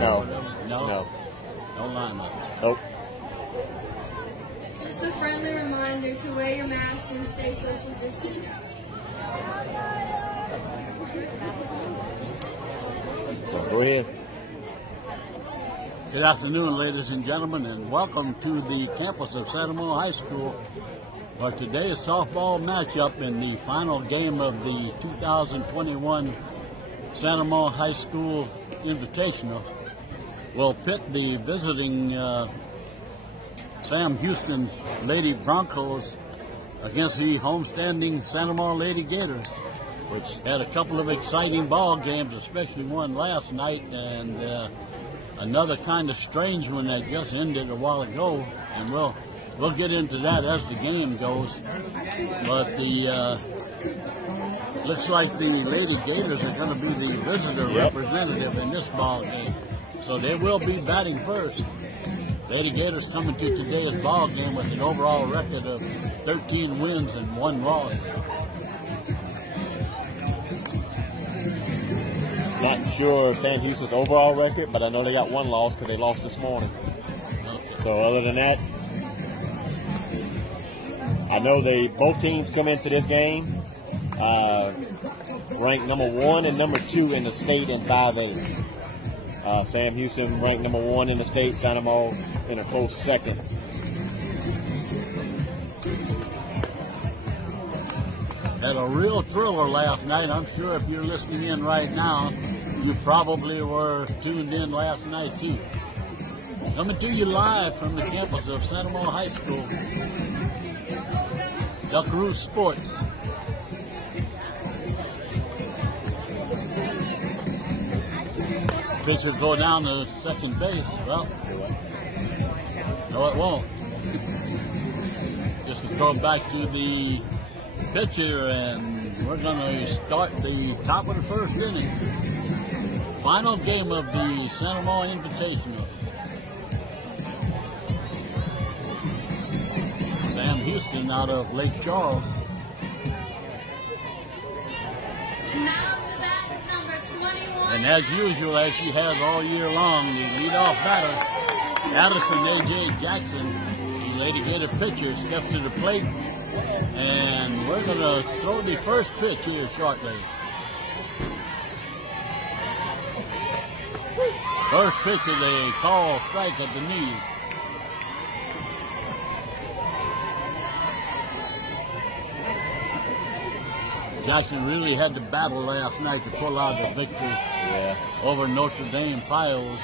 No. No? No. No lineup. Nope. Just a friendly reminder to wear your mask and stay social distance. So go ahead. Good afternoon, ladies and gentlemen, and welcome to the campus of Santa Monica High School for today's softball matchup in the final game of the 2021 Santa Monica High School Invitational. Will pit the visiting Sam Houston Lady Broncos against the homestanding Santa Monica Lady Gators, which had a couple of exciting ball games, especially one last night, and another kind of strange one that just ended a while ago, and we'll get into that as the game goes. But the looks like the Lady Gators are going to be the visitor representative in this ball game, so they will be batting first. Lady Gators coming to today's ball game with an overall record of 13 wins and 1 loss. Not sure Sam Houston's overall record, but I know they got 1 loss because they lost this morning. So other than that, I know both teams come into this game ranked number 1 and number 2 in the state in 5A. Sam Houston ranked number 1 in the state, Santa Monica in a close second. Had a real thriller last night. I'm sure if you're listening in right now, you probably were tuned in last night too. Coming to you live from the campus of Santa Monica High School. Duckaroo Sports. Pitcher go down to second base. Well, no, it won't. Just to throw it back to the pitcher, and we're going to start the top of the first inning. Final game of the Santa Monica Invitational. Sam Houston out of Lake Charles. And as usual, as she has all year long, the leadoff batter, Addison A.J. Jackson, the Lady Gator pitcher, steps to the plate. And we're going to throw the first pitch here shortly. First pitch of the call, strike at the knees. Jackson really had to battle last night to pull out the victory over Notre Dame Piles.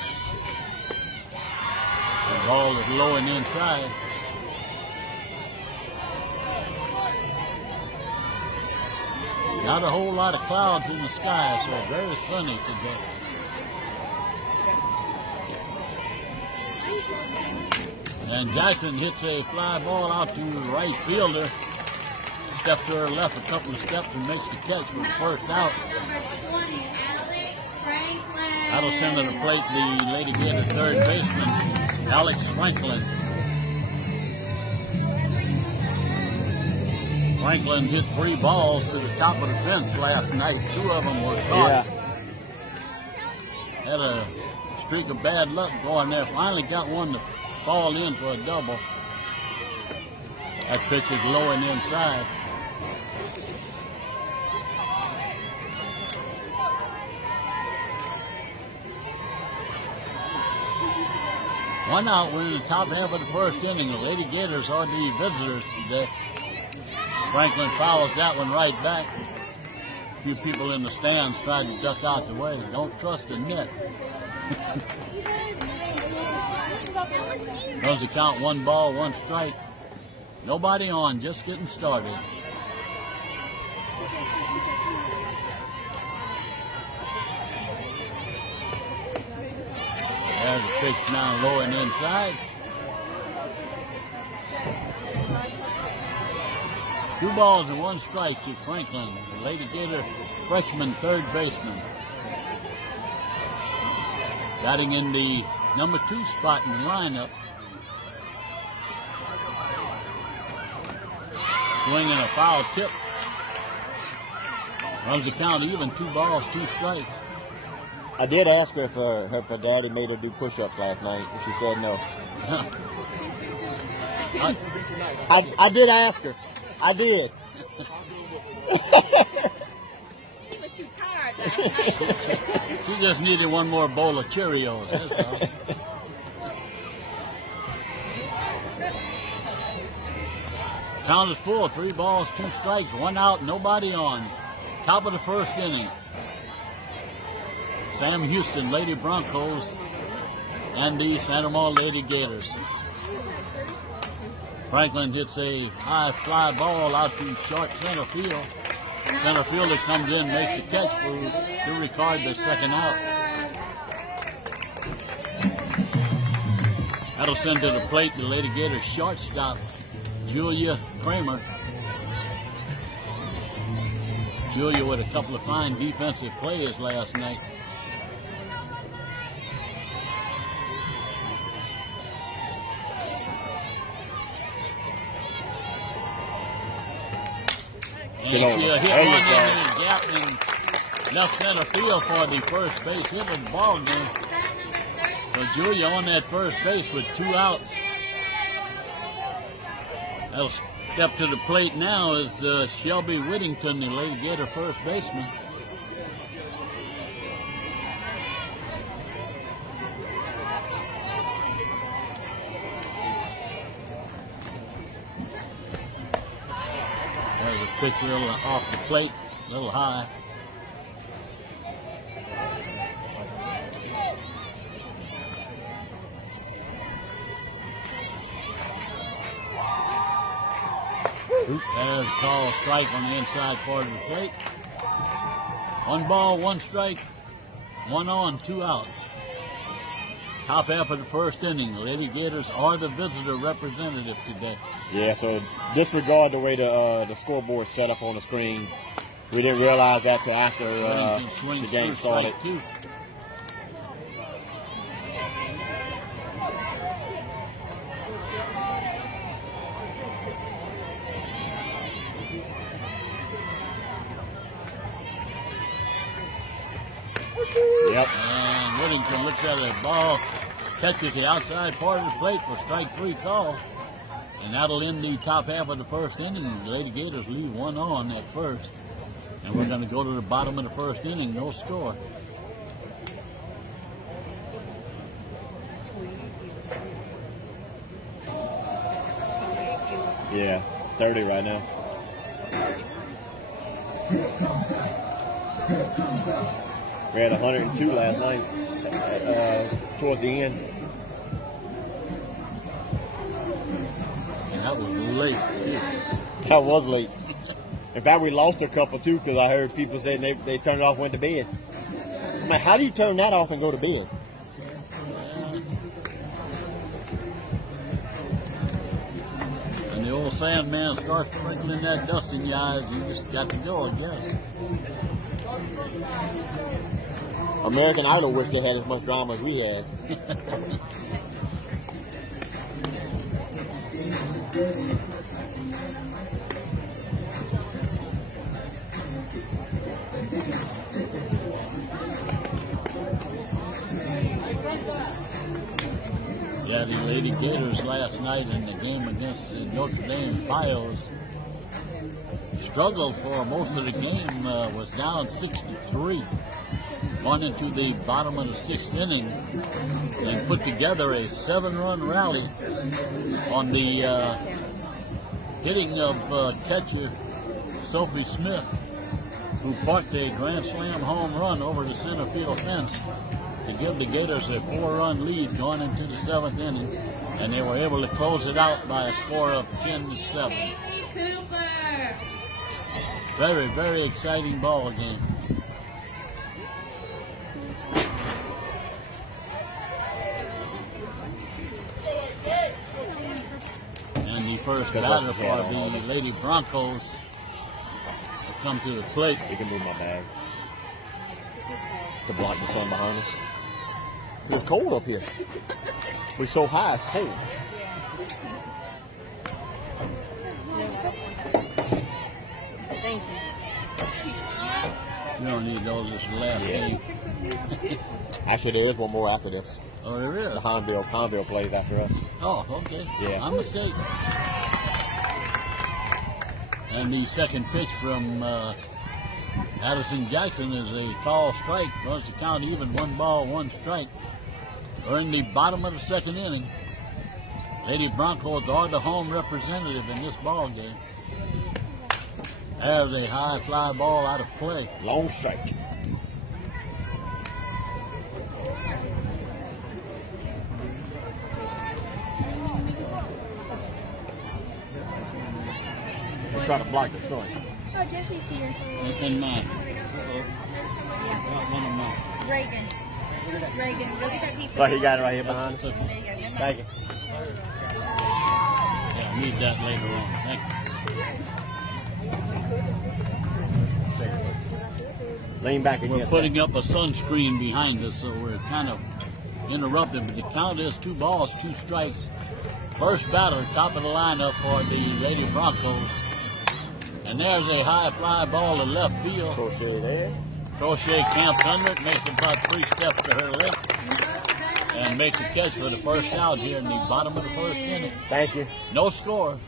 The ball is low and inside. Not a whole lot of clouds in the sky, so very sunny today. And Jackson hits a fly ball out to the right fielder. Steps to her left a couple of steps and makes the catch for the first out. That'll send to the plate the Lady Gator third baseman, Alex Franklin. Franklin hit 3 balls to the top of the fence last night. 2 of them were caught. Had a streak of bad luck going there. Finally got one to fall in for a double. That pitch is low and inside. One out, we're in the top half of the first inning. The Lady Gators are the visitors today. Franklin fouls that one right back. A few people in the stands tried to duck out the way. Don't trust the net. Does the count, 1 ball, 1 strike. Nobody on, just getting started. There's a pitch down low and inside. 2 balls and 1 strike to Franklin, the Lady Gator freshman third baseman. Batting in the number 2 spot in the lineup. Swinging a foul tip. Runs the count even, 2 balls, 2 strikes. I did ask her if her daddy made her do push-ups last night, and she said no. I did ask her. I did. She was too tired last night. She just needed one more bowl of Cheerios, that's all. Count is full, 3 balls, 2 strikes, 1 out, nobody on. Top of the first inning. Sam Houston, Lady Broncos, and the Santa Maria Lady Gators. Franklin hits a high fly ball out to short center field. Center fielder comes in, makes the catch to record the second out. That'll send to the plate the Lady Gators shortstop, Julia Kramer. Julia with a couple of fine defensive plays last night. And she'll hit one in the gap in left center field for the first base hit of the ball game. So Julia on that first base with 2 outs. That'll step to the plate now is Shelby Whittington, the Lady Gator first baseman. There's a pitch a little off the plate, a little high. There's a call strike on the inside part of the plate. 1 ball, 1 strike, 1 on, 2 outs. Top half of the first inning. The Lady Gators are the visitor representative today. Yeah, so disregard the way the scoreboard set up on the screen. We didn't realize that till after the game started. Too. Yep. And Whittington looks at the ball, catches the outside part of the plate for strike 3 call. And that'll end the top half of the first inning. The Lady Gators leave 1 on at first. And we're going to go to the bottom of the first inning, no score. Yeah, 30 right now. We had 102 last night towards the end. And that was late. That was late. In fact, we lost a couple too because I heard people saying they turned it off and went to bed. I'm like, how do you turn that off and go to bed? And the old Sandman starts sprinkling that dust in your eyes. You just got to go, I guess. American Idol wish they had as much drama as we had. Yeah, the Lady Gators last night in the game against the Notre Dame Pios struggled for most of the game, was down 6-3. On into the bottom of the 6th inning and put together a 7-run rally on the hitting of catcher Sophie Smith, who parked a grand slam home run over the center field fence to give the Gators a 4-run lead going into the 7th inning, and they were able to close it out by a score of 10-7. Very, very exciting ball game. And the first batter for the Lady Broncos will come to the plate. You can move my bag to block the sun behind us. It's cold up here. We're so high, it's cold. Thank you. You don't need those this last game. Actually, there is one more after this. Oh, there is? The Hanville plays after us. Oh, okay. Yeah. I'm mistaken. And the second pitch from Addison Jackson is a call strike. Runs the count even, 1 ball, 1 strike. We're in the bottom of the second inning. Lady Broncos are the home representative in this ball game. There's a high fly ball out of play. Long strike. I'm trying to block the sun. Oh, Jesse's here. And mine. Yeah. One of mine. Reagan, go get that pizza. Look, he got it right here behind us. There you go. Thank you. Yeah, need that later on. Thank you. Lean back again. We're putting up a sunscreen behind us, so we're kind of interrupted. But the count is 2 balls, 2 strikes. First batter, top of the lineup for the Lady Broncos. And there's a high fly ball to left field. Crochet there. Crochet camps under it, makes about 3 steps to her left, and makes a catch for the first out here in the bottom of the first inning. Thank you. No score.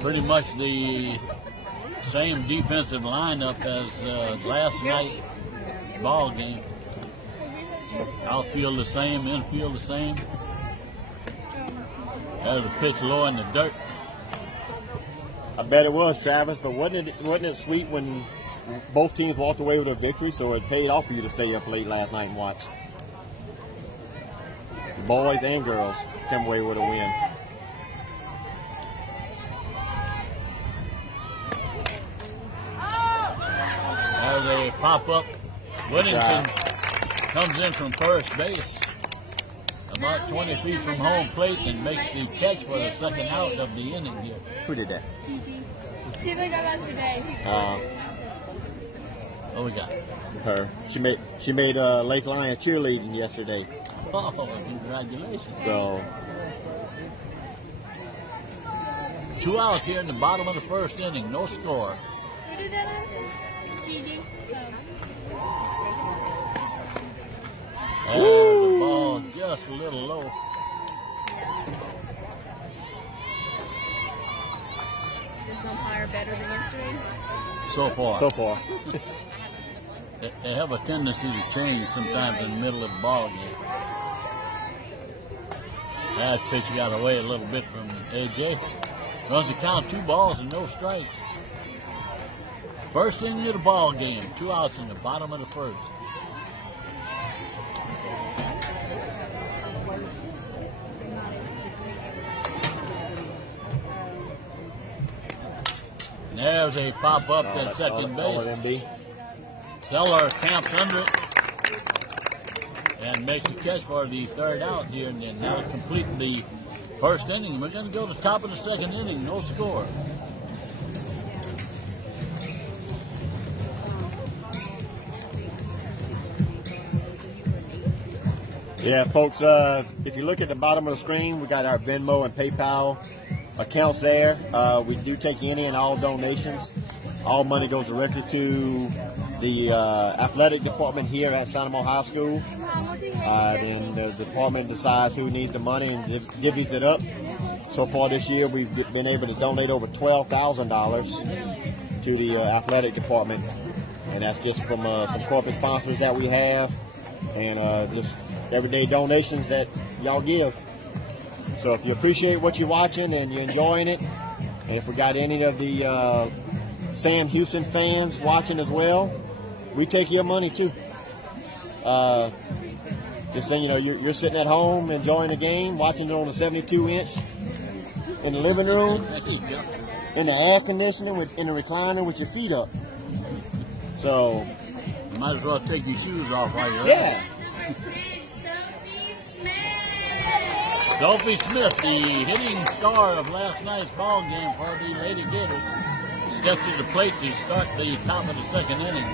Pretty much the same defensive lineup as last night's ball game. Outfield the same, infield the same. There's a pitch low in the dirt. I bet it was, Travis, but wasn't it sweet when both teams walked away with a victory, so it paid off for you to stay up late last night and watch. The boys and girls came away with a win. There's a pop-up. Whittington comes in from first base, about 20 feet from home plate, and makes the catch for the second out of the inning here. Who did that? Gigi. See if I got that today. What we got? Her. She made Lake Lion cheerleading yesterday. Oh, congratulations. So 2 outs here in the bottom of the first inning, no score. Who did that last time? Gigi. And the ball just a little low. This umpire better than yesterday? So far. so far. They have a tendency to change sometimes in the middle of the ball game. That pitch got away a little bit from AJ. Runs the count, 2 balls and no strikes. First inning of the ball game, 2 outs in the bottom of the first. And there's a pop up to second base. Seller camps under it and makes a catch for the third out here, and then that'll complete the first inning. We're going to go to the top of the second inning, no score. Yeah, folks, if you look at the bottom of the screen, we got our Venmo and PayPal accounts there. We do take any and all donations. All money goes directly to the athletic department here at San Amant High School. Then the department decides who needs the money and divvies it up. So far this year, we've been able to donate over $12,000 to the athletic department. And that's just from some corporate sponsors that we have and just everyday donations that y'all give. So if you appreciate what you're watching and you're enjoying it, and if we got any of the Sam Houston fans watching as well, we take your money too. Just saying, you're sitting at home enjoying the game, watching it on a 72-inch in the living room, in the air conditioning, in the recliner with your feet up. So you might as well take your shoes off while you're yeah. Sophie Smith, the hitting star of last night's ball game for the Lady Gators, steps to the plate to start the top of the second inning.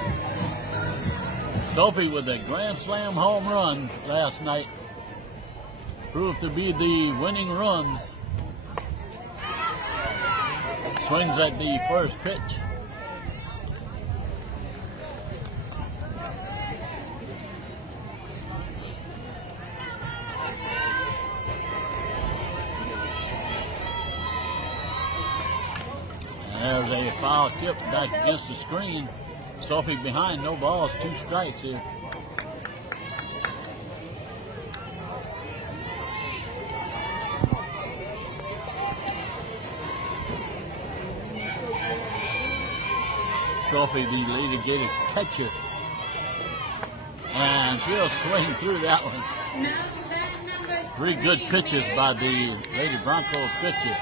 Sophie with a grand slam home run last night. proved to be the winning runs. Swings at the first pitch. There's a foul tip back against the screen. Sophie behind, no balls, 2 strikes here. Sophie, the lady gator catcher. And she'll swing through that one. 3 good pitches by the Lady Bronco pitcher.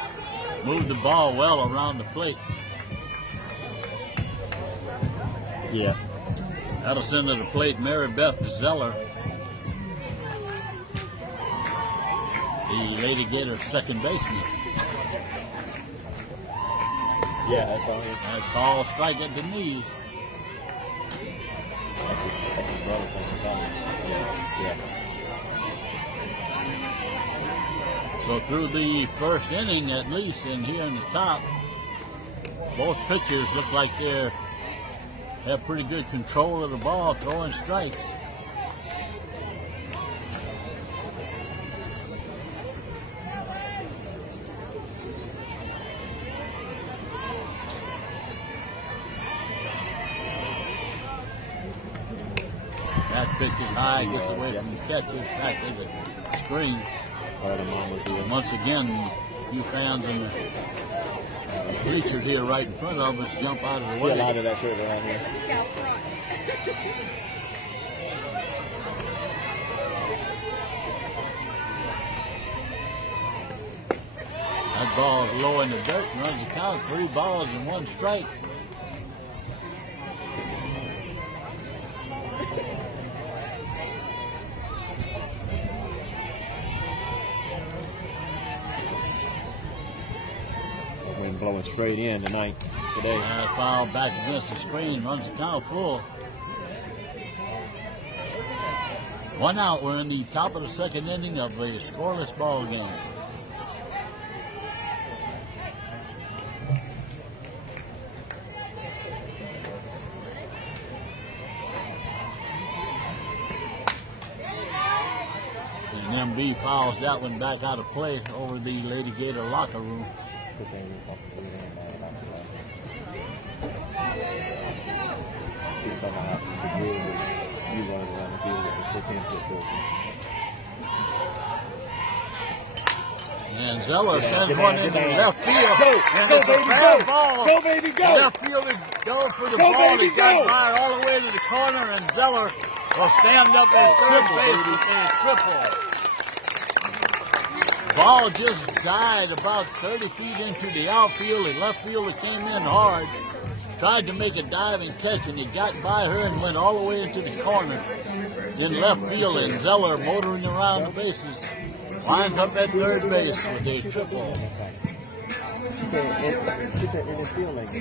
Moved the ball well around the plate. Yeah. That'll send to the plate Mary Beth Zeller. The Lady Gator second baseman. Yeah, that's all. That call strike at the knees. Yeah. So through the first inning, at least, and here in the top, both pitchers look like they have pretty good control of the ball, throwing strikes. That pitch is high, gets away from the catcher, back to the screen. Once again, you fans in the bleachers here right in front of us jump out of the way. See a lot of that shirt around here. That ball is low in the dirt and runs the count. 3 balls and 1 strike. Wind blowing straight in tonight, today. Foul back against the screen, runs the count full. 1 out. We're in the top of the second inning of a scoreless ball game. And MB fouls that one back out of play over the Lady Gator locker room. And Zeller sends one into left field. And it's a foul ball. Go, baby, go! Left fielder go for the ball. Baby, He got go! by all the way to the corner, and Zeller will stand up at third base with a triple. Ball just died about 30 feet into the outfield. The left fielder came in hard, tried to make a diving catch, and he got by her and went all the way into the corner in left field. And Zeller, motoring around the bases, winds up at third base with a triple. She said in the field, like,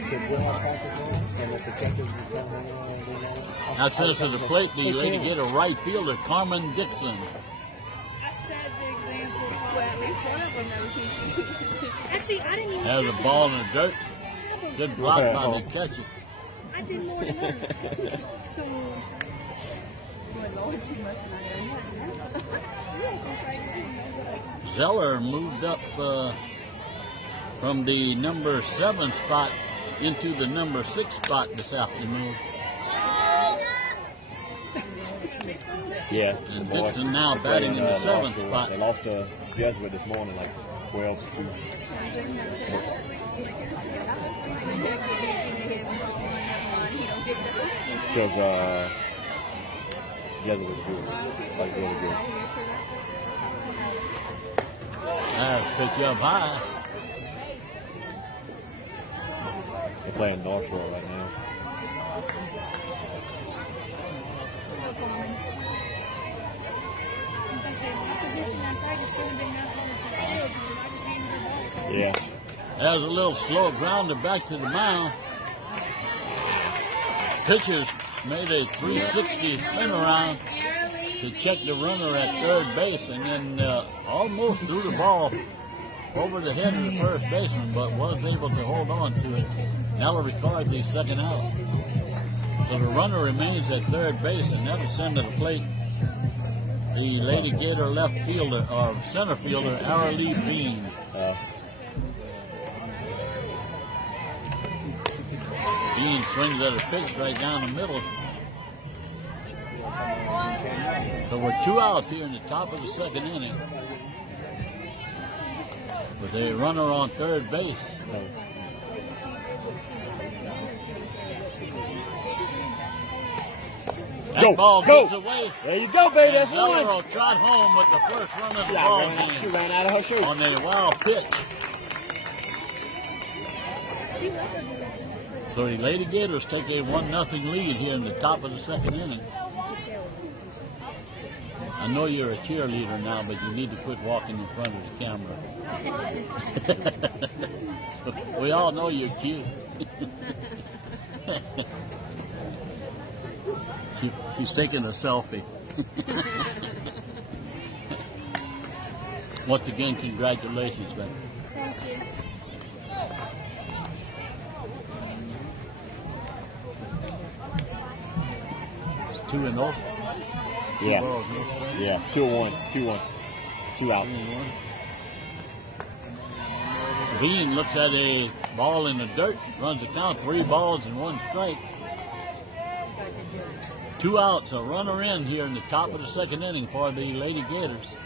Now says to the plate, the Lady Gator right fielder, Carmen Dixon. Actually, I didn't even Has a ball in the dirt. Good block by the catcher. I did more than one. So, Zeller moved up from the number 7 spot into the number 6 spot this afternoon. Yeah. And Dixon now batting in the 7th spot. They lost to Jesuit this morning, like 12-2. Because Jesuit's good, like really good. Pitch up high. They're playing North Shore right now. Yeah. Has a little slow grounder back to the mound. Pitchers made a 360 spin around. to check the runner at third base, and then almost threw the ball over the head of the first baseman, but was able to hold on to it. That'll record the second out. So the runner remains at third base, and that'll send to the plate the Lady Gator left fielder, or center fielder, Arlie Bean. Bean swings at a pitch right down the middle. So we're 2 outs here in the top of the second inning, with a runner on third base. That ball gets away. There you go, baby. That's Zeller one. will trot home with the first run of the ball She ran out of her shoe. on a wild pitch. So the Lady Gators take a 1-0 lead here in the top of the second inning. I know you're a cheerleader now, but you need to quit walking in front of the camera. We all know you're cute. She's taking a selfie. Once again, congratulations, man. Thank you. It's 2-0. Yeah. Yeah. 2-1. 2-1. 2 out. Bean looks at a ball in the dirt, runs the count, 3 balls and 1 strike. 2 outs, a runner in here in the top of the second inning for the Lady Gators.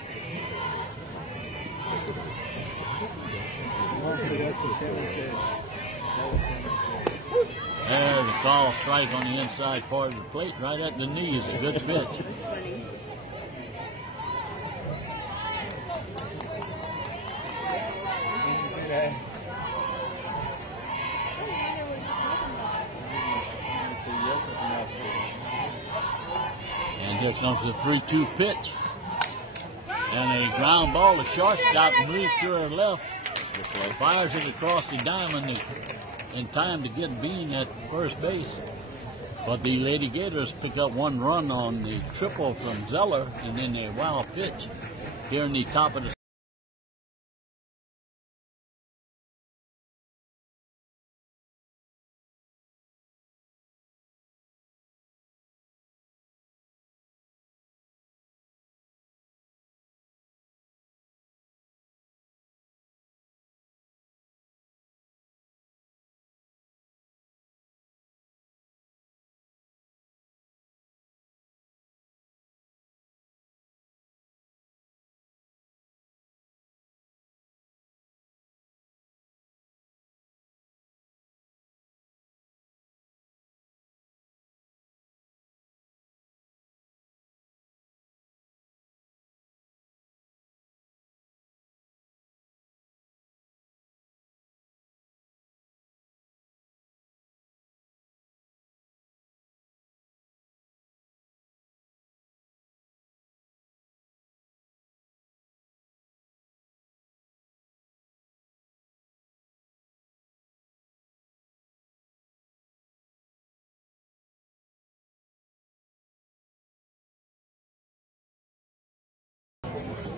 There's a call strike on the inside part of the plate, right at the knees. A good pitch. And here comes the 3-2 pitch. And a ground ball to shortstop, moves to her left. Fires it across the diamond in time to get Bean at first base. But the Lady Gators pick up 1 run on the triple from Zeller, and then a wild pitch here in the top of the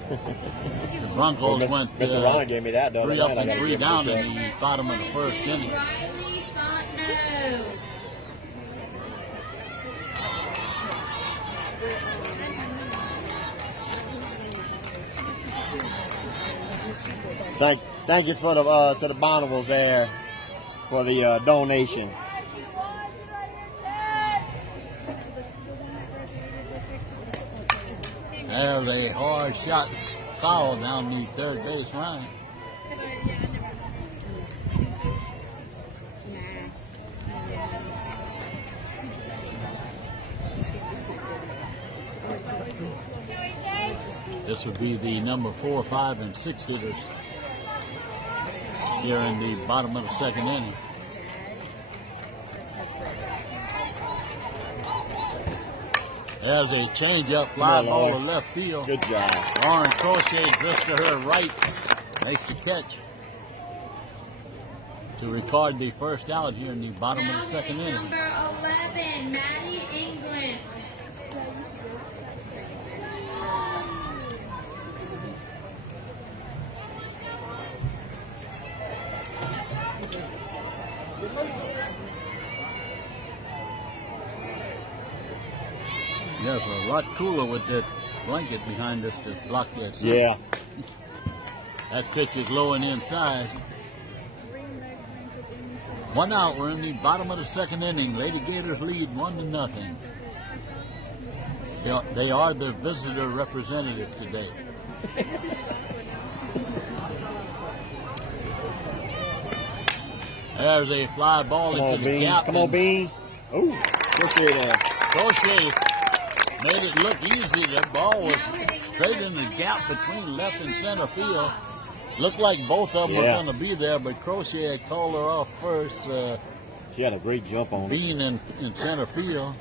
The Broncos went 3 gave me that, 3 up and 3 down in the bottom of the first inning. Thank you for the to the Bonables there for the donation. There's a hard shot foul down the third base line. This would be the number 4, 5, and 6 hitters here in the bottom of the second inning. There's a changeup fly ball to left field. Good job. Lauren Crochet drifts to her right, makes the catch to record the first out here in the bottom of the second inning. Number 11, Maddie England. Yeah, it's a lot cooler with that blanket behind us to block that sun. Yeah. That pitch is low and inside. 1 out. We're in the bottom of the second inning. Lady Gators lead 1-0. They are the visitor representative today. There's a fly ball into the gap. Come on, Bean. Oh, Crochet there. Crochet made it look easy. That ball was straight in the gap between left and center field. Looked like both of them were going to be there, but Crochet had called her off first. She had a great jump on Being in center field,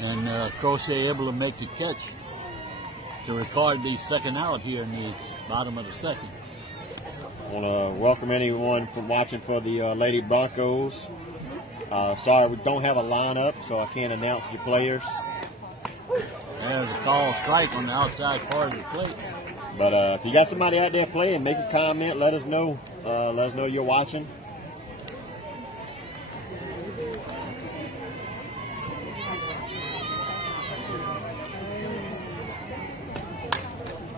and Crochet able to make the catch to record the second out here in the bottom of the second. I want to welcome anyone from watching for the Lady Broncos. Sorry, we don't have a lineup, so I can't announce your players. There's a call strike on the outside part of the plate. But if you got somebody out there playing, make a comment. Let us know. Let us know you're watching.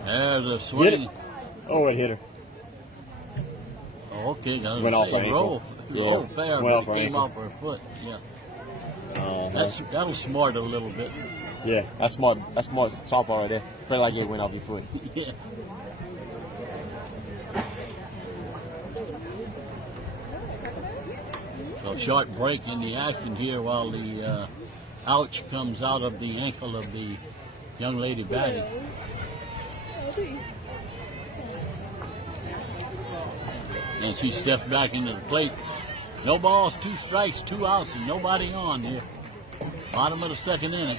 There's a swing. Oh, it hit her. Oh, okay. Went off her ankle. Roll fair, Went off but her it came ankle. off her foot. Yeah. That'll smart a little bit. Yeah, that's smart. That's smart softball right there. Play like it went off your foot. Yeah. So short break in the action here while the ouch comes out of the ankle of the young lady batting. And she steps back into the plate. No balls, 2 strikes, 2 outs, and nobody on here. Bottom of the second inning.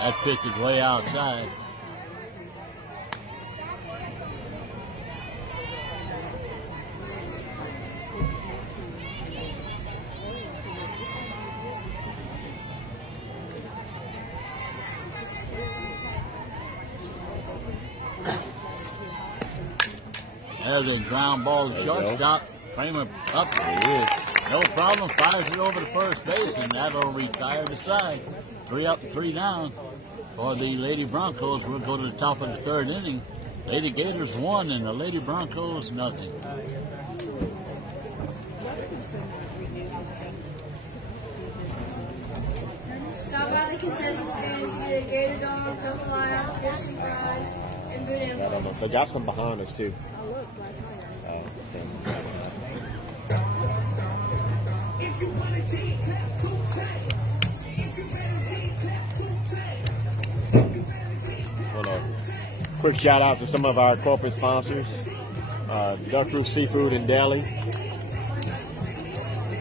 That pitch is way outside. There's a ground ball to shortstop. Kramer up. No problem. Fires it over to first base, and that'll retire the side. 3 up, 3 down. For the Lady Broncos, we'll go to the top of the third inning. Lady Gators 1 and the Lady Broncos nothing. Stop by the concession stand to get a Gator dog, jambalaya, fish and fries, and boudin. They got some behind us too. Quick shout out to some of our corporate sponsors: Duck Roost Seafood and Deli,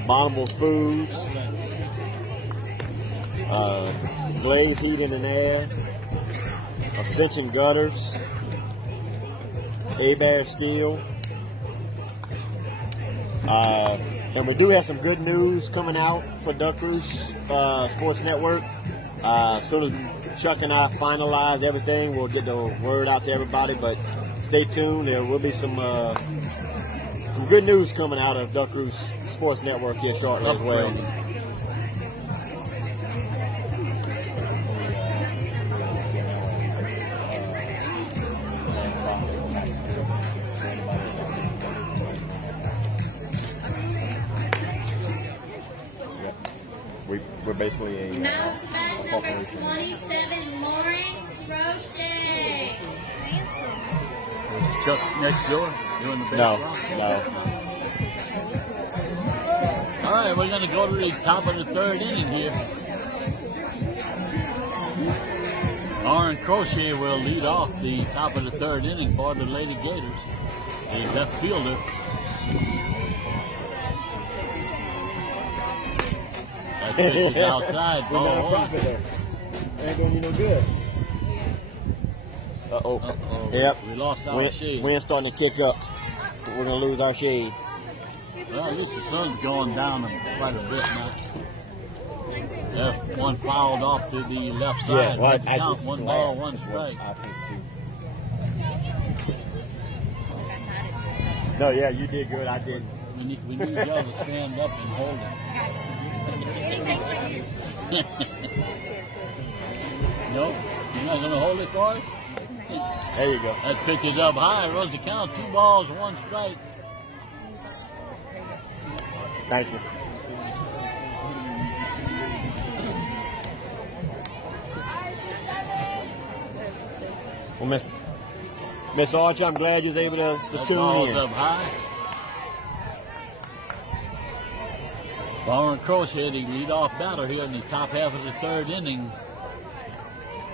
Bonneville Foods, Blaze Heating and Air, Ascension Gutters, A-Bear Steel. And we do have some good news coming out for Duck Roost Sports Network. As soon as Chuck and I finalize everything, we'll get the word out to everybody. But stay tuned. There will be some good news coming out of Duck Roost Sports Network here shortly as well. We're basically a Now to bat number 27, Lauren Crochet. Is Chuck next door doing the No. All right, we're going to go to the top of the third inning here. Lauren Crochet will lead off the top of the third inning for the Lady Gators, the left fielder. That pitch is outside. Ball one. Ain't doing you no good. Uh-oh. Yep. We lost our shade. Wind's starting to kick up. We're going to lose our shade. Well, at least the sun's going down quite a bit now. Left one fouled off to the left side. Yeah, well, I count 1 ball, 1 strike. I think so. No, yeah, you did good. I did. We need y'all to stand up and hold it. Anything for you. No? You're not going to hold it for us? There you go. That pitch is up high. Runs the count. 2 balls, 1 strike. Thank you. Well, Miss Archer, I'm glad you was able to tune ball's in. Up high. Byron Crowshead, he lead off batter here in the top half of the 3rd inning.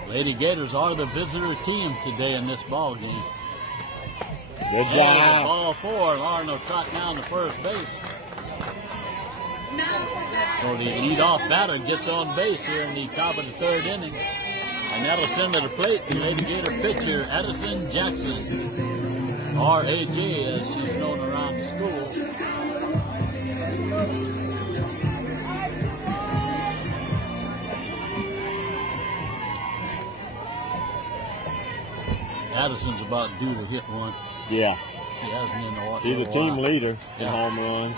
Lady Gators are the visitor team today in this ball game. Good job. Ball 4. Lauren will trot down to first base. So the lead-off batter gets on base here in the top of the 3rd inning. And that'll send to the plate the Lady Gator pitcher, Addison Jackson. Or AJ, as she's known around the school. Addison's about due to hit one. Yeah. She hasn't in the She's a team leader in home runs.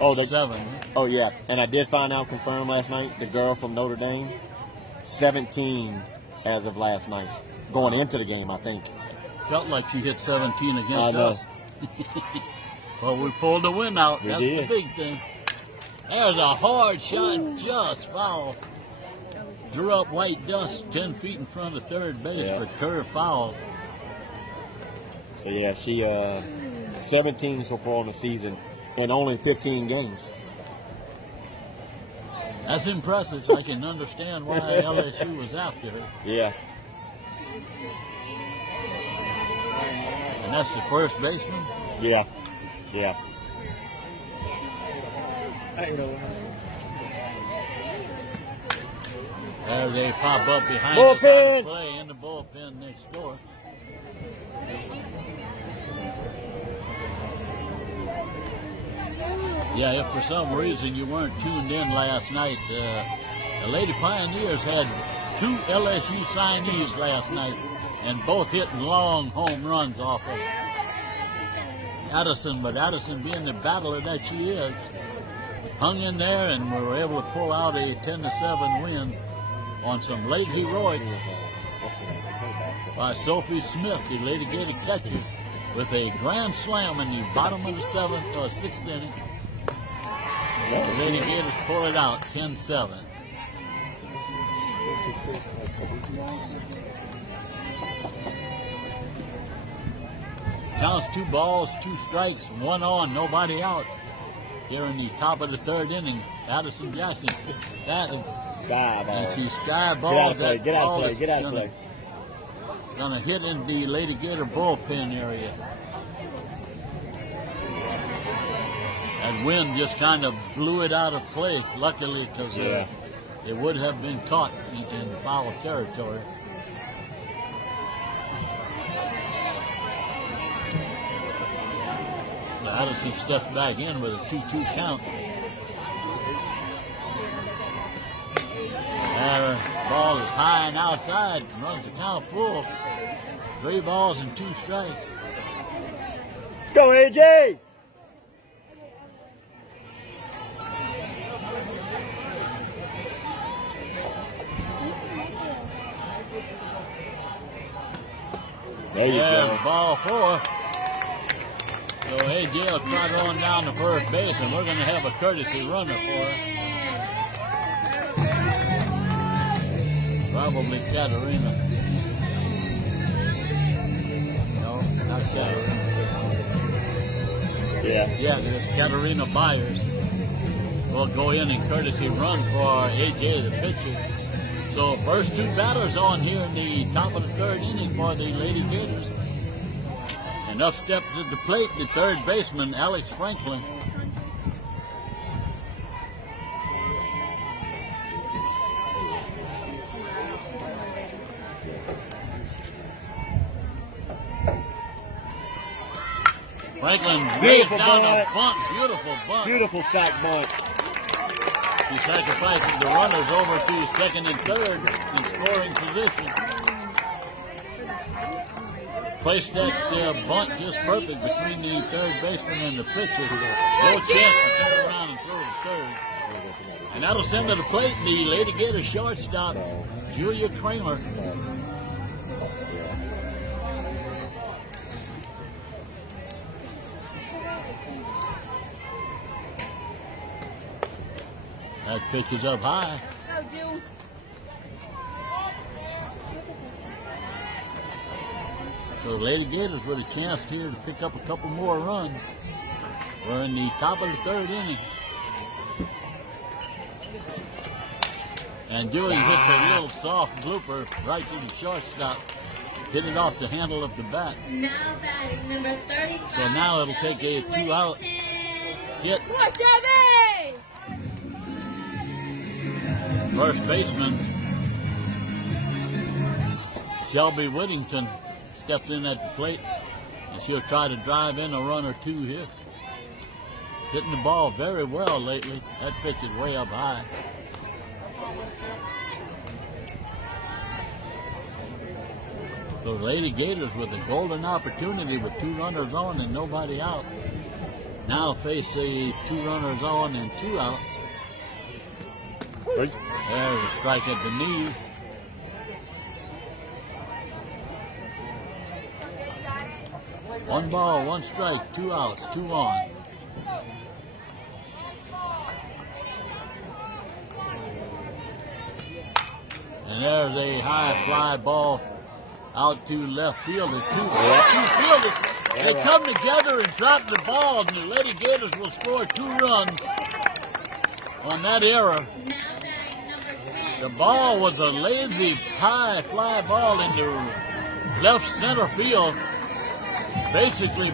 Oh, 7. Oh, yeah. And I did find out, confirmed last night, the girl from Notre Dame, 17 as of last night. Going into the game, I think. Felt like she hit 17 against us. Well, we pulled the win out. That's the big thing. There's a hard shot, just foul. Drew up white dust 10 feet in front of third base, but curve foul. So, yeah, she 17 so far in the season in only 15 games. That's impressive. I can understand why LSU was after her. Yeah. And that's the first baseman? Yeah. Yeah. There they pop up behind bullpen. us. Play in the bullpen next door. Yeah, if for some reason you weren't tuned in last night, the Lady Pioneers had 2 LSU signees last night, and both hitting long home runs off of Addison. But Addison, being the battler that she is, hung in there, and we were able to pull out a 10-7 win on some late heroics by Sophie Smith, the Lady Gator catcher, with a grand slam in the bottom of the 7th or 6th inning. The Lady Gators pull it out, 10-7. Counts 2 balls, 2 strikes, 1 on, nobody out. Here in the top of the 3rd inning, Addison Jackson. That is sky ball. And she sky balls. Get out of play. Gonna hit in the Lady Gator bullpen area. That wind just kind of blew it out of play, luckily, because it would have been caught in foul territory. Addison steps back in with a 2-2 count. That ball is high and outside, runs the count full. 3 balls and 2 strikes. Let's go, AJ! There you go. Ball 4. So AJ will try going down to first base, and we're going to have a courtesy runner for her. Probably Katarina. No, not Katarina. Yeah, there's Katarina Byers. Will go in and courtesy run for AJ, the pitcher. So first 2 batters on here in the top of the 3rd inning for the Lady Gators. And up steps at the plate the 3rd baseman, Alex Franklin. Franklin lays down a bunt, beautiful bunt. Beautiful sack bunt. He sacrifices the runners over to 2nd and 3rd in scoring position. Placed that bunt just perfect between the 3rd baseman and the pitcher. No chance to turn around and throw to 3rd. And that'll send to the plate the Lady Gator shortstop, Julia Kramer. That pitch is up high. So the Lady Gators with a chance here to pick up a couple more runs. We're in the top of the third inning. And Dewey hits a little soft blooper right to the shortstop. Hit it off the handle of the bat. Now batting number 35. So now it'll take a 2-out hit. First baseman Shelby Whittington steps in at the plate, and she'll try to drive in a run or two here. Hitting the ball very well lately. That pitch is way up high. So the Lady Gators with a golden opportunity with 2 runners on and nobody out. Now face a 2 runners on and 2 outs. There's a strike at the knees. One ball, 1 strike, 2 outs, 2 on. And there's a high fly ball out to left fielder. Two fielders. They come together and drop the ball, and the Lady Gators will score 2 runs on that error. The ball was a lazy high fly ball into left center field, basically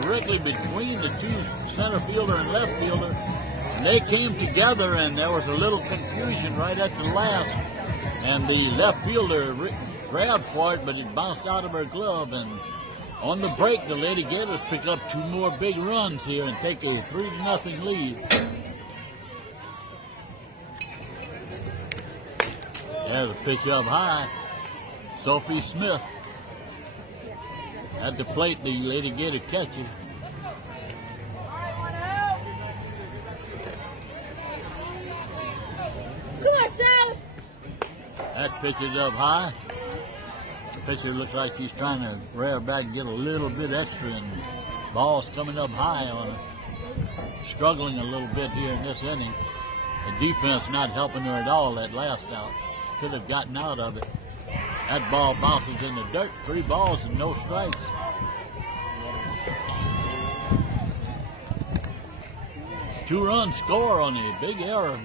directly between the 2 center fielder and left fielder. And they came together, and there was a little confusion right at the last. And the left fielder grabbed for it, but it bounced out of her glove. And on the break, the Lady Gators pick up 2 more big runs here and take a 3-0 lead. There's a pitch up high. Sophie Smith at the plate. The Lady Gator catches. Come on, Sal! That pitch is up high. The pitcher looks like he's trying to rear back and get a little bit extra, and ball's coming up high on her. Struggling a little bit here in this inning. The defense not helping her at all that last out. Could have gotten out of it. That ball bounces in the dirt. 3 balls and no strikes. Two-run score on a big error.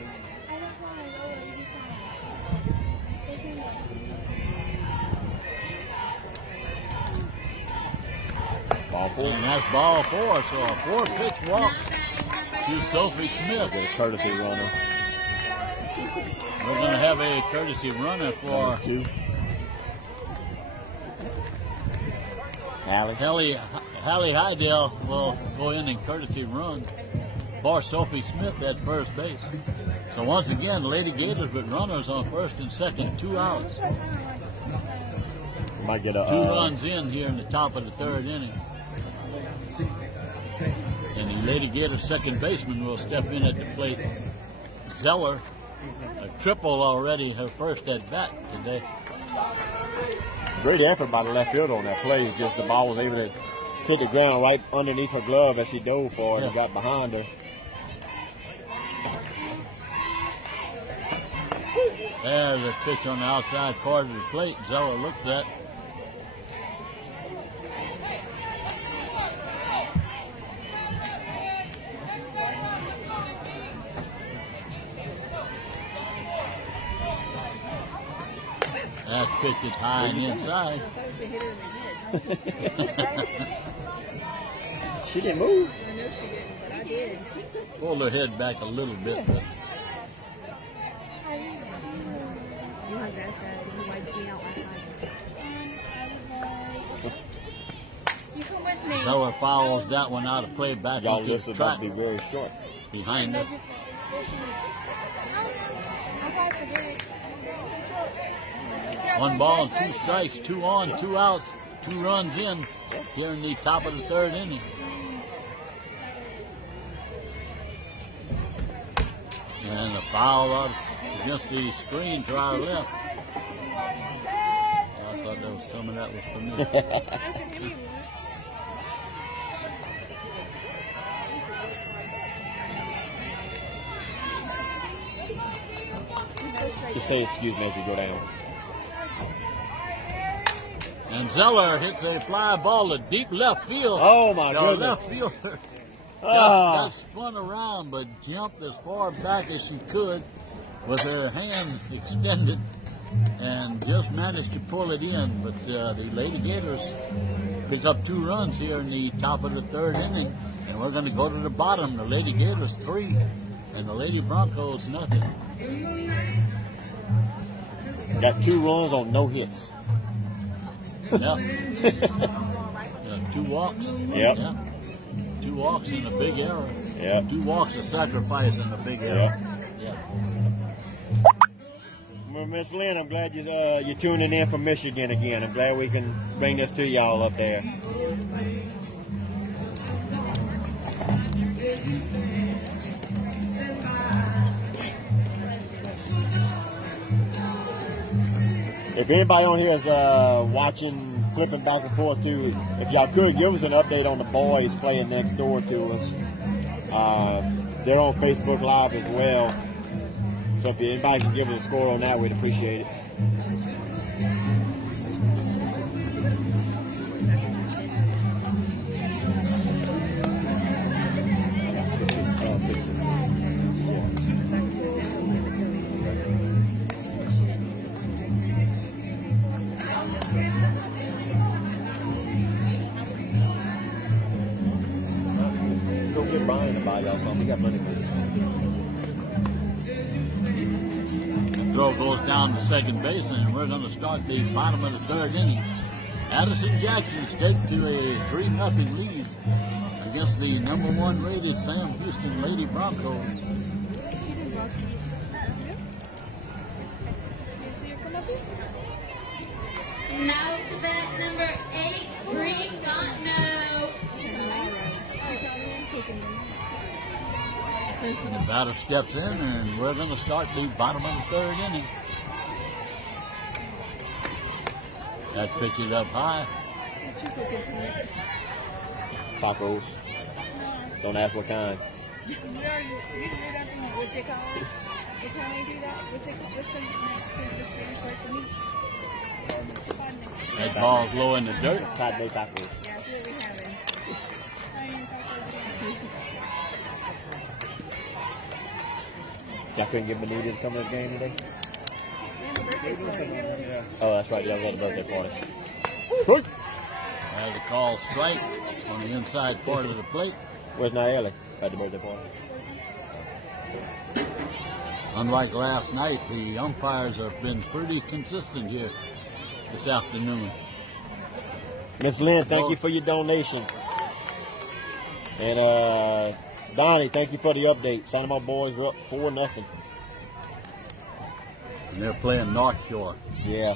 Ball 4. And that's ball 4. So a 4-pitch walk to Sophie Smith. Get a courtesy runner. We're going to have a courtesy runner for 2. Hallie Hydell will go in and courtesy run for Sophie Smith at first base. So once again, Lady Gators with runners on first and second, 2 outs. Might get a 2 runs in here in the top of the third inning. And the Lady Gators second baseman will step in at the plate. Zeller, a triple already, her first at bat today. Great effort by the left fielder on that play. It's just the ball was able to hit the ground right underneath her glove as she dove for it and got behind her. There's a pitch on the outside part of the plate. Zeller looks at. That pitch is high and inside. She didn't move. I know she didn't, but I did. Pulled her head back a little bit. But You like that side. You liked me out last night. You come with me. Zeller fouls that one out of play back Y'all into list the is about track to be very short. behind us. One ball and 2 strikes, 2 on, 2 outs, 2 runs in here in the top of the third inning. And a foul out against the screen to our left. some of that was for me. Just say excuse me as you go down. And Zeller hits a fly ball to deep left field. Oh, my the goodness. left fielder Oh. just spun around, but jumped as far back as she could with her hand extended and just managed to pull it in. But the Lady Gators pick up 2 runs here in the top of the 3rd inning, and we're going to go to the bottom. The Lady Gators 3 and the Lady Broncos nothing. Got 2 runs on no hits. Yeah. 2 walks. Yep. Yeah. 2 walks and a big error. Yep. 2 walks, a sacrifice, and a big error. Yep. Well, Miss Lynn, I'm glad you're tuning in from Michigan again. I'm glad we can bring this to y'all up there. If anybody on here is watching, flipping back and forth too, if y'all could give us an update on the boys playing next door to us. They're on Facebook Live as well. So if anybody can give us a score on that, we'd appreciate it. Go get Brian to buy y'all something. We got money for this. Throw goes down to second base, and we're going to start the bottom of the 3rd inning. Addison Jackson staked to a 3-0 lead against the number 1 rated Sam Houston Lady Broncos. Now to bat number 8, Bree Fontenot. The batter steps in, and we're going to start the bottom of the 3rd inning. That pitch is up high. Tacos. Don't ask what kind. You already did that for me. What's it called? Can I do that? What's the next Spanish word for me? That ball's low in the dirt. Tacos. Tacos. Yeah, that's what we having. Y'all couldn't get Benita to come to the game today? Oh, that's right. That was on the birthday party. Has a call strike on the inside part of the plate. Where's Nayeli at the birthday party? Unlike last night, the umpires have been pretty consistent here this afternoon. Miss Lynn, thank you for your donation. And Donnie, thank you for the update. Santa Monica boys are up 4-0. And they're playing North Shore. Yeah.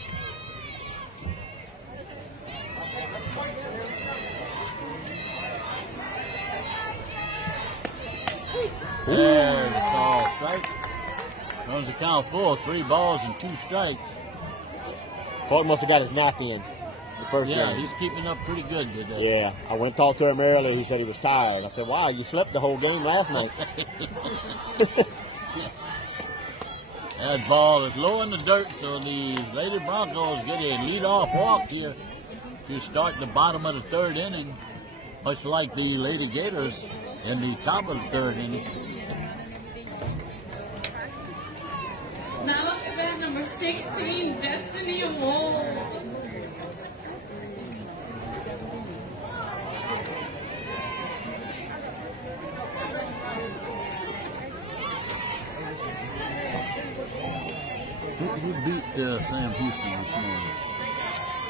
There's the call strike. Runs the count full, 3 balls and 2 strikes. Clark must have got his nap in the first Yeah, game. he's keeping up pretty good today. Yeah, I went and talked to him earlier. He said he was tired. I said, wow, you slept the whole game last night. That ball is low in the dirt, so the Lady Broncos get a lead-off walk here to start the bottom of the 3rd inning, much like the Lady Gators in the top of the 3rd inning. Now up to bat number 16, Destiny Wold. Who beat Sam Houston this morning?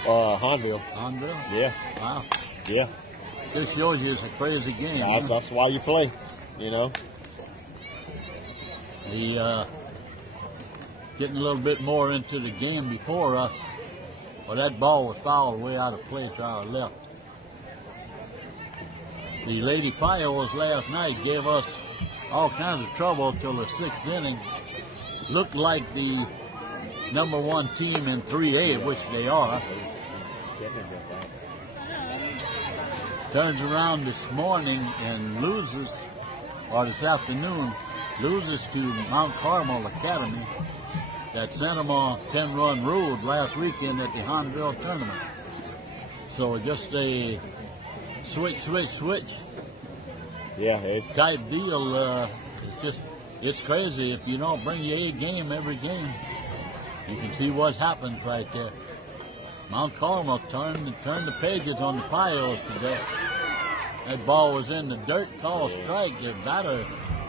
Hanville. Andrea? Yeah, Wow. yeah. This shows you it's a crazy game. huh? That's why you play, you know. The getting a little bit more into the game before us. Well, that ball was fouled way out of play to our left. The Lady Pios last night gave us all kinds of trouble till the 6th inning. Looked like the number 1 team in 3A, which they are. turns around this morning and loses, or this afternoon, loses to Mount Carmel Academy that sent them on a 10-run road last weekend at the Honville tournament. So just a switch. Yeah, it's type deal. It's crazy. If you don't bring your A game every game, you can see what happens right there. Mount Carmel turned the pages on the Pios today. That ball was in the dirt, called strike. The batter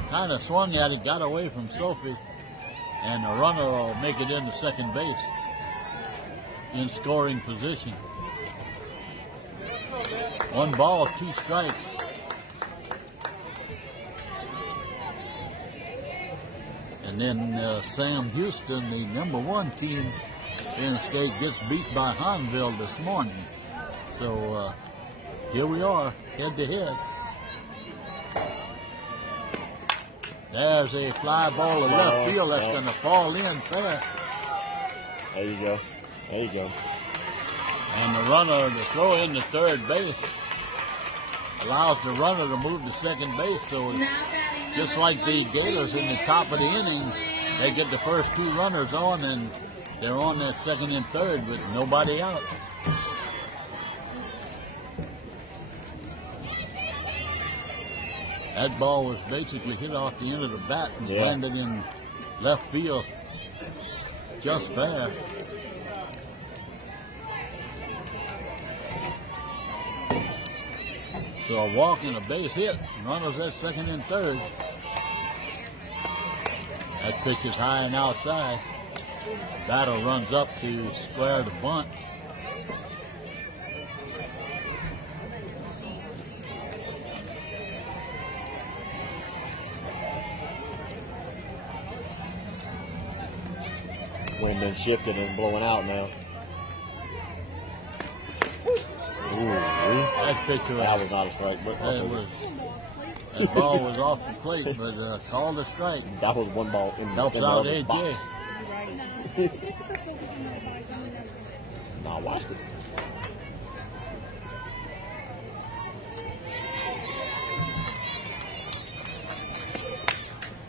kind of swung at it, got away from Sophie, and the runner will make it into second base in scoring position. 1 ball, 2 strikes. And then Sam Houston, the #1 team in the state, gets beat by Honville this morning. So here we are, head to head. There's a fly ball to left field that's going to fall in fair. There you go. There you go. And the runner to throw into third base allows the runner to move to second base. So it's just like the Gators in the top of the inning, they get the first 2 runners on, and they're on that second and third with nobody out. That ball was basically hit off the end of the bat and landed in left field just fair. So a walk and a base hit. Runners at second and third. That pitch is high and outside. Batter runs up to square the bunt. Wind been shifted and blowing out now. Ooh, that pitch was not a strike. But that ball was off the plate, but called a strike. That was 1 ball. Helps out AJ. No, I watched it.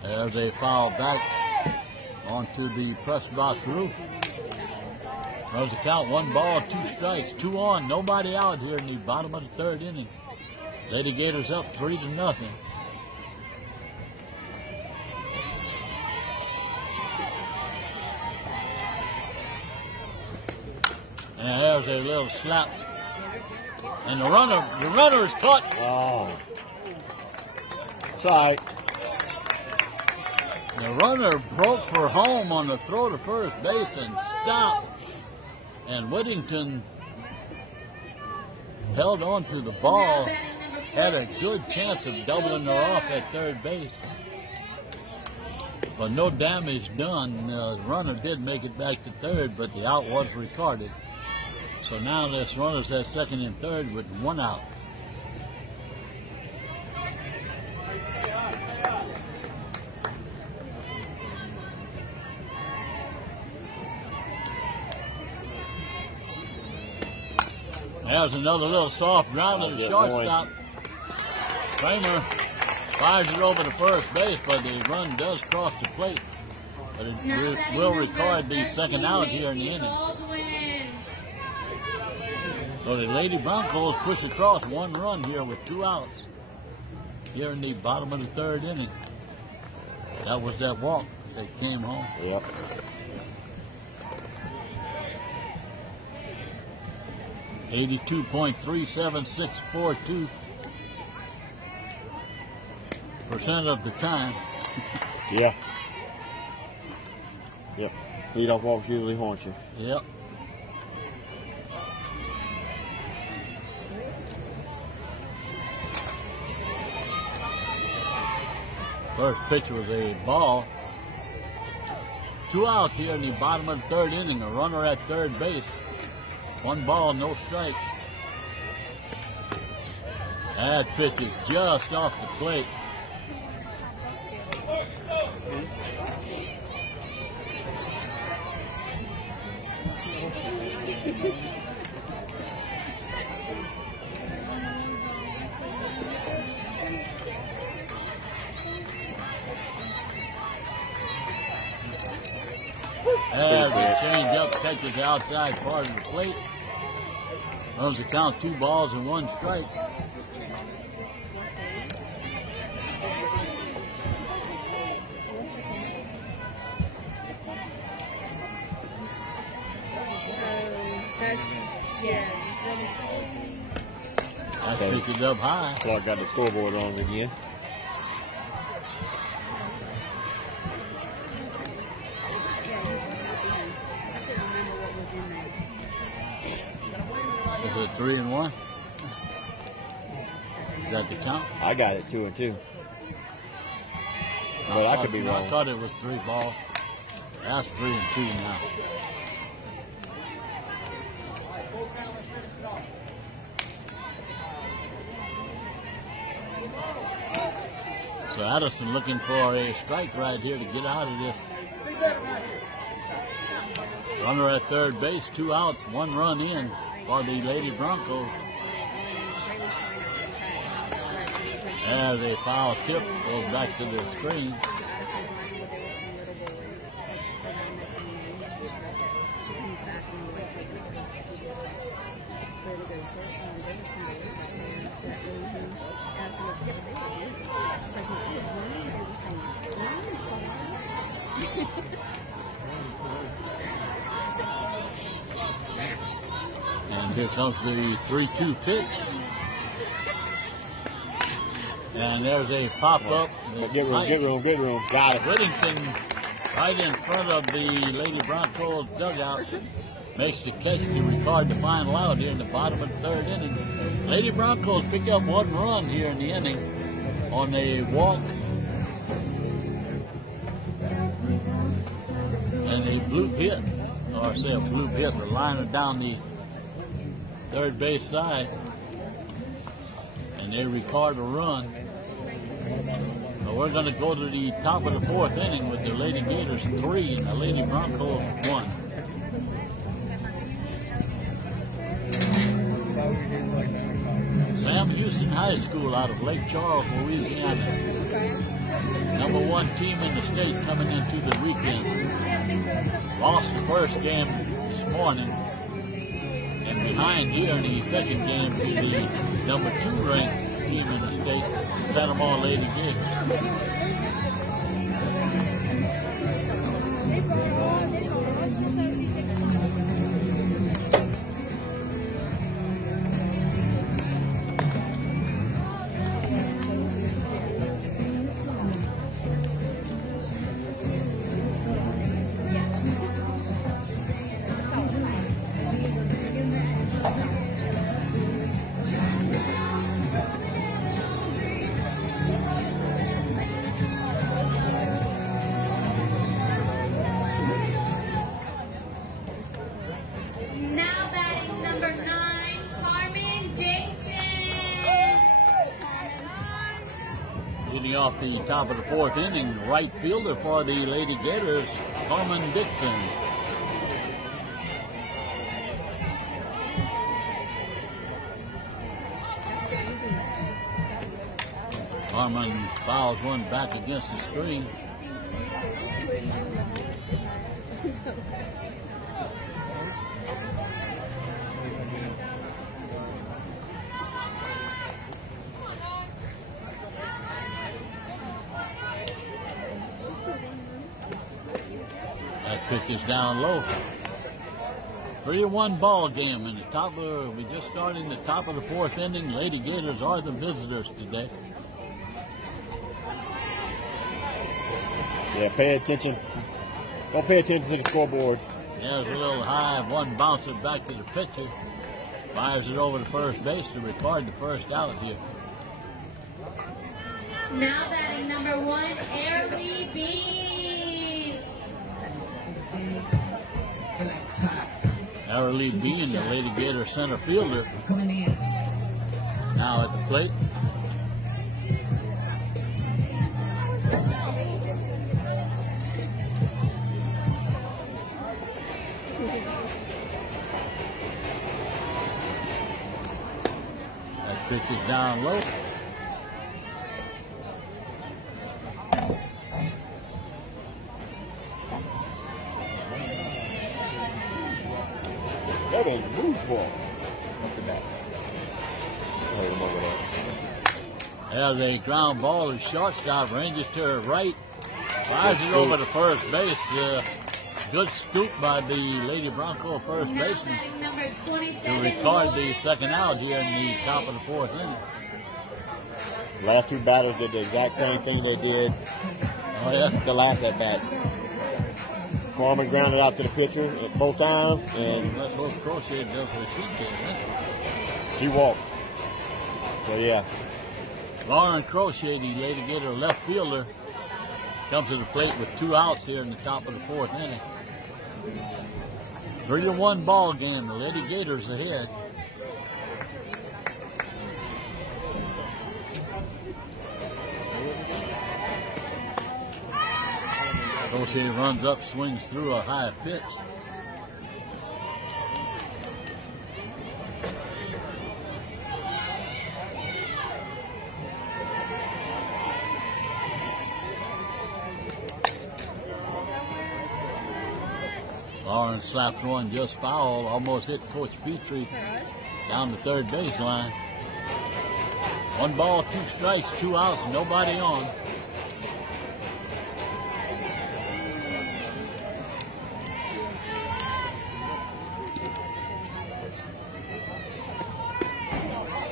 There's a foul back onto the press box roof. There's the count, 1 ball, 2 strikes, 2 on, nobody out here in the bottom of the third inning. Lady Gators up 3-0. And there's a little slap. And the runner is caught. Oh. It's all right. The runner broke for home on the throw to first base and stopped. And Whittington held on to the ball, had a good chance of doubling her off at third base. But no damage done. The runner did make it back to third, but the out was recorded. So now this runner's at second and third with 1 out. There's another little soft ground to the shortstop. Kramer fires it over to first base, but the run does cross the plate. But it will record the second out here in the inning. So the Lady Broncos push across 1 run here with 2 outs here in the bottom of the third inning. That was that walk that came home. Yep. .37642% of the time. Yeah. Yep. Leadoff walks usually haunts you. Yep. First pitch was a ball. 2 outs here in the bottom of the third inning. A runner at third base. 1 ball, no strikes. That pitch is just off the plate. catches the outside part of the plate. Runs the count 2 balls and 1 strike. That pitch is up high. Clark got the scoreboard on again. Is it 3-1? Is that the count? I got it 2-2. But I could be wrong. I thought it was 3 balls. That's 3-2 now. So Addison looking for a strike right here to get out of this. Runner at third base, 2 outs, 1 run in for the Lady Broncos. As a foul tip goes back to the screen. And here comes the 3-2 pitch. And there's a pop-up. Get room. Got it. Whittington right in front of the Lady Broncos dugout makes the catch to record the final out here in the bottom of the 3rd inning. Lady Broncos pick up 1 run here in the inning on a walk and a bloop hit, or I say a bloop hit, the liner down the third base side, and they record a run. So we're going to go to the top of the 4th inning with the Lady Gators 3 and the Lady Broncos 1. Sam Houston High School out of Lake Charles, Louisiana. #1 team in the state coming into the weekend. Lost the first game this morning. And behind here in the second game to the #2 ranked team in the state, Santa Monica Lady Gators. Off the top of the 4th inning, right fielder for the Lady Gators, Carmen Dixon. Carmen fouls one back against the screen. Pitch is down low. 3-1 ball game in the top of, we just started in the top of the 4th inning. Lady Gators are the visitors today. Yeah, pay attention. Don't pay attention to the scoreboard. Yeah, it's a little high. 1 bounces back to the pitcher. Fires it over to first base to record the first out here. Now batting #1, Airly Bean. Airly Bean, the Lady Gator center fielder, now at the plate. That pitch is down low. pull. Up the back. Hold him over there. As a ground ball, the shortstop ranges to her right, flies it over to first base. Good scoop by the Lady Bronco first baseman Number to 27. record the second out here in the top of the fourth inning. Last two batters did the exact same thing they did the last at bat. Foreman grounded out to the pitcher at both times, and Let's hope Crochet does what she did. Huh? she walked. So yeah, Lauren Crochet, the Lady Gator left fielder, comes to the plate with 2 outs here in the top of the fourth inning. 3-1 ball game. The Lady Gators ahead. Crochet runs up, swings through a high pitch. Lawrence slapped one just foul, almost hit Coach Petrie down the third baseline. 1 ball, 2 strikes, 2 outs, nobody on.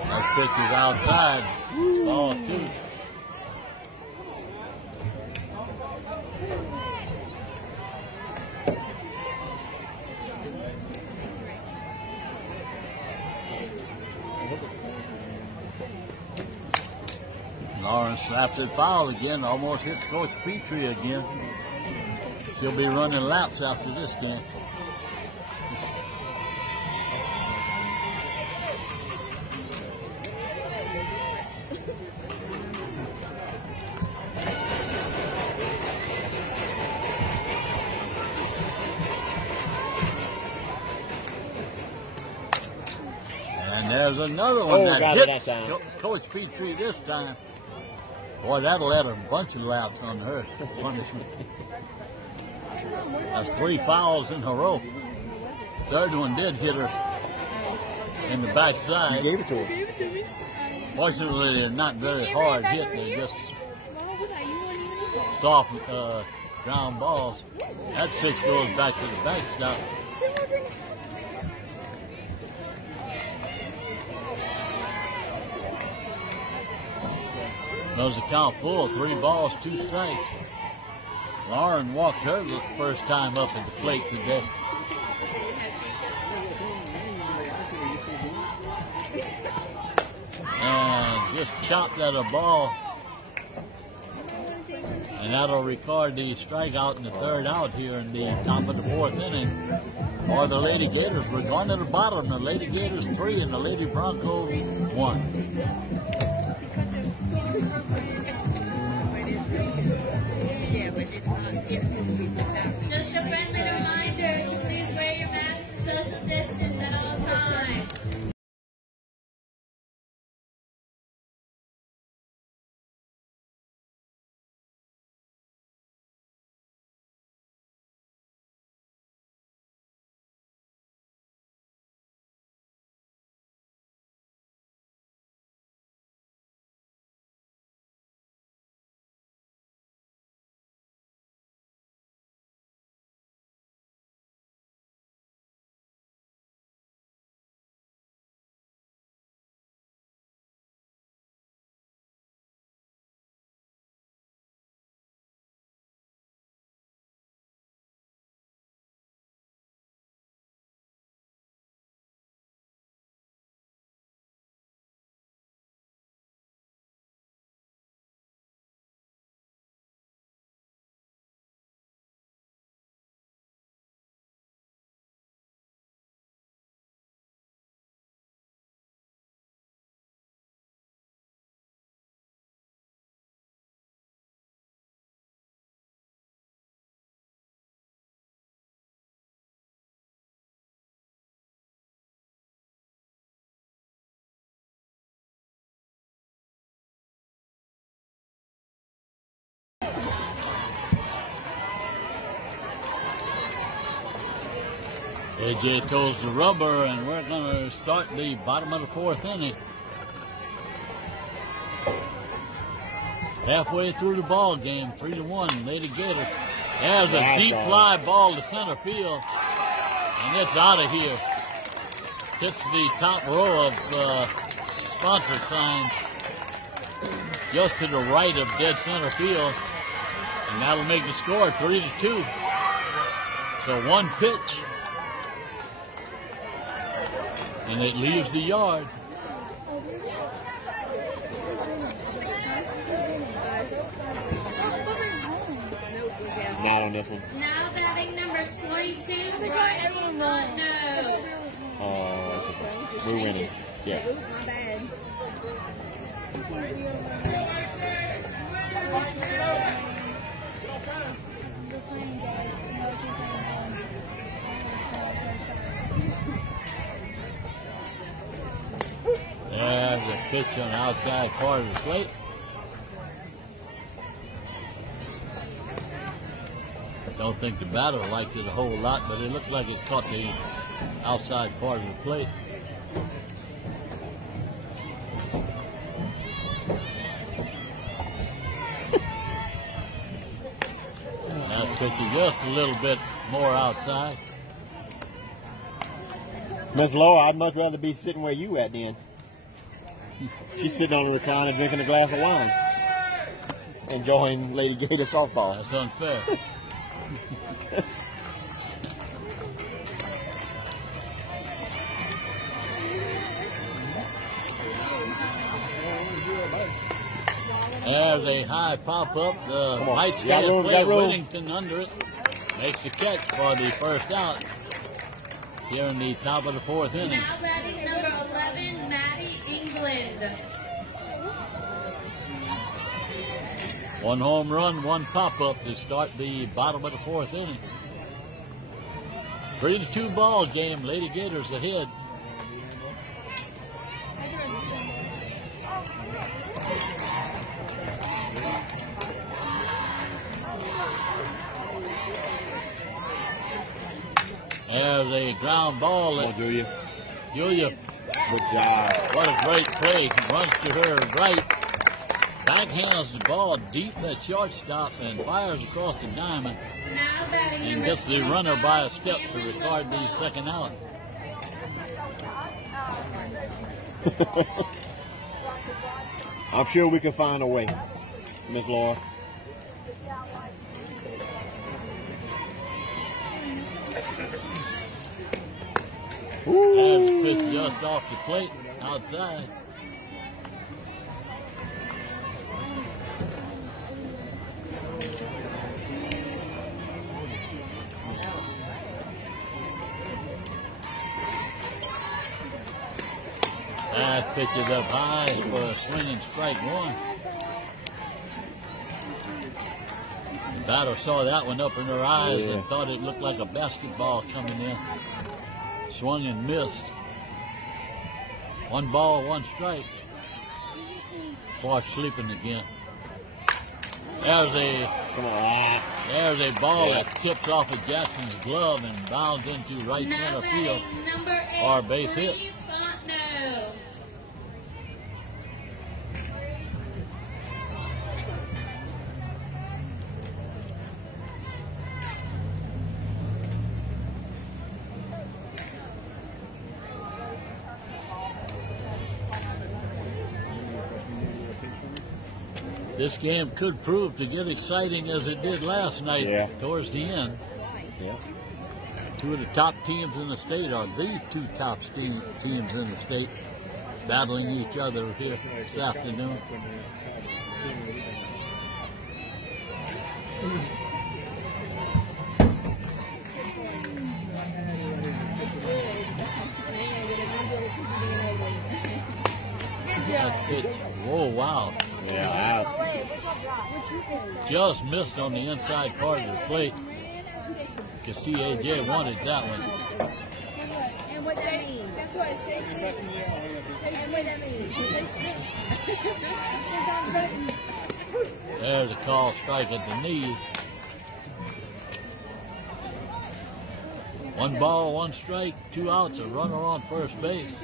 That pitch is outside. Ball 2. Lawrence slaps it foul again, almost hits Coach Petrie again. She'll be running laps after this game. And there's another one that got it hits that time. Coach Petrie this time. Boy, that'll add a bunch of laps on her punishment. That's 3 fouls in a row. Third one did hit her in the backside. you gave it to her. Give it to me. Fortunately, they're not very hard hit. They're just Mama, what are you? soft ground balls. That pitch goes back to the backstop. Knows the count full. 3 balls, 2 strikes. Lauren walked her the first time up at the plate today. And just chopped at a ball. And that'll record the strikeout in the third out here in the top of the fourth inning. For the Lady Gators, we're going to the bottom. The Lady Gators 3 and the Lady Broncos 1. Just a friendly reminder to please wear your mask and social distance at all times. AJ toes the rubber, and we're going to start the bottom of the fourth inning. Halfway through the ball game, 3-1, Lady Gator. There's a deep fly ball to center field, and it's out of here. Hits the top row of sponsor signs just to the right of dead center field, and that'll make the score 3-2. So one pitch, and it leaves the yard. Not on this one. Now batting number 22, Brian Montno. Oh, we're winning. Yeah. My bad. There's a pitch on the outside part of the plate. Don't think the batter liked it a whole lot, but it looked like it caught the outside part of the plate. That's pitching just a little bit more outside. Miss Laura, I'd much rather be sitting where you at then. She's sitting on the recliner drinking a glass of wine, enjoying Lady Gator softball. That's unfair. There's a high pop up. The right side player Whittington under it makes the catch for the first out here in the top of the fourth inning. Now batting number 11, Maddie England. One home run, one pop up to start the bottom of the fourth inning. 3-2 ball game. Lady Gators ahead. There's a ground ball. Come on, Julia. Julia. Good job. What a great play. Runs to her right. Backhands the ball deep at shortstop and fires across the diamond. Now batting And number gets the runner 25, by a step to Cameron record the Lowe. second out. I'm sure we can find a way, Miss Laura. There's the pitch just off the plate outside. That pitch is up high for a swinging strike one. The batter saw that one up in her eyes and thought it looked like a basketball coming in. Swung and missed. One ball, one strike. Clark sleeping again. There's a ball that tips off of Jackson's glove and bounds into right Now center field. batting number 8, Or base hit. Bree Fontenot. This game could prove to get exciting as it did last night towards the end. Yeah. Two of the top teams in the state, are the two top teams in the state, battling each other here this afternoon. Oh, wow. Yeah. Just missed on the inside part of the plate. You can see AJ wanted that one. And what that means? That's what it says. And what that means? There's a call strike at the knee. 1 ball, 1 strike, 2 outs, a runner on first base.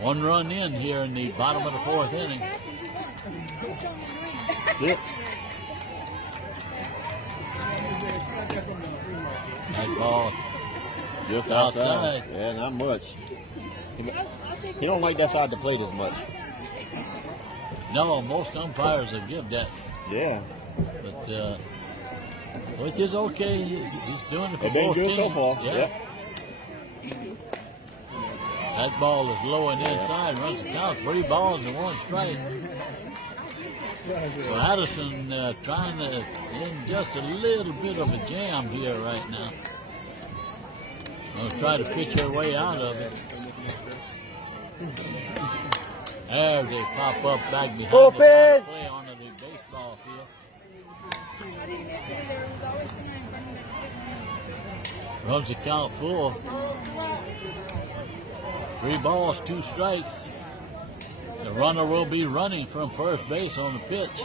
1 run in here in the bottom of the 4th inning. Yep. That ball Just outside. Yeah, not much. He don't like that side of the plate as much. No, most umpires will give that. Yeah. But, which is okay. He's doing it for They've been both good teams. so far. Yeah. Yep. That ball is low and inside. Runs the count. 3 balls and 1 strike. So Addison trying to in just a little bit of a jam here right now. Gonna try to pitch her way out of it. There they pop up back behind the side play onto the baseball field. Runs the count full. 3 balls, 2 strikes. The runner will be running from first base on the pitch.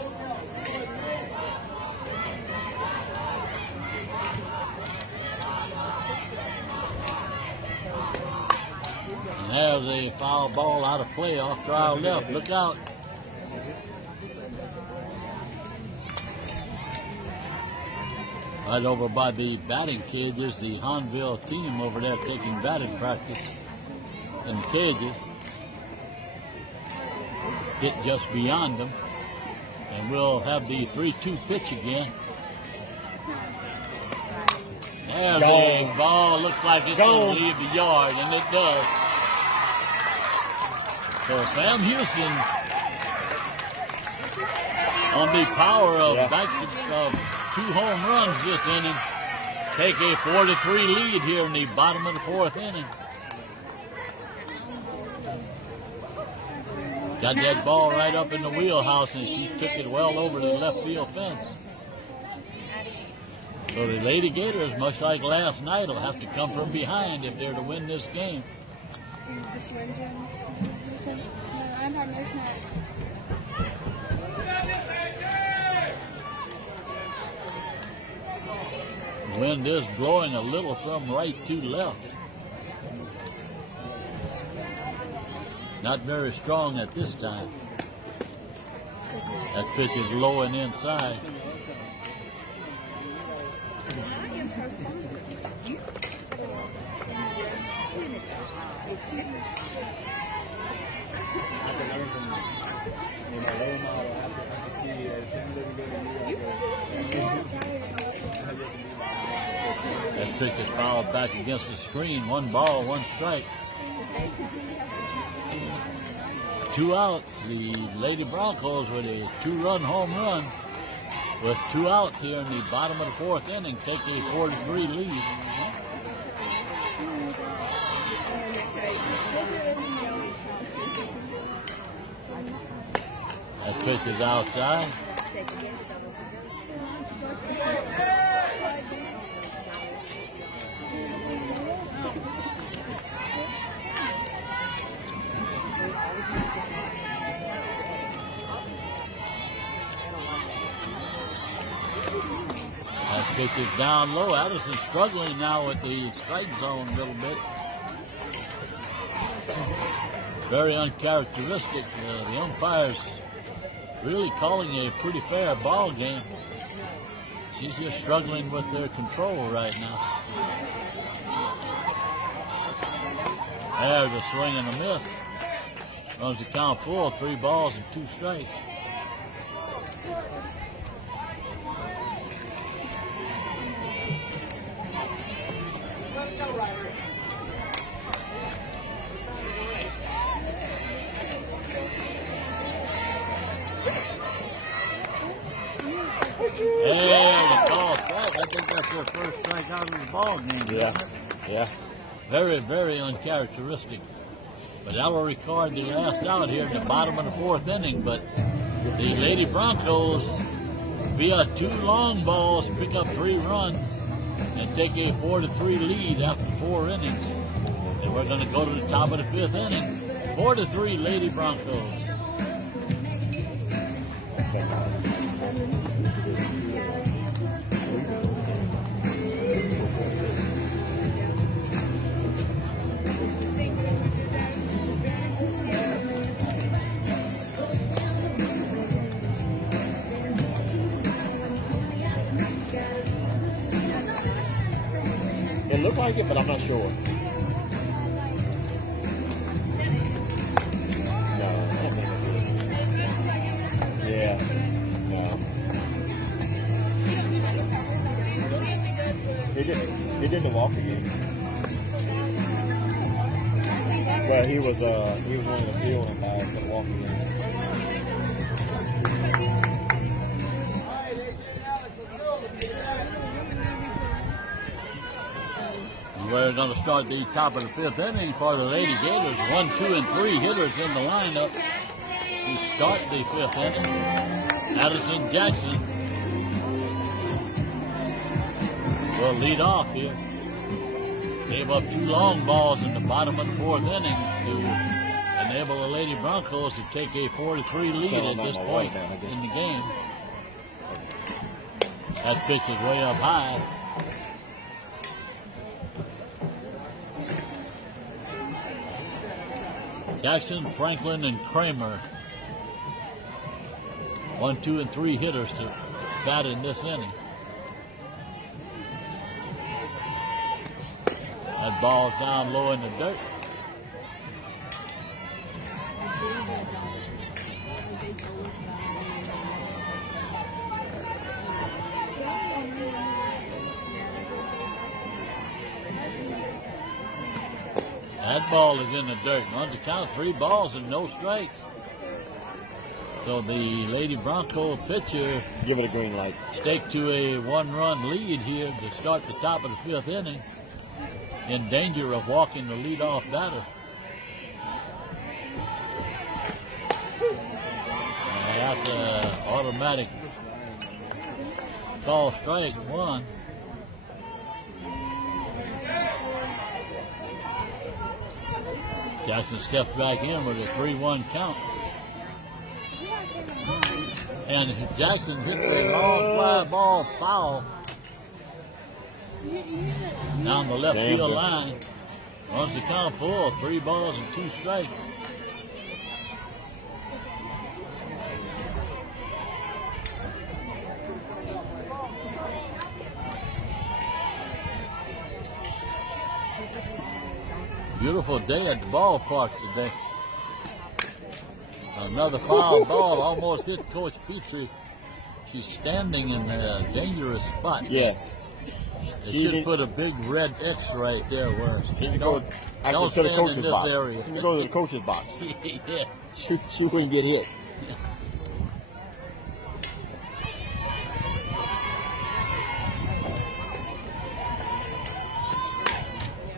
And there's a foul ball out of play off to our left. Look out. Right over by the batting cages, the Hanville team over there taking batting practice in the cages. Hit just beyond them. And we'll have the 3-2 pitch again. There's the ball. Looks like it's going to leave the yard, and it does. So Sam Houston, on the power of of 2 home runs this inning, take a 4-3 lead here in the bottom of the 4th inning. Got that ball right up in the wheelhouse, and she took it well over the left field fence. So the Lady Gators, much like last night, will have to come from behind if they're to win this game. Wind is blowing a little from right to left. Not very strong at this time. That pitch is low and inside. That pitch is fouled back against the screen. 1 ball, 1 strike. 2 outs. The Lady Broncos with a 2-run home run with 2 outs here in the bottom of the 4th inning take a 4-3 lead. That pitch is outside. That pitch is down low. Addison's struggling now with the strike zone a little bit. Very uncharacteristic. The umpires really calling a pretty fair ball game. She's just struggling with their control right now. There's a swing and a miss. Runs the count full, 3 balls and 2 strikes. Hey, the call strike. I think that's their first strike out of the ball game. Yeah. Very, very uncharacteristic. But that will record the last out here in the bottom of the 4th inning. But the Lady Broncos, via 2 long balls, pick up 3 runs and take a 4-3 lead after 4 innings. And we're going to go to the top of the 5th inning. 4-3 Lady Broncos. It looked like it, but I'm not sure. No, I don't think that's it. Yeah. No. He didn't walk again. Well, he was one of the field umpires that walked again. We're going to start the top of the 5th inning for the Lady Gators. 1, 2, and 3 hitters in the lineup to start the 5th inning. Addison Jackson will lead off here. Gave up 2 long balls in the bottom of the 4th inning to enable the Lady Broncos to take a 4-3 lead at this point in the game. That pitch is way up high. Jackson, Franklin, and Kramer. 1, 2, and 3 hitters to bat in this inning. That ball's down low in the dirt. That ball is in the dirt. Runs the count, 3 balls and no strikes. So the Lady Bronco pitcher give it a green light. Stake to a 1-run lead here to start the top of the 5th inning. In danger of walking the leadoff batter. That's an automatic call, strike 1. Jackson steps back in with a 3-1 count. And Jackson hits a long fly ball foul down the left field line. Runs the count full, 3 balls and 2 strikes. Beautiful day at the ballpark today. Another foul ball almost hit Coach Petrie. She's standing in a dangerous spot. Yeah. They should put a big red X right there where she can go don't to the stand coach's in this box. area. She can go to the coach's box. Yeah. She wouldn't get hit.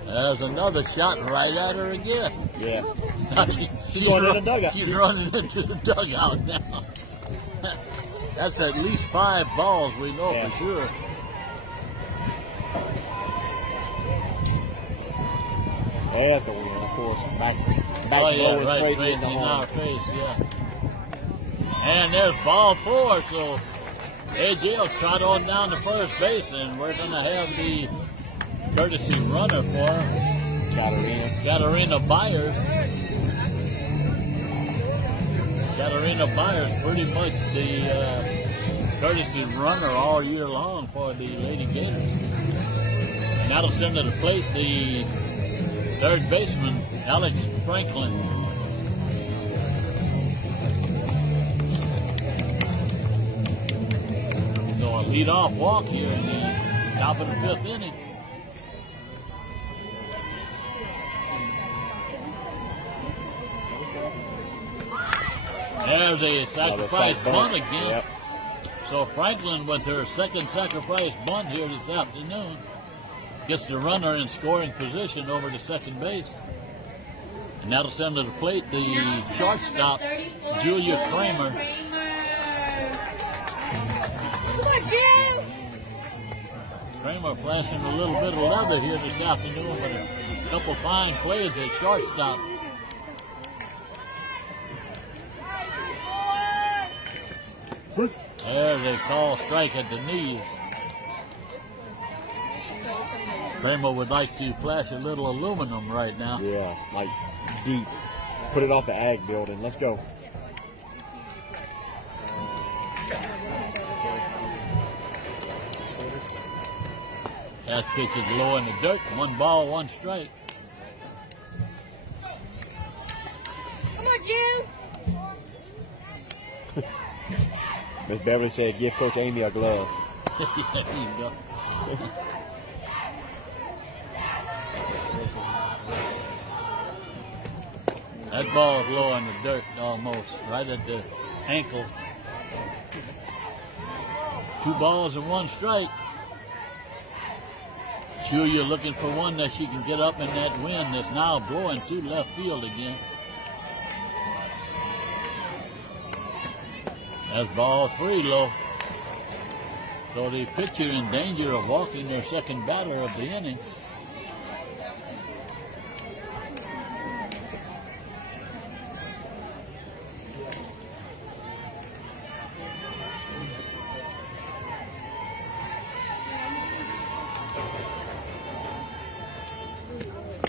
There's another shot right at her again. Yeah. She's going in the dugout. She's running into the dugout now. That's at least 5 balls, we know for sure. There's the win, of course. Back Oh yeah, right straight in our face, yeah. And there's ball 4, so AJ will trot on down to first base, and we're going to have the courtesy runner for Katarina Byers. Katarina Byers pretty much the courtesy runner all year long for the Lady Gators. And that'll send to the plate the 3rd baseman, Alex Franklin. So a leadoff walk here in the top of the 5th inning. There's a sacrifice bunt again. Yep. So Franklin, with her 2nd sacrifice bunt here this afternoon, gets the runner in scoring position over to second base. And that'll send to the plate the shortstop, Julia Kramer. Kramer flashing a little bit of leather here this afternoon with a couple fine plays at shortstop. There's a call strike at the knees. Kramer would like to flash a little aluminum right now. Yeah, like deep. Put it off the ag building. Let's go. That pitch is low in the dirt. 1 ball, 1 strike. Come on, Jude. Miss Beverly said, give Coach Amy a glove. Yeah, there you go. That ball is low in the dirt almost, right at the ankles. 2 balls and 1 strike. Julia looking for one that she can get up in that wind that's now blowing to left field again. That's ball 3 low. So the pitcher in danger of walking their second batter of the inning.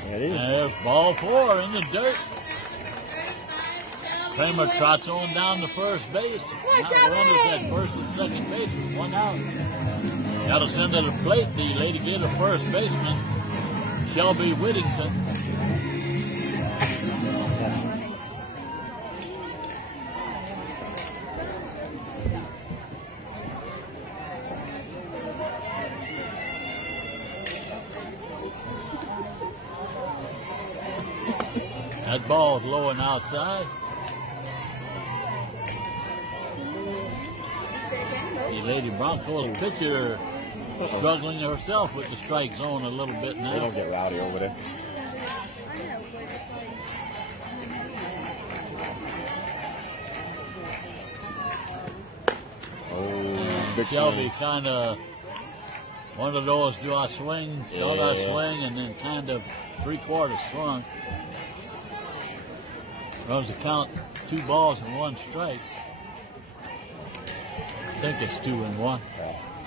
There it is. There's ball 4 in the dirt. Kramer trots on down to first base. Now runners at first and second base with 1 out. Got to send to the plate the Lady Gator first baseman, Shelby Whittington. That ball is low and outside. The Lady Broncos pitcher struggling herself with the strike zone a little bit They now. don't get rowdy over there. Oh, big Shelby swing. kind of one of those, do I swing, don't I Yeah. swing, and then kind of 3/4 swung. Runs the count, 2 balls and 1 strike. I think it's 2 and 1.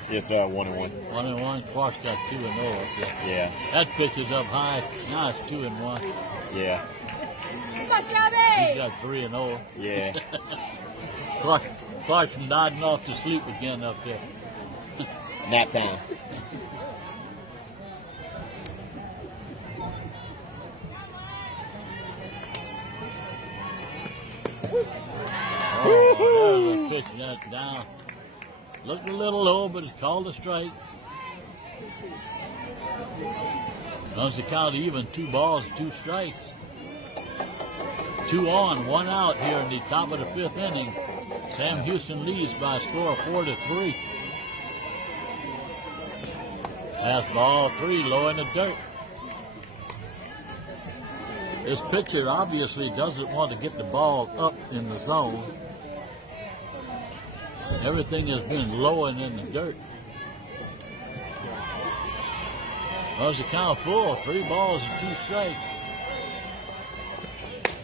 It's 1-1. 1 and 1. Clark's got 2 and 0 up there. Yeah, That pitch is up high. Now it's 2 and 1. yeah, Come on, He's Shelby. got 3 and 0. yeah. Clark's nodding off to sleep again up there. Nap time. Oh, there's a pitch that's down. Looked a little low, but it's called a strike. Runs the count even, 2 balls, 2 strikes. 2 on, 1 out here in the top of the 5th inning. Sam Houston leads by a score of 4-3. Pass ball 3, low in the dirt. This pitcher obviously doesn't want to get the ball up in the zone. Everything has been low and in the dirt. Runs the count full, 3 balls and 2 strikes.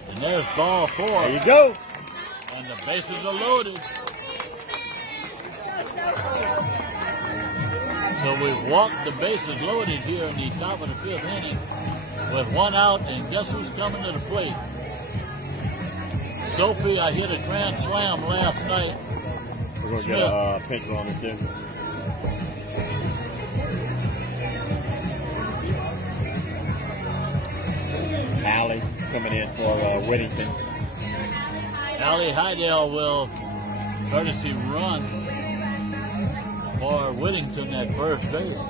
And there's ball 4. There you go. And the bases are loaded. So we've walked the bases loaded here in the top of the 5th inning with 1 out, and guess who's coming to the plate? Sophie, I hit a grand slam last night. We're going to get a pinch runner too. Allie coming in for Whittington. Allie Heidel will courtesy run for Whittington at first base.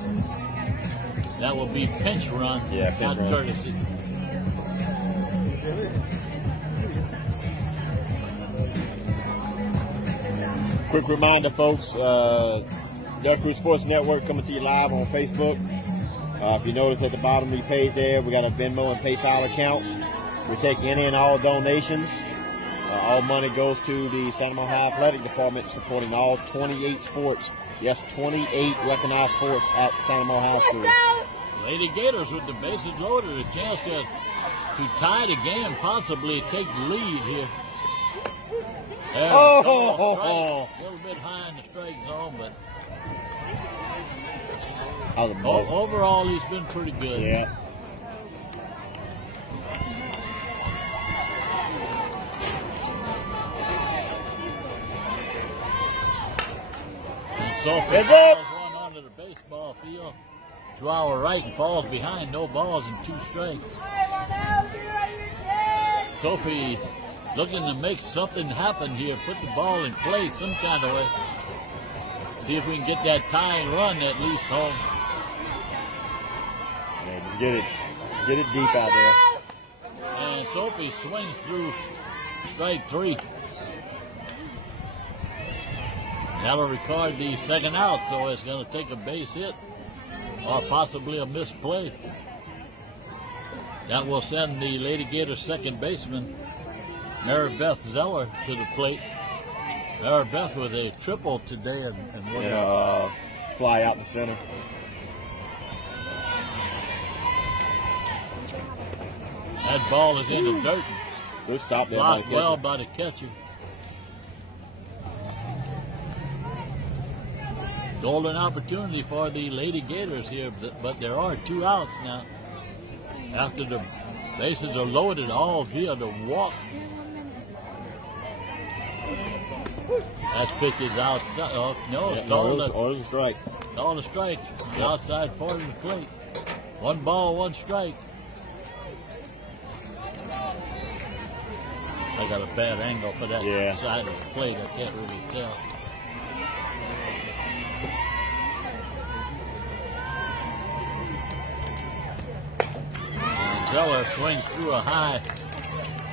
That will be pinch run, Yeah, pinch not run. courtesy. Quick reminder, folks, Duck Crew Sports Network coming to you live on Facebook. If you notice at the bottom of the page there, we got a Venmo and PayPal accounts. We take any and all donations. All money goes to the Santa Monica High Athletic Department, supporting all 28 sports. Yes, 28 recognized sports at Santa Monica High School. Lady Gators with the bases loaded, a chance to tie the game, possibly take the lead here. There's Oh! a double strike. A little bit high in the strike zone, but overall he's been pretty good. Yeah. And so It's far, up. one onto the baseball field. to our right and falls behind. No balls and 2 strikes. Sophie looking to make something happen here. Put the ball in play some kind of way. See if we can get that tying run at least home. Yeah, just get it deep out there. And Sophie swings through strike 3. That'll record the second out, so it's going to take a base hit or possibly a missed play. That will send the Lady Gators second baseman, Mary Beth Zeller, to the plate. Mary Beth with a triple today and fly out the center. That ball is in the dirt. Good stop there. Blocked well by the catcher. Golden opportunity for the Lady Gators here, but there are 2 outs now. After the bases are loaded, all via the walk. That pitch is outside. Oh, no, it's called a strike. Called a strike. The outside part of the plate. 1 ball, 1 strike. I got a bad angle for that side of the plate. I can't really tell. Zeller swings through a high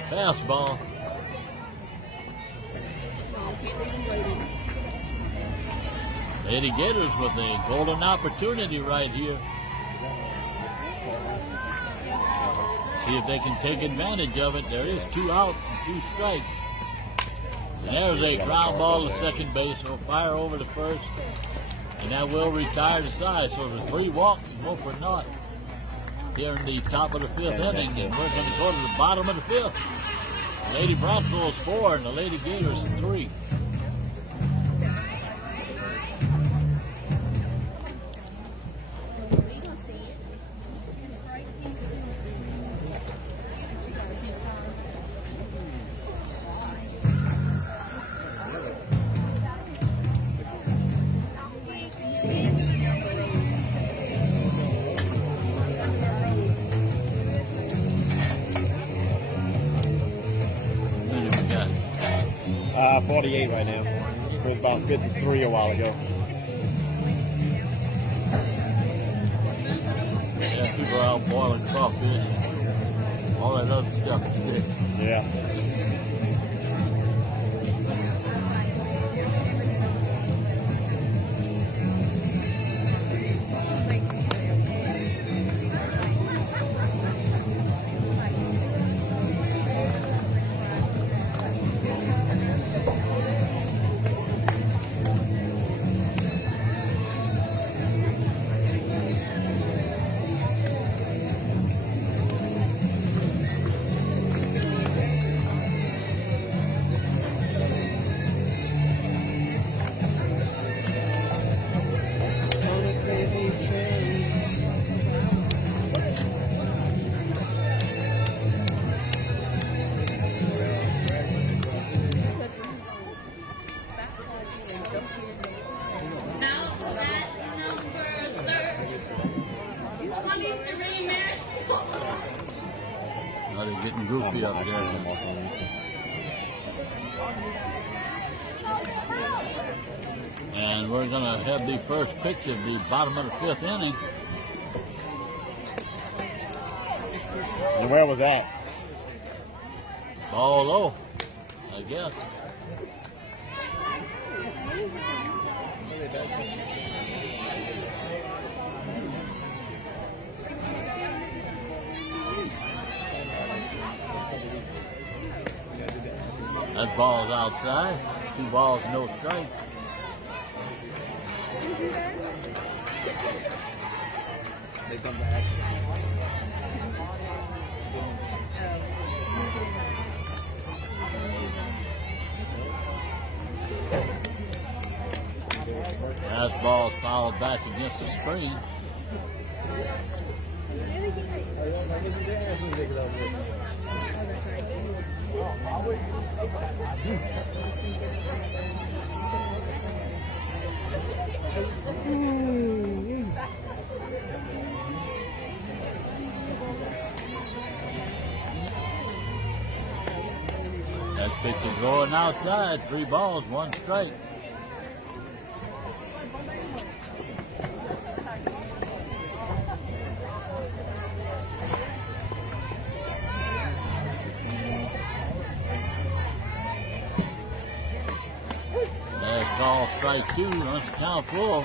fastball. Lady Gators with a golden opportunity right here. See if they can take advantage of it. There is 2 outs and 2 strikes. And there's a ground ball to second base. So fire over to first. And that will retire the side. So there's 3 walks and 1 for naught here in the top of the 5th inning. And we're going to go to the bottom of the 5th. Lady Broncos 4 and the Lady Gators 3. What do we got? 48 right now. It was about 53 a while ago. Yeah, people are out boiling crawfish. All that other stuff today. Yeah. Now to bat number 23, Mary. Now they're getting goofy up there. And we're going to have the first pitch of the bottom of the 5th inning. And where was that? Ball low, I guess. That ball's outside. 2 balls, no strike. That ball's fouled back against the screen. Throwing outside, 3 balls, 1 strike. That's called strike 2, runs the count full.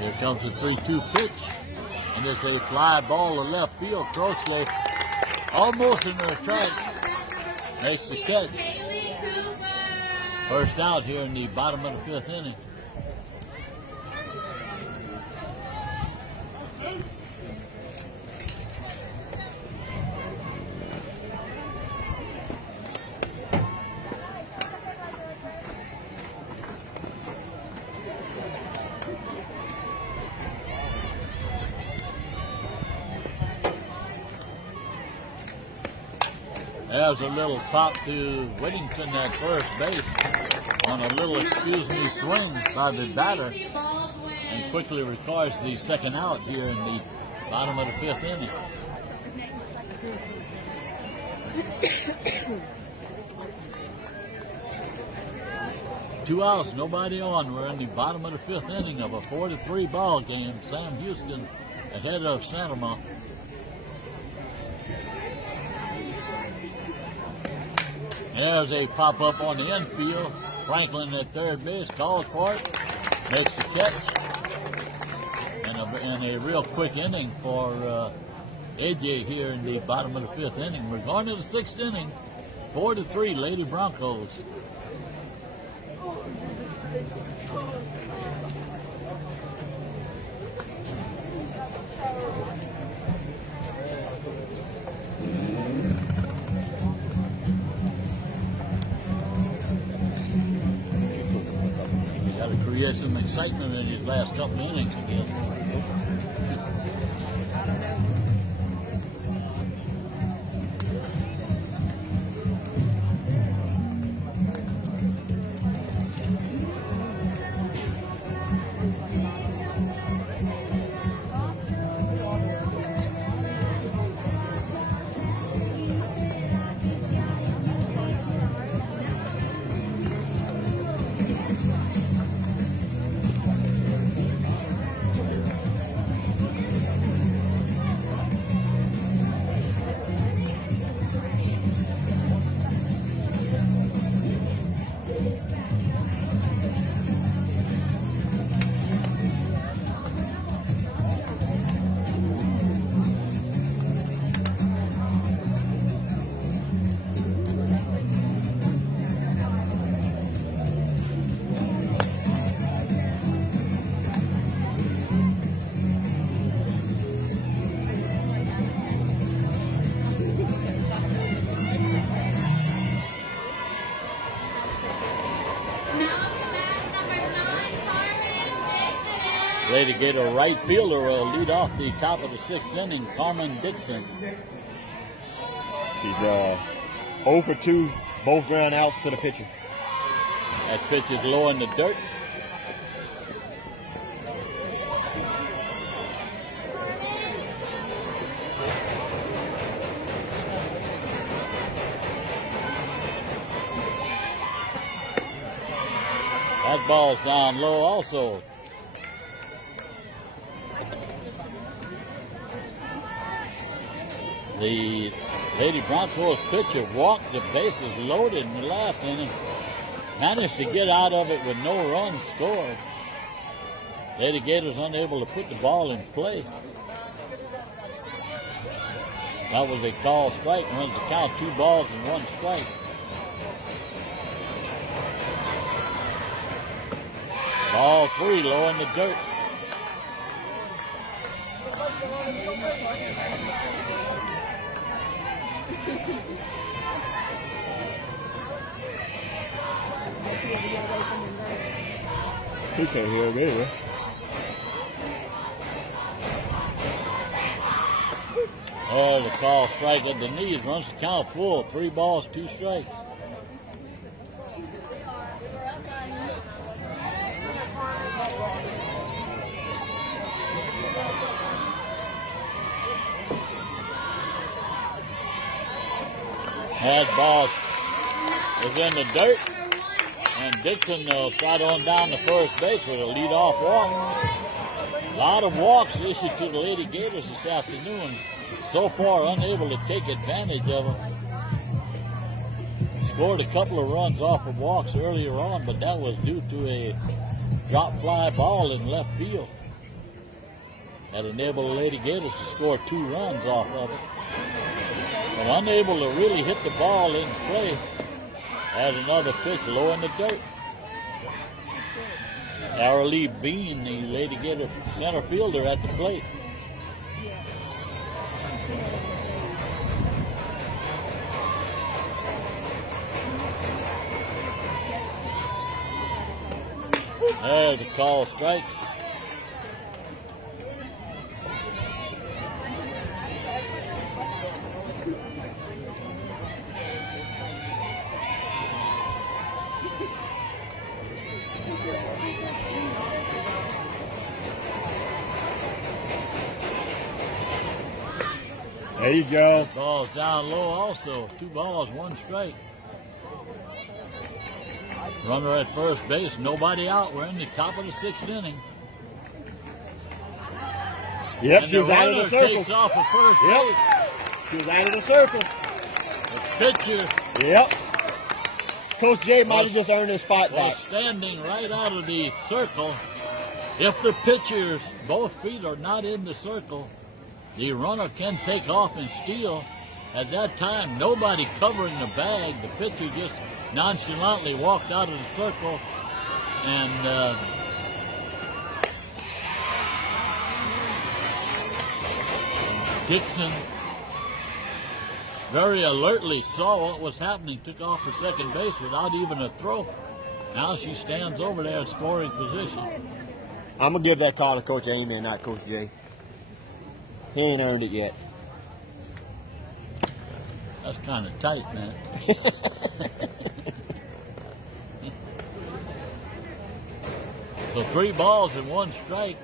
Here comes the 3-2 pitch, and it's a fly ball to left field. Crossley almost in the track, makes the catch. First out here in the bottom of the 5th inning. There's a little pop to Whittington at first base on a little excuse me swing by the batter, and quickly records the second out here in the bottom of the 5th inning. Two outs, nobody on. We're in the bottom of the 5th inning of a 4-3 ball game. Sam Houston ahead of Santamont. There's a pop-up on the infield. Franklin at third base calls for it, makes the catch, and a real quick inning for AJ here in the bottom of the 5th inning. We're going to the 6th inning, 4-3 Lady Broncos. Create some excitement in his last couple innings again. Ready to get a right fielder will lead off the top of the 6th inning, Carmen Dixon. She's 0 for 2, both ground outs to the pitcher. That pitch is low in the dirt. That ball's down low also. The Lady Broncos pitcher walked the bases loaded in the last inning. Managed to get out of it with no runs scored. Lady Gators unable to put the ball in play. That was a called strike. Runs the count, 2 balls and 1 strike. Ball 3 low in the dirt. He can't hear me, right? Oh, the call strike at the knees. Runs the count full. 3 balls, 2 strikes. That ball is in the dirt, and Dixon slide on down to first base with a leadoff walk. A lot of walks issued to the Lady Gators this afternoon. So far, unable to take advantage of them. Scored a couple of runs off of walks earlier on, but that was due to a drop fly ball in left field that enabled the Lady Gators to score 2 runs off of it. But unable to really hit the ball in play, had another pitch low in the dirt. Lee Bean, the Lady Gator center fielder, at the plate. There's a call strike. There you go. Ball's down low also. 2 balls, 1 strike. Runner at first base, nobody out. We're in the top of the 6th inning. Yep, And she was out of the circle. Takes off at first base. She was out of the circle. The pitcher Yep. Coach J might have just earned his spot was back. standing right out of the circle. If the pitcher's both feet are not in the circle, the runner can take off and steal. At that time, nobody covering the bag. The pitcher just nonchalantly walked out of the circle, and Dixon very alertly saw what was happening, took off for second base without even a throw. Now she stands over there in scoring position. I'm going to give that call to Coach Amy and not Coach J. He ain't earned it yet. That's kind of tight, man. So 3 balls and 1 strike.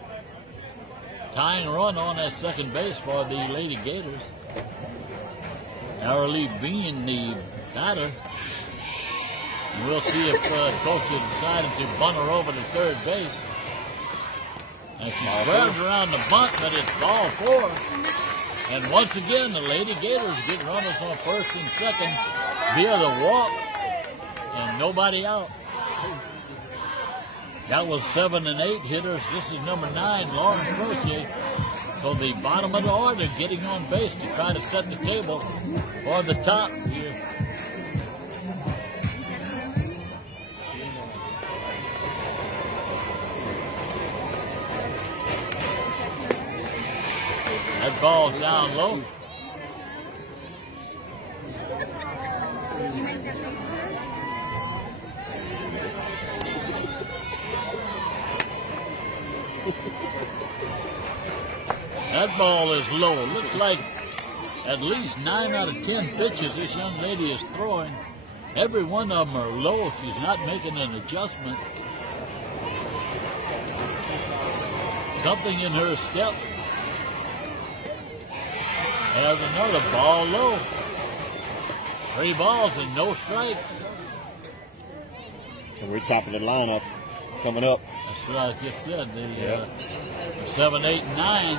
Tying run on that second base for the Lady Gators. Lee Bean, the batter. And we'll see if Coach has decided to bunt her over to third base. And she squares around the bunt, but it's ball 4. And once again, the Lady Gators get runners on first and second via the walk, and nobody out. That was 7 and 8 hitters. This is number 9, Lauren Crochet. So the bottom of the order getting on base to try to set the table for the top here. That ball down low. That ball is low. Looks like at least 9 out of 10 pitches this young lady is throwing. Every one of them are low. She's not making an adjustment. Something in her step. There's another ball low. 3 balls and no strikes. And we're top of the lineup coming up. That's what I just said. The 7, 8, and 9.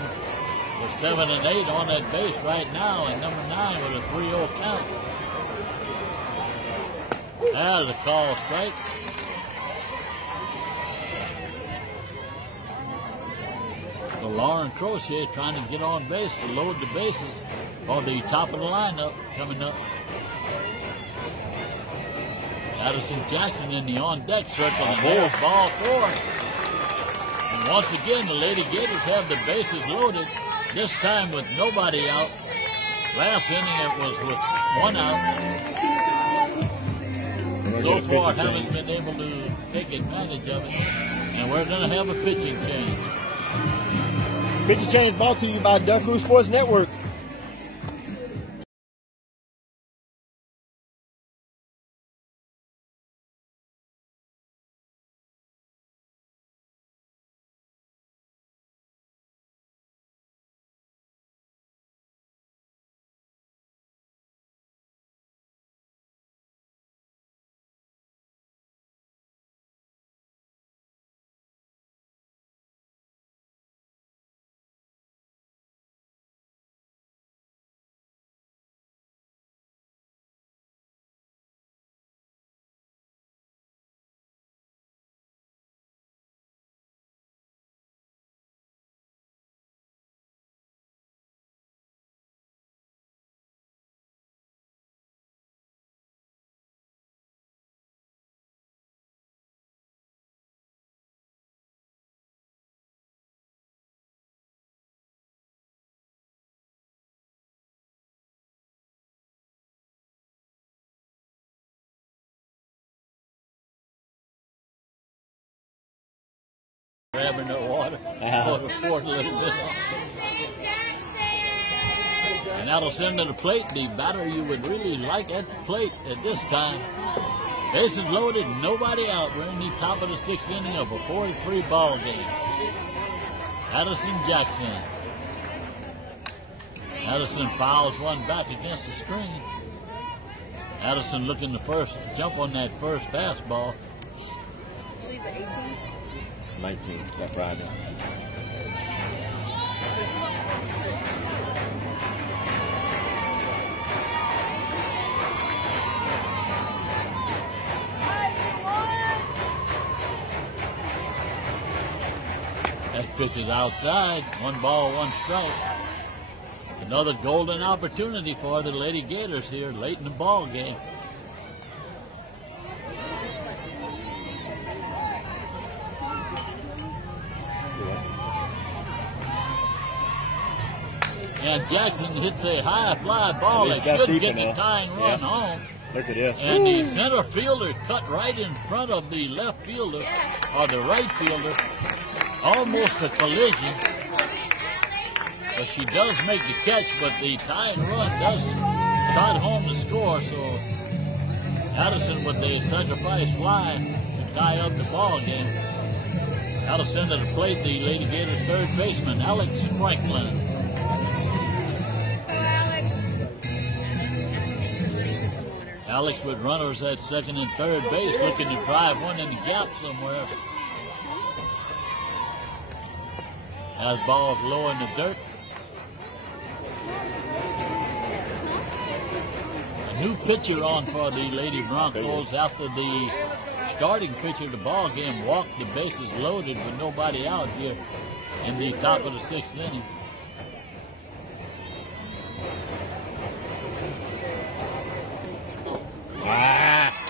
We're 7 and 8 on that base right now, and number 9 with a 3-0 count. There's a call strike. So Lauren Crochet trying to get on base to load the bases for the top of the lineup coming up. Addison Jackson in the on-deck circle, and there's ball 4. And once again, the Lady Gators have the bases loaded, this time with nobody out. Last inning it was with 1 out. So far haven't been able to take advantage of it. And we're going to have a pitching change. Pitching change brought to you by Duck Crew Sports Network. grabbing the water for the fourth little bit. And that'll send to the plate the batter you would really like at the plate at this time. Bases loaded, nobody out. We're in the top of the sixth inning of a 4-3 ball game. Addison Jackson. Addison fouls one back against the screen. Addison looking to jump on that first fastball. I believe the 18th. 19th, that Friday. That pitch is outside. 1 ball, 1 strike. Another golden opportunity for the Lady Gators here late in the ball game. And Jackson hits a high fly ball that should get the tying run home. Look at this. And the center fielder cut right in front of the left fielder, or the right fielder. Almost a collision. But she does make the catch, but the tying run does cut home the score. So Addison with the sacrifice fly to tie up the ball game. That'll send to the plate the Lady Gators third baseman, Alex Franklin. Alex with runners at second and third base, looking to drive one in the gap somewhere. Has balls low in the dirt. A new pitcher on for the Lady Broncos after the starting pitcher of the ball game walked the bases loaded with nobody out here in the top of the sixth inning.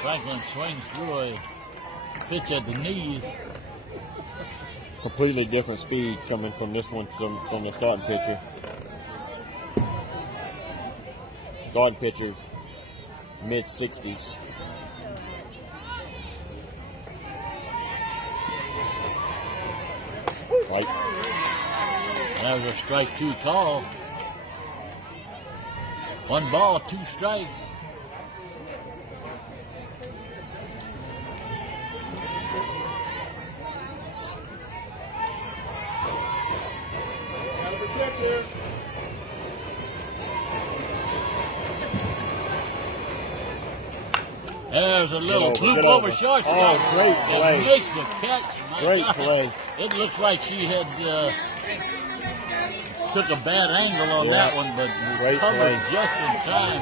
Franklin swings through a pitch at the knees. Completely different speed coming from this one from the starting pitcher. Starting pitcher, mid-60s. Right. That was a strike 2 call. 1 ball, 2 strikes. There's a little loop over shortstop. Oh, great play. It makes the catch. Great play. It looks like she had took a bad angle on that one, but recovered just in time.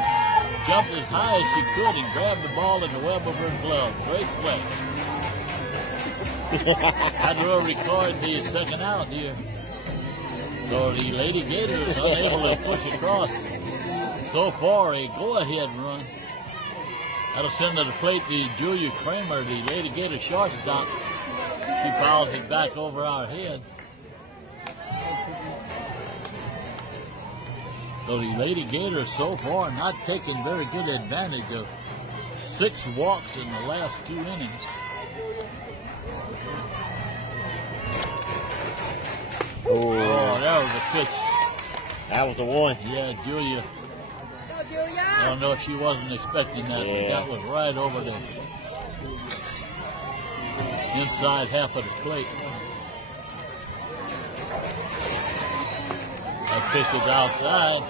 Jumped as high as she could and grabbed the ball in the web of her glove. Great play. Had to record the second out here. So the Lady Gators unable to push across. So far, a go-ahead run. That'll send to the plate the Julia Kramer, the Lady Gator shortstop. She fouls it back over our head. So the Lady Gators so far not taking very good advantage of 6 walks in the last 2 innings. Oh, that was a pitch. That was the one. Yeah, Julia. I don't know if she wasn't expecting that, but that was right over the inside half of the plate. That pitch is outside.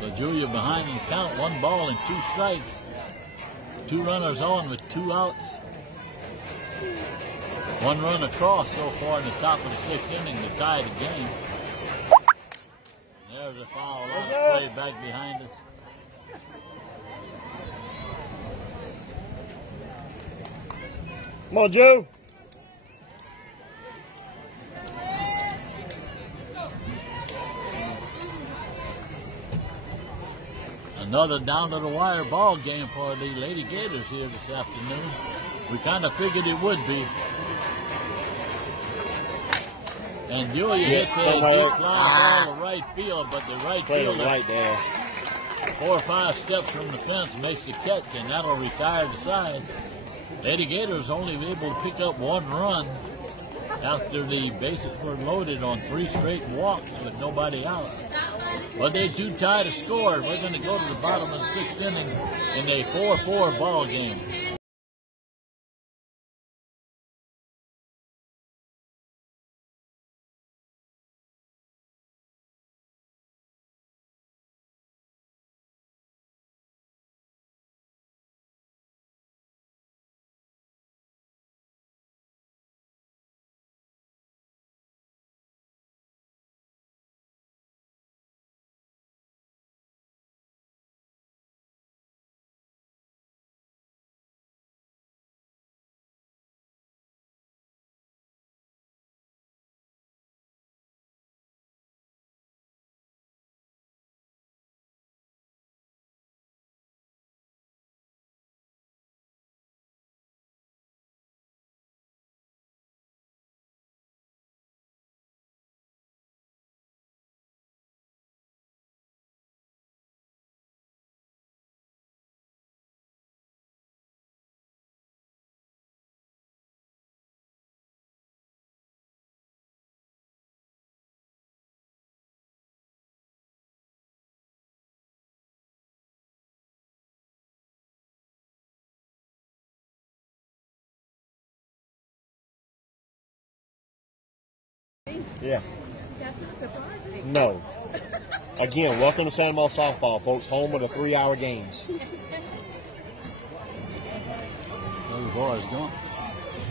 So Julia behind in the count, 1 ball and 2 strikes. 2 runners on with 2 outs. 1 run across so far in the top of the 6th inning to tie the game. There's a foul on the play back behind us. Come on, Joe. Another down-to-the-wire ball game for the Lady Gators here this afternoon. We kind of figured it would be. And Julia hits a deep fly ball to right field, but the right fielder, right there, 4 or 5 steps from the fence, makes the catch, and that'll retire the side. Lady Gators only able to pick up 1 run after the bases were loaded on 3 straight walks with nobody out. But they do tie the score. We're going to go to the bottom of the 6th inning in a 4-4 ball game. Yeah. No. Again, welcome to Santa Monica softball, folks. Home of the 3-hour games. Where the boys going?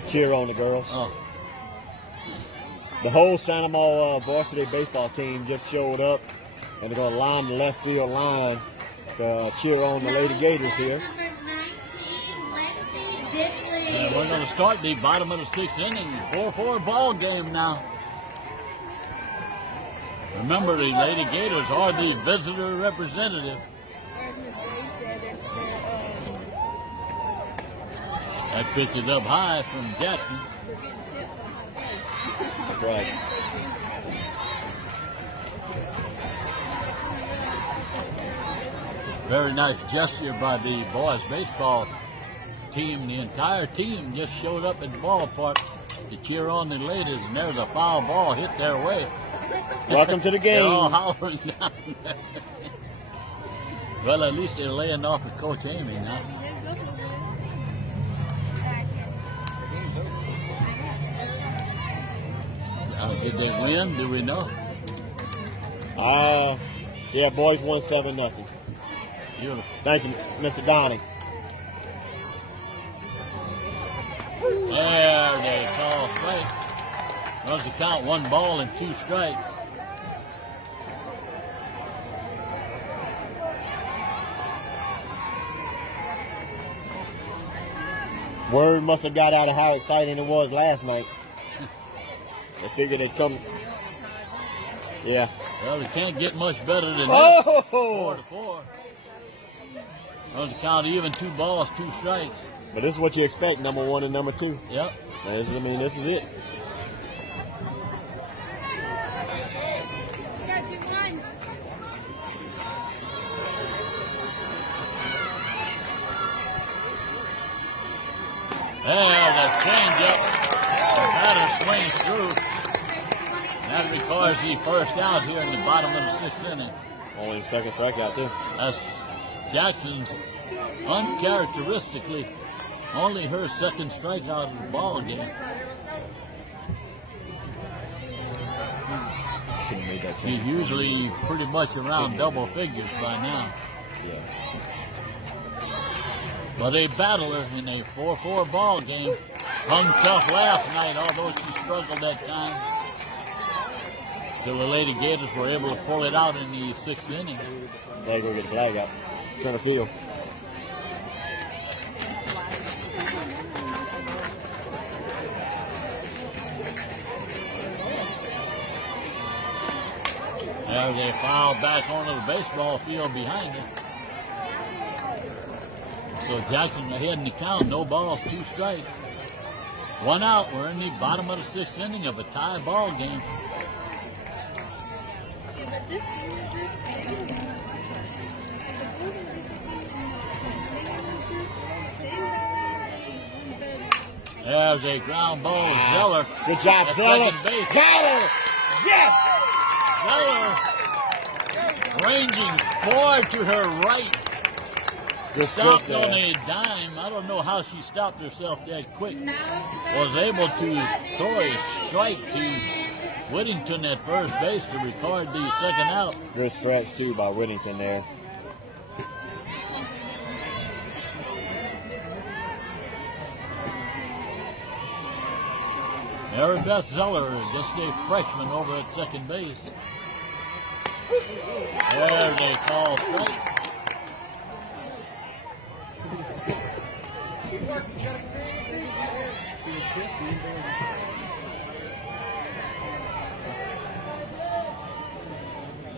Cheer on the girls. Oh. The whole Santa Monica varsity baseball team just showed up, and they're going to line the left field line to cheer on the Lady Gators here. And we're going to start the bottom of the 6th inning. 4-4 ball game now. Remember, the Lady Gators are the visitor representative. That pitch is up high from Jackson. That's right. Very nice gesture by the boys baseball team. The entire team just showed up at the ballpark to cheer on the ladies, and there's a foul ball hit their way. Welcome to the game. They're all hollering down there. Well, at least they're laying off with Coach Amy now. Did they win? Do we know? Yeah, boys won 7-0. Beautiful. Thank you, Mr. Donnie. There they call strike. Runs the count, 1 ball and 2 strikes. Word must have got out of how exciting it was last night. They figured they'd come. Yeah. Well, it can't get much better than that. 4-4. Runs the count even, 2 balls, 2 strikes. But this is what you expect, number 1 and number 2. Yep. This is it. There, the changeup. The batter swings through. That requires the first out here in the bottom of the 6th inning. Only the second strikeout, too. That's Jackson's uncharacteristically only her second strikeout of the ball game. Shouldn't have made that She's change. usually pretty much around double figures by now. Yeah. But a battler in a 4-4 ball game. Hung tough last night, although she struggled at times. So the Lady Gators were able to pull it out in the 6th inning. They go get the flag out. Center field. There they foul back onto the baseball field behind us. So Jackson ahead in the count, no balls, 2 strikes. 1 out, we're in the bottom of the 6th inning of a tie ball game. There's a ground ball. Zeller. Good job, at Zeller. second base. Got her. Yes. Zeller ranging forward to her right. Good Stopped quick, on a dime. I don't know how she stopped herself that quick. Now it's Was able to throw a strike to Whittington at first base to record the second out. Good stretch too by Whittington there. Mary Beth Zeller, just a freshman over at second base. There's a call strike.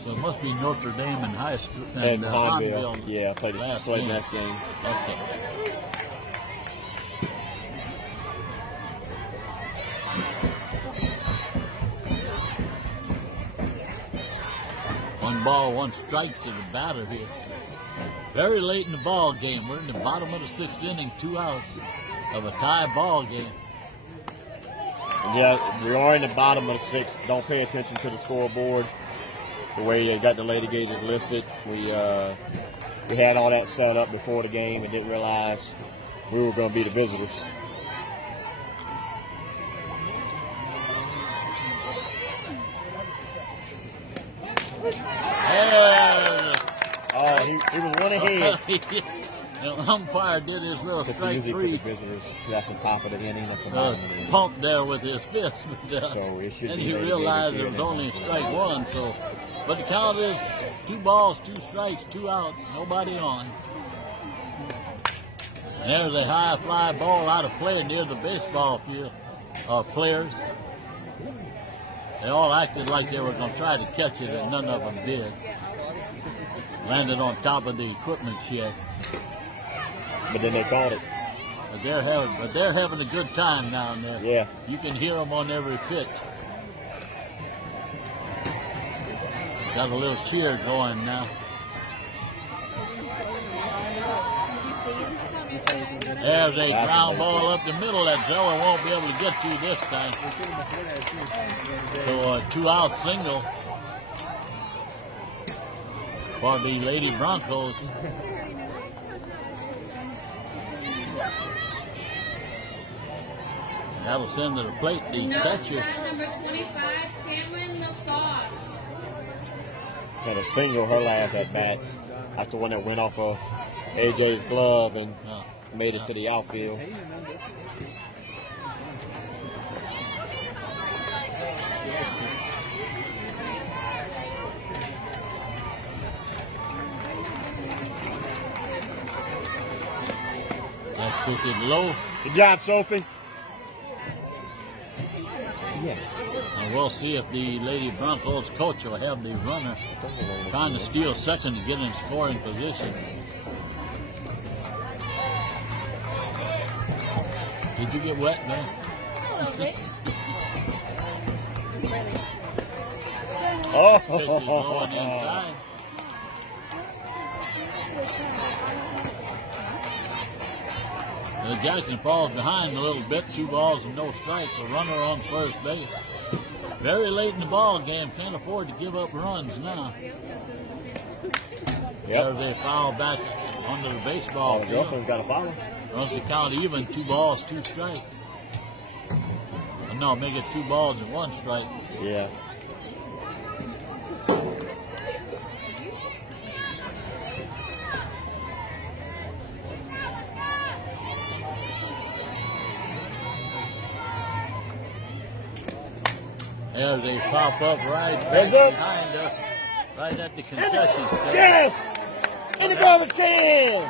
So it must be Notre Dame in high school. And Hanville. Hanville. Yeah, played Last the game. next game. Okay. One ball, one strike to the batter here. Very late in the ball game. We're in the bottom of the sixth inning, 2 outs of a tie ball game. Yeah, we are in the bottom of the sixth. Don't pay attention to the scoreboard. The way they got the lady gauges listed, we had all that set up before the game and didn't realize we were going to be the visitors. Oh, he was one ahead. The umpire did his little Because strike usually three. for the visitors, that's on top of the inning, that's the bottom of the inning. Pumped there with his fist. So it should and be he lady realized gauges it here was and only then. strike one. So, but the count is 2 balls, 2 strikes, 2 outs, nobody on. And there's a high fly ball out of play near the baseball field players. They all acted like they were going to try to catch it, and none of them did. Landed on top of the equipment shed. But then they called it. But they're having a good time down there. Yeah. You can hear them on every pitch. Got a little cheer going now. There's a ground ball up the middle that Zeller won't be able to get to this time. So a 2-out single for the Lady Broncos. That'll send to the plate the catcher. number 25, Cameron LaFosse. Had a single her last at bat. That's the one that went off of AJ's glove and made it to the outfield. That's pushed it low. Good job, Sophie. Yes. And we'll see if the Lady Broncos coach will have the runner trying to steal second to get in scoring position. Did you get wet, man? A little bit. Oh, Pitch is going inside. Jackson falls behind a little bit, 2 balls and no strikes. A runner on first base. Very late in the ball game, can't afford to give up runs now. There's a foul back under the baseball the field. girlfriend's got a foul. Runs the count even, 2 balls, 2 strikes. No, make it 2 balls and 1 strike. Yeah. There they pop up right Heads up. behind us, right at the concession stand. Yes! In the garbage can!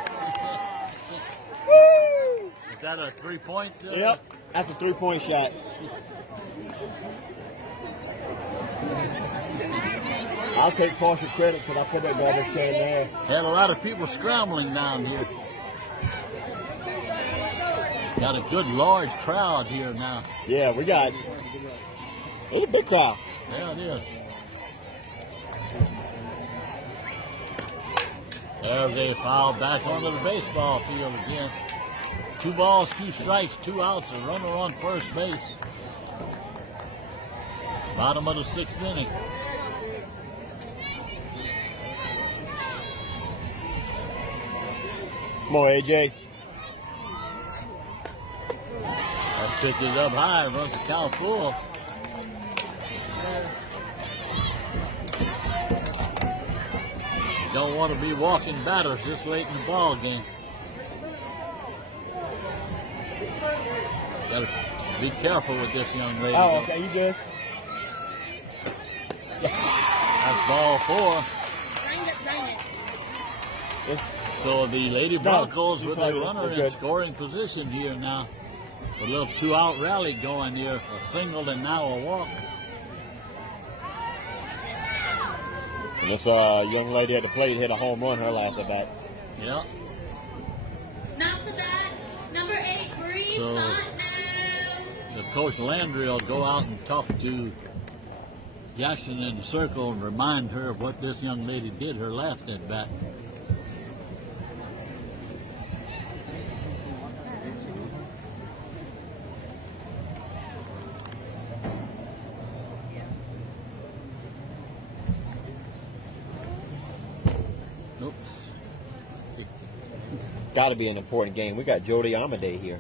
Woo! Is that a 3-point? Yep, that's a 3-point shot. I'll take partial credit because I put that garbage can there. Had a lot of people scrambling down here. Got a good large crowd here now. Yeah, we got. It's a big crowd. Yeah, it is. There's a foul back onto the baseball field again. 2 balls, 2 strikes, 2 outs, a runner on first base. Bottom of the 6th inning. Come on, AJ. That pitch is up high, runs the count full. Don't want to be walking batters this late in the ball game. Got to be careful with this young lady. Oh, okay, you good. That's ball 4. So the Lady Broncos with a runner in scoring position here now. A little 2-out rally going here. A single and now a walk. And this young lady at the plate hit a home run her last at bat. Yeah. Not to bat, number 8, Bree So the Coach Landry will go out and talk to Jackson in the circle and remind her of what this young lady did her last at bat. Got to be an important game. We got Jody Amadei here.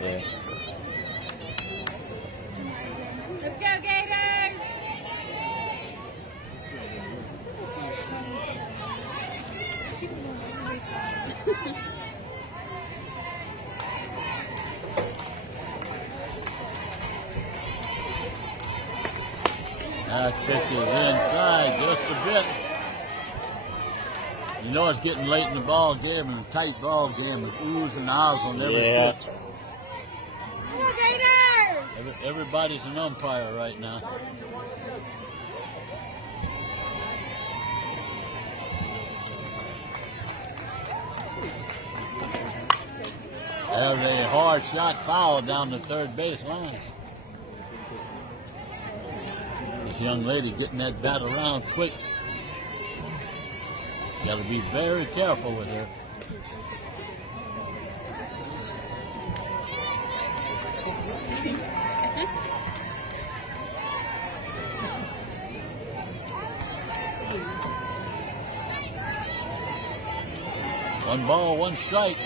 Yeah. Let's go, Gators! That pitch is inside just a bit. You know it's getting late in the ball game and a tight ball game with oohs and ahs on every pitch. Go, Gators! Everybody's an umpire right now. There's a hard shot foul down the third base line. This young lady getting that bat around quick. Got to be very careful with her. One ball, 1 strike.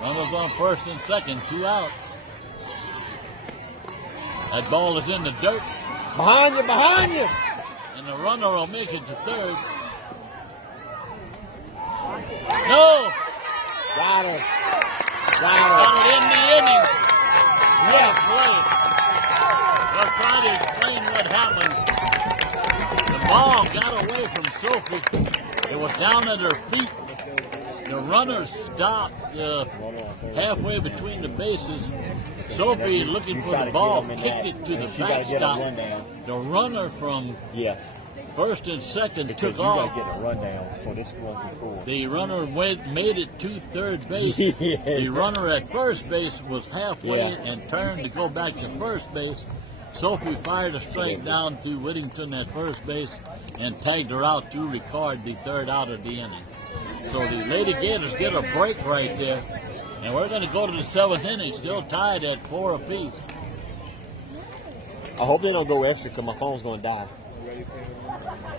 Runners on first and second, 2 outs. That ball is in the dirt. Behind you, behind you! And the runner will make it to third. No! Got it. Got it in the inning. Yes, play. We'll try to explain what happened. The ball got away from Sophie. It was down at her feet. The runner stopped halfway between the bases. Sophie, looking for the ball, kicked it to the backstop. The runner from first and second took off. You got to get a rundown so this one can score. The runner made it to third base. The runner at first base was halfway and turned to go back to first base. Sophie fired a strike down to Whittington at first base and tagged her out to record the 3rd out of the inning. So the Lady Gators get a break right there. And we're going to go to the 7th inning, still tied at 4 apiece. I hope they don't go extra because my phone's going to die.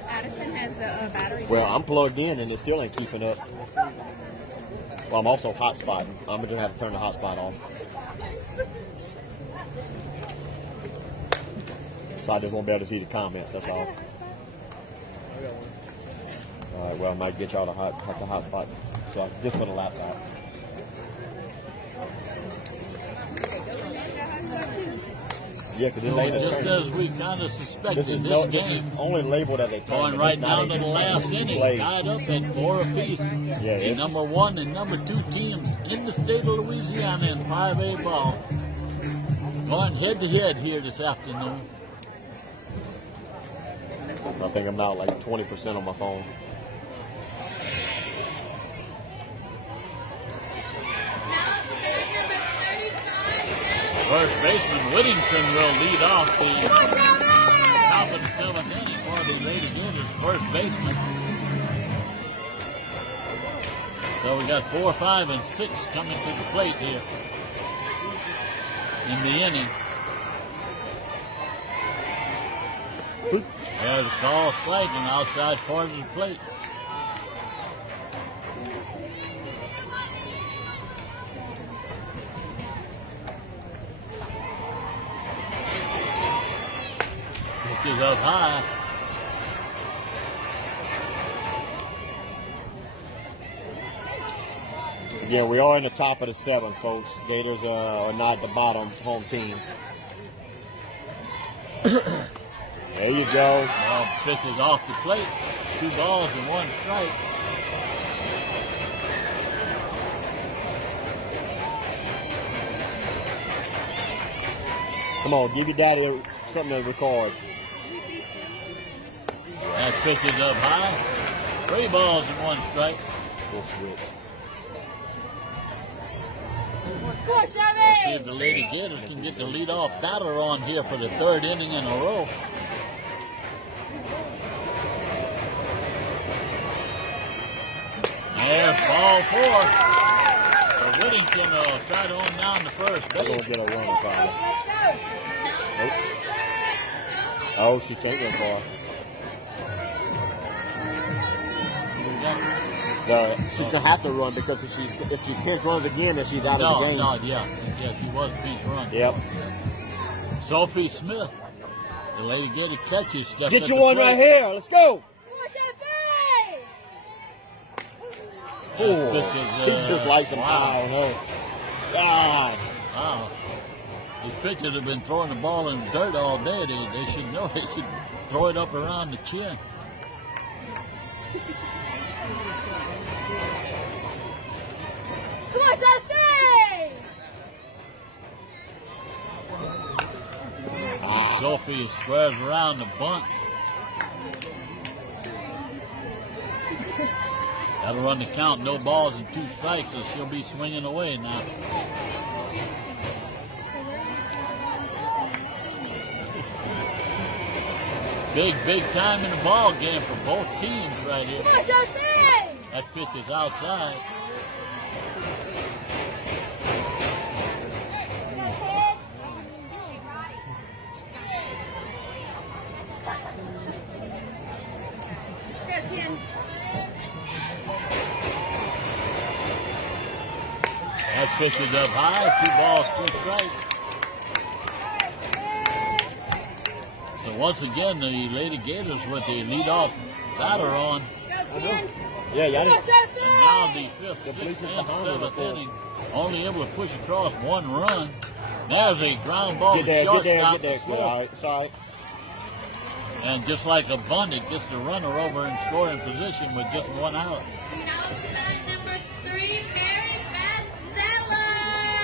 Addison has the battery. Well, I'm plugged in and it still ain't keeping up. Well, I'm also hotspotting. I'm going to have to turn the hotspot off. So I just won't be able to see the comments, that's all. All right, well, I might get y'all the hotspot. So just for the laptop. Yeah, because just as we kind of suspected, this game is only labeled as a going right down to the last inning, tied up at 4 apiece. Yeah, the number 1 and number 2 teams in the state of Louisiana in 5A ball going head to head here this afternoon. I think I'm now like 20% on my phone. First baseman Whittington will lead off the top of the 7th inning for the Lady Gators. first baseman. So we got 4, 5, and 6 coming to the plate here in the inning. There's a call strike on the outside part of the plate. Pitch is up high. Yeah, we are in the top of the 7th, folks. Gators are not the bottom home team. There you go. Well, pitch is off the plate. 2 balls and 1 strike. Come on, give your daddy something to record. That pitch is up high. 3 balls and 1 strike. We'll switch. Let's see if the Lady Gators can get the leadoff batter on here for the 3rd inning in a row. There's ball 4. So Whittington will try to on down the first base. We're going to get a run probably. Nope. Oh, she can't go far. She's going to have to run because if she can't run again, then she's out of the game. Yeah, she was pinch run. Yep. Sophie Smith, the Lady Gator catches. Get you one right here. Let's go. Oh, he just likes them. Wow. No. God. Wow. These pitchers have been throwing the ball in the dirt all day. They should know. They should throw it up around the chin. Come on, Sophie! Sophie squares around the bunt. That'll run the count. No balls and 2 strikes, so she'll be swinging away now. Big time in the ball game for both teams right here. Come on, Sophie! That pitch is outside. That pitch is up high. 2 balls, 2 strikes. So once again, the Lady Gators with the leadoff batter on. Yeah, y'all didn't. And now the 5th, 6th, and 7th inning, only able to push across 1 run. There's a ground ball. Get there. All right, sorry. And just like a bunt, it gets the runner over in scoring position with just 1 out. Number 3, Mary Beth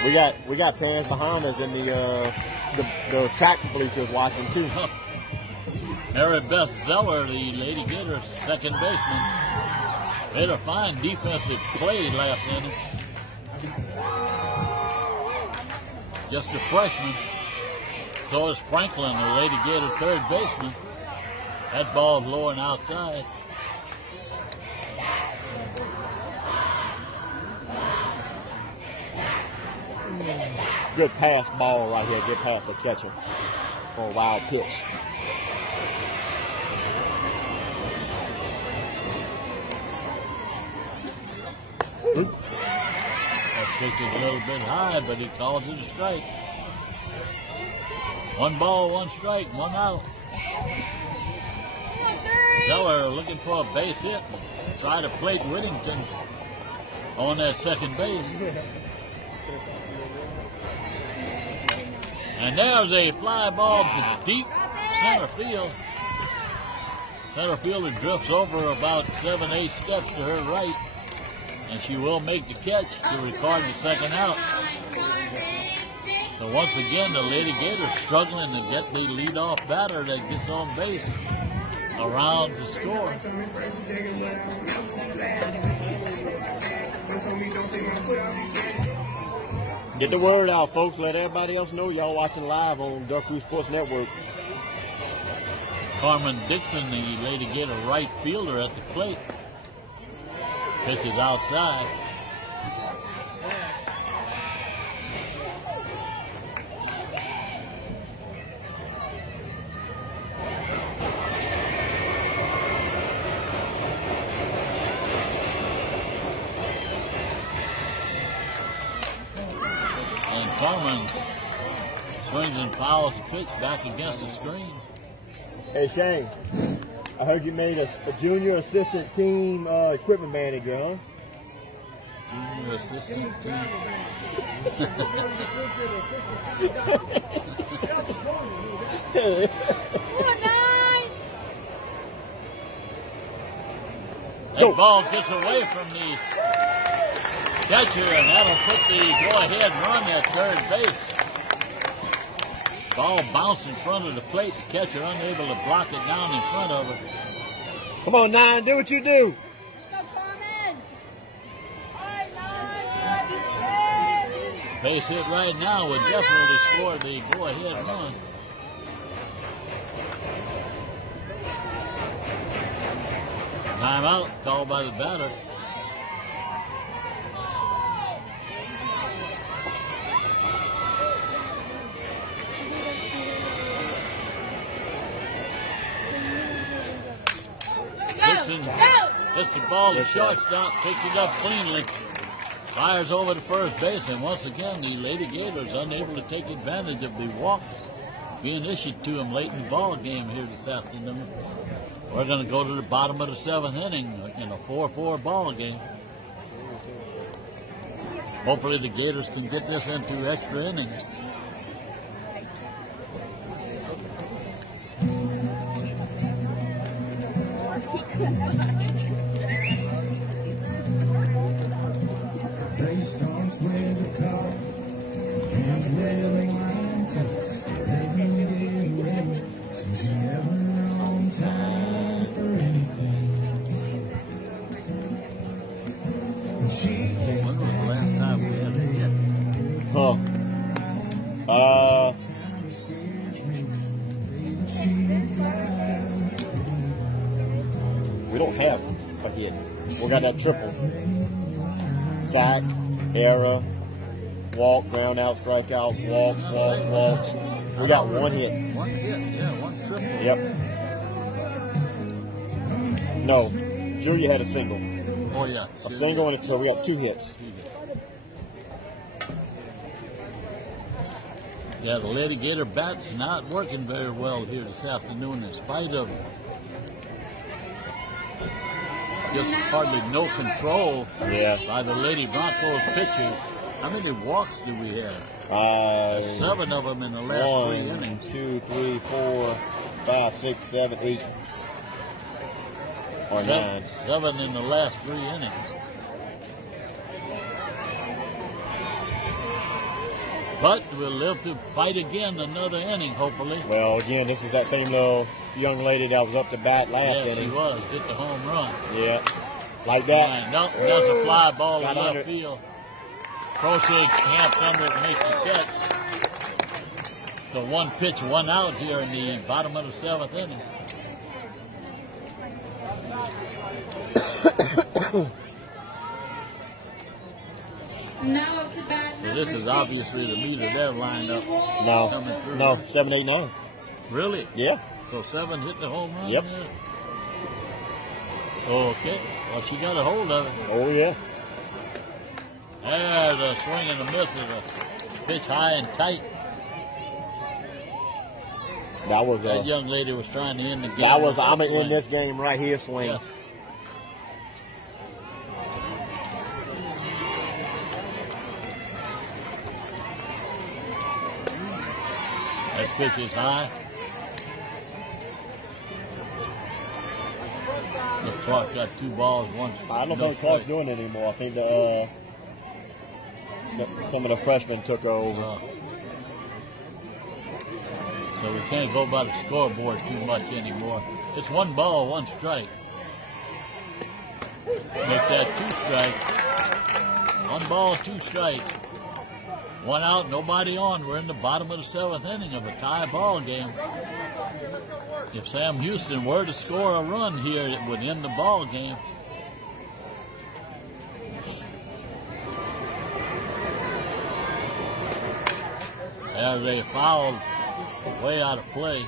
Zeller. We got fans behind us in the track bleachers watching too. Mary Beth Zeller, the Lady Gators' 2nd baseman, made a fine defensive play last inning. Just a freshman. So is Franklin, the Lady Gator 3rd baseman. That ball's low and outside. Good pass ball right here. Good pass to catcher for a wild pitch. That pitch is a little bit high, but he calls it a strike. 1 ball, 1 strike, 1 out. Zeller looking for a base hit. Try to plate Whittington on that 2nd base. And there's a fly ball to deep center field. Center fielder drifts over about 7-8 steps to her right. And she will make the catch to record the 2nd out. So once again, the Lady Gators struggling to get the leadoff batter that gets on base around to score. Get the word out, folks. Let everybody else know y'all watching live on Duck Creek Sports Network. Carmen Dixon, the Lady Gator right fielder at the plate. Pitch is outside. And Carmen swings and fouls the pitch back against the screen. Hey Shane, I heard you made a junior assistant team equipment manager, huh? Junior assistant team. That ball gets away from the catcher, and that'll put the go-ahead run at third base. Ball bounced in front of the plate. The catcher unable to block it down in front of her. Come on, 9, do what you do. Base hit right now would definitely score the go-ahead run. Timeout called by the batter. Hits the ball to shortstop, picks it up cleanly, fires over to first base, and once again the Lady Gators unable to take advantage of the walks being issued to them late in the ball game here this afternoon. We're going to go to the bottom of the 7th inning in a 4-4 ball game. Hopefully the Gators can get this into extra innings. They starts with a car, hands with a line touch. They can get ready, she's never on time for anything. When she When was the last time we had a hit? We don't have a hit. We got that triple. Sack, error, walk, ground out, strikeout, walk. We got one hit. One hit, yeah, one triple. Yep. No, Julia had a single. Oh, yeah. A single and a triple. We got 2 hits. Yeah, the Lady Gator bat's not working very well here this afternoon in spite of just hardly no control by the Lady Broncos pitchers. How many walks do we have? 7 of them in the last 3 innings. 1, 2, 3, 4, 5, 6, 7, 8, or 9. 7 in the last 3 innings. But we'll live to fight again another inning, hopefully. Well, again, this is that same little young lady that was up to bat last Yes, inning. she was. Hit the home run. Yeah, like that. And no, does a fly ball Got in under left it. field. Prosig camps under it and makes the catch. So 1 pitch, 1 out here in the bottom of the 7th inning. Now up to bat So number this is obviously the meter they're lined up. Coming through. No, 7, 8, 9. Really? Yeah. So 7 hit the home run? Yep. there? Okay. Well, she got a hold of it. Oh, yeah. There's a swing and a miss. A pitch high and tight. That was That young lady was trying to end the game. I'm in this game right here swing. Yes. That pitch is high. The clock got 2 balls, 1 strike. I don't think Clark's doing it anymore. I think some of the freshmen took her over. So we can't go by the scoreboard too much anymore. It's 1 ball, 1 strike. Make that 2 strikes. 1 ball, 2 strikes. 1 out, nobody on. We're in the bottom of the 7th inning of a tie ball game. If Sam Houston were to score a run here, it would end the ball game. As they fouled way out of play.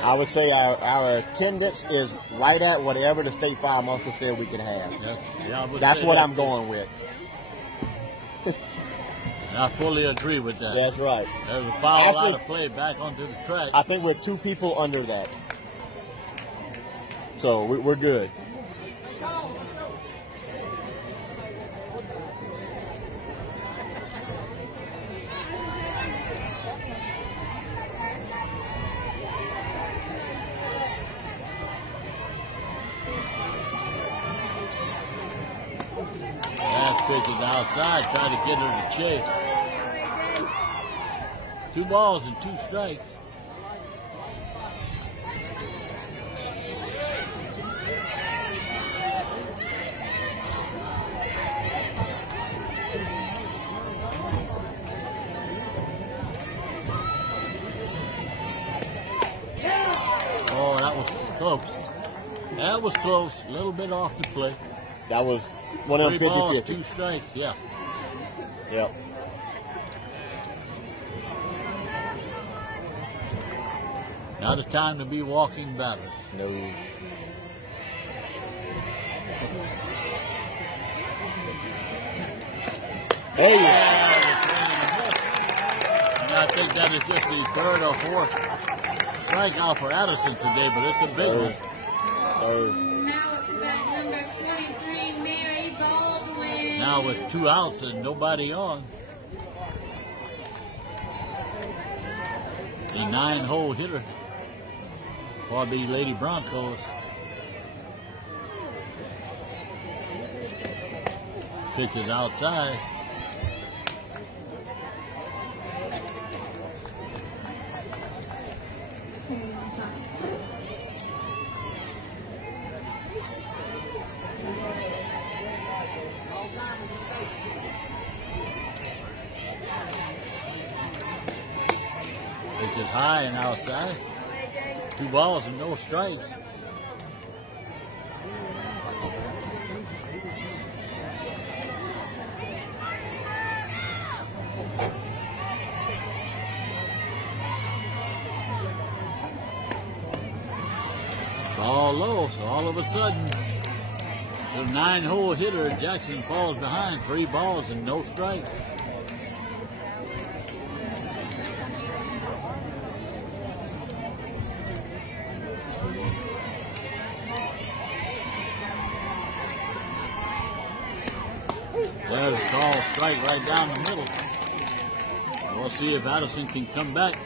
I would say our attendance is right at whatever the state fire marshal said we could have. Yes. Yeah, that's what I'm going with. I fully agree with that. That's right. There's a foul out of play back onto the track. I think we're 2 people under that. So we're good. That pitch is outside, trying to get her to chase. 2 balls and 2 strikes. Oh, that was close. That was close. A little bit off the play. That was one of them 3 balls, 50-50. 2 strikes, yeah. Yep. Not a time to be walking batters. No. Hey. And I think that is just the 3rd or 4th strikeout for Addison today, but it's a big one. Now it's back number 23, Mary Baldwin. Now with 2 outs and nobody on. A 9-hole hitter for the Lady Broncos. Pitch is outside. Pitch is high and outside. 2 balls and no strikes. All low, so all of a sudden, the 9-hole hitter, Jackson, falls behind. 3 balls and no strikes. There's a call, strike right down the middle. We'll see if Addison can come back.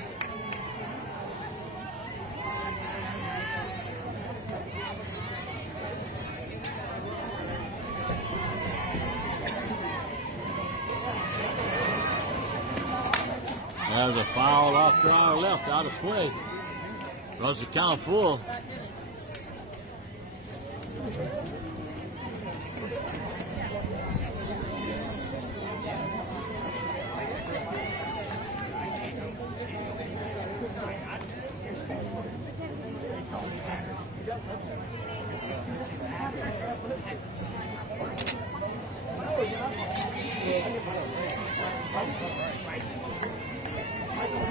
There's a foul off to our left, out of play. Runs the count full.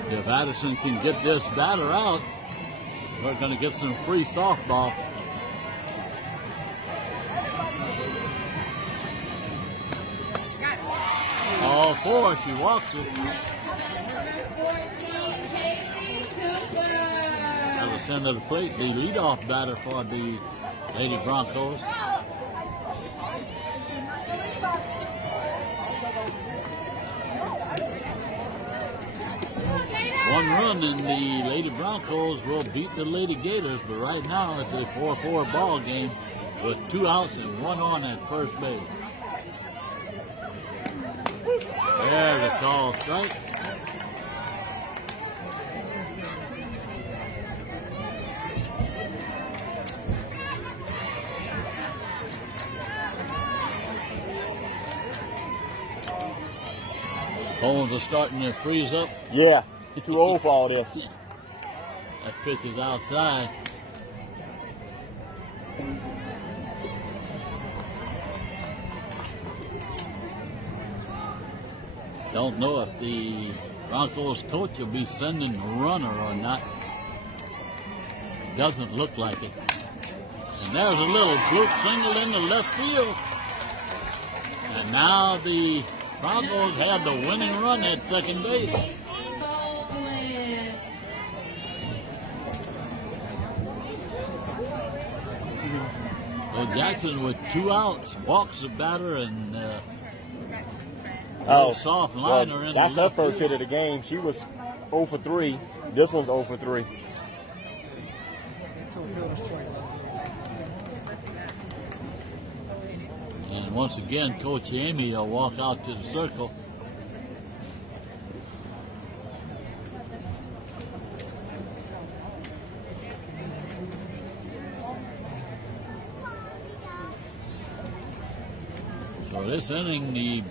If Addison can get this batter out, we're going to get some free softball. All 4, she walks it. That'll send to the plate the leadoff batter for the Lady Broncos. One run and the Lady Broncos will beat the Lady Gators, but right now it's a 4-4 ball game with 2 outs and 1 on at first base. There's a call strike. Phones are starting to freeze up. Yeah, you're too old for all this. That pitch is outside. Don't know if the Broncos coach will be sending a runner or not. Doesn't look like it. And there's a little fluke single in the left field. And now the Broncos have the winning run at second base. Well, Jackson with 2 outs walks the batter and soft liner well, in that's the her left first field. hit of the game. She was 0 for 3. This one's 0 for 3. And once again, Coach Amy will walk out to the circle. So this inning, the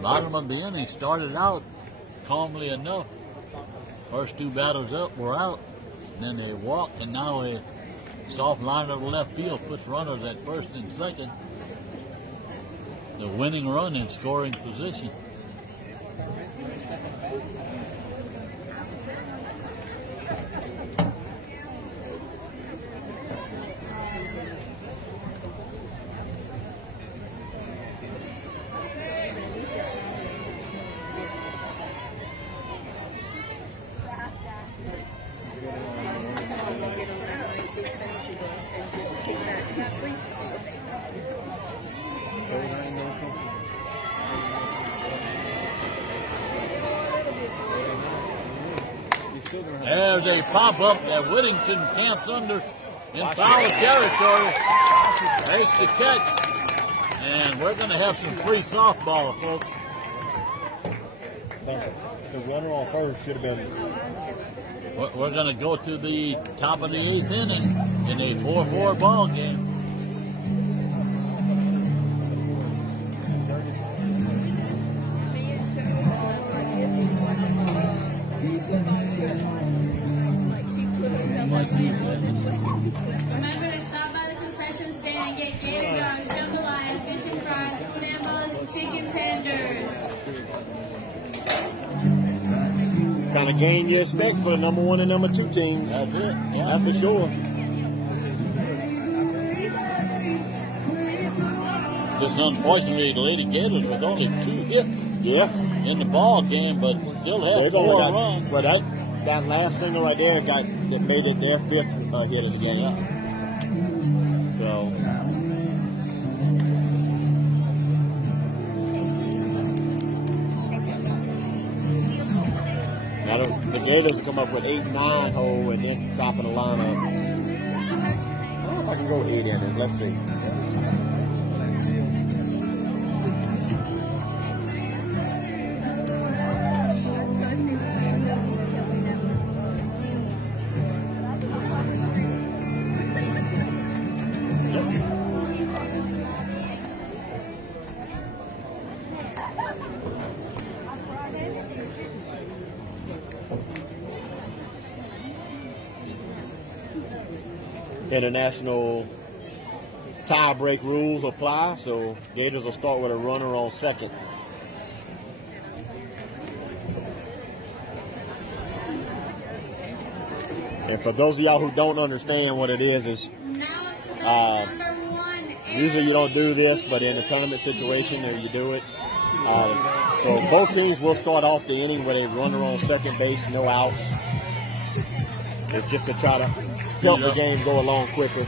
bottom of the inning started out calmly enough. First 2 batters up were out. Then they walked, and now a soft liner to left field puts runners at first and second. The winning run in scoring position. There's a pop-up that Whittington camps under in foul territory. Makes the catch. And we're going to have some free softball, folks. The runner on first should have been. We're going to go to the top of the 8th inning in a 4-4 ball game. Remember to stop by the concession stand and get gator dogs, jambalaya, fishing fries, unamas, chicken tenders. Kind of game you expect for the number 1 and number 2 teams. That's it. Yeah. That's for sure. Just unfortunately, the Lady Gators with only 2 hits Yeah. in the ball game, but still had They're 4 going runs. But that last single right there that made it their 5th hit of the game. So. Now the Gators come up with 8-9 hole and then top of the lineup. I don't know if I can go 8 innings. Let's see. International tie-break rules apply, so Gators will start with a runner on second. And for those of y'all who don't understand what it is Now it's about number 1. usually you don't do this, but in a tournament situation, you do it. So both teams will start off the inning with a runner on second base, no outs. It's just to try to help the game go along quicker.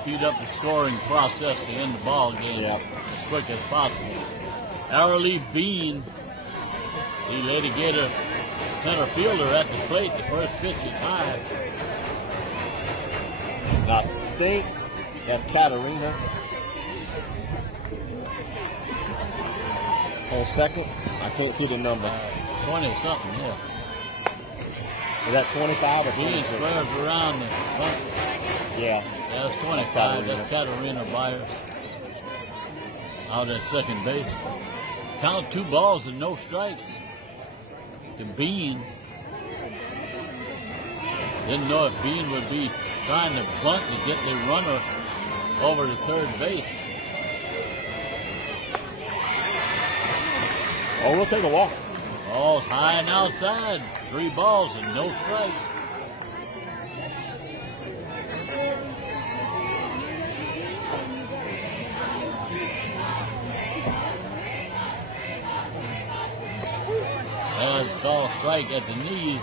Speed up the scoring process to end the ball game as quick as possible. Arely Bean, the Lady Gator center fielder at the plate. The first pitch is high. And I think that's Katarina on second. I can't see the number. 20-something, yeah. Is that 25 or Bean 26? squares around the front. Yeah. That's 25. That's Katarina Byers out at second base. Count 2 balls and no strikes to Bean. Didn't know if Bean would be trying to bunt to get the runner over to third base. Oh, we'll take a walk. Ball's high and outside. 3 balls and no strikes. That's all strike at the knees.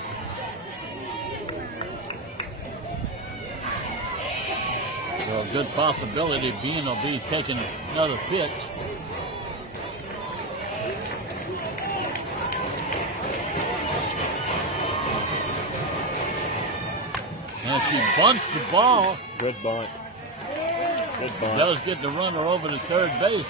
So a good possibility Bean will be taking another pitch. And she bunts the ball. Good bunt. Good bunt. Does get the runner over to third base.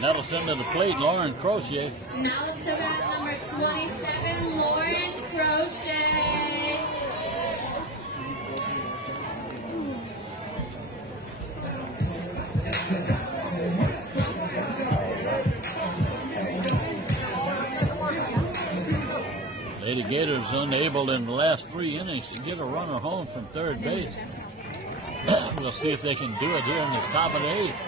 That'll send to the plate Lauren Crochet. Now to bat number 27, Lauren Crochet. Lady Gators unable in the last 3 innings to get a runner home from third base. We'll see if they can do it here in the top of the 8th.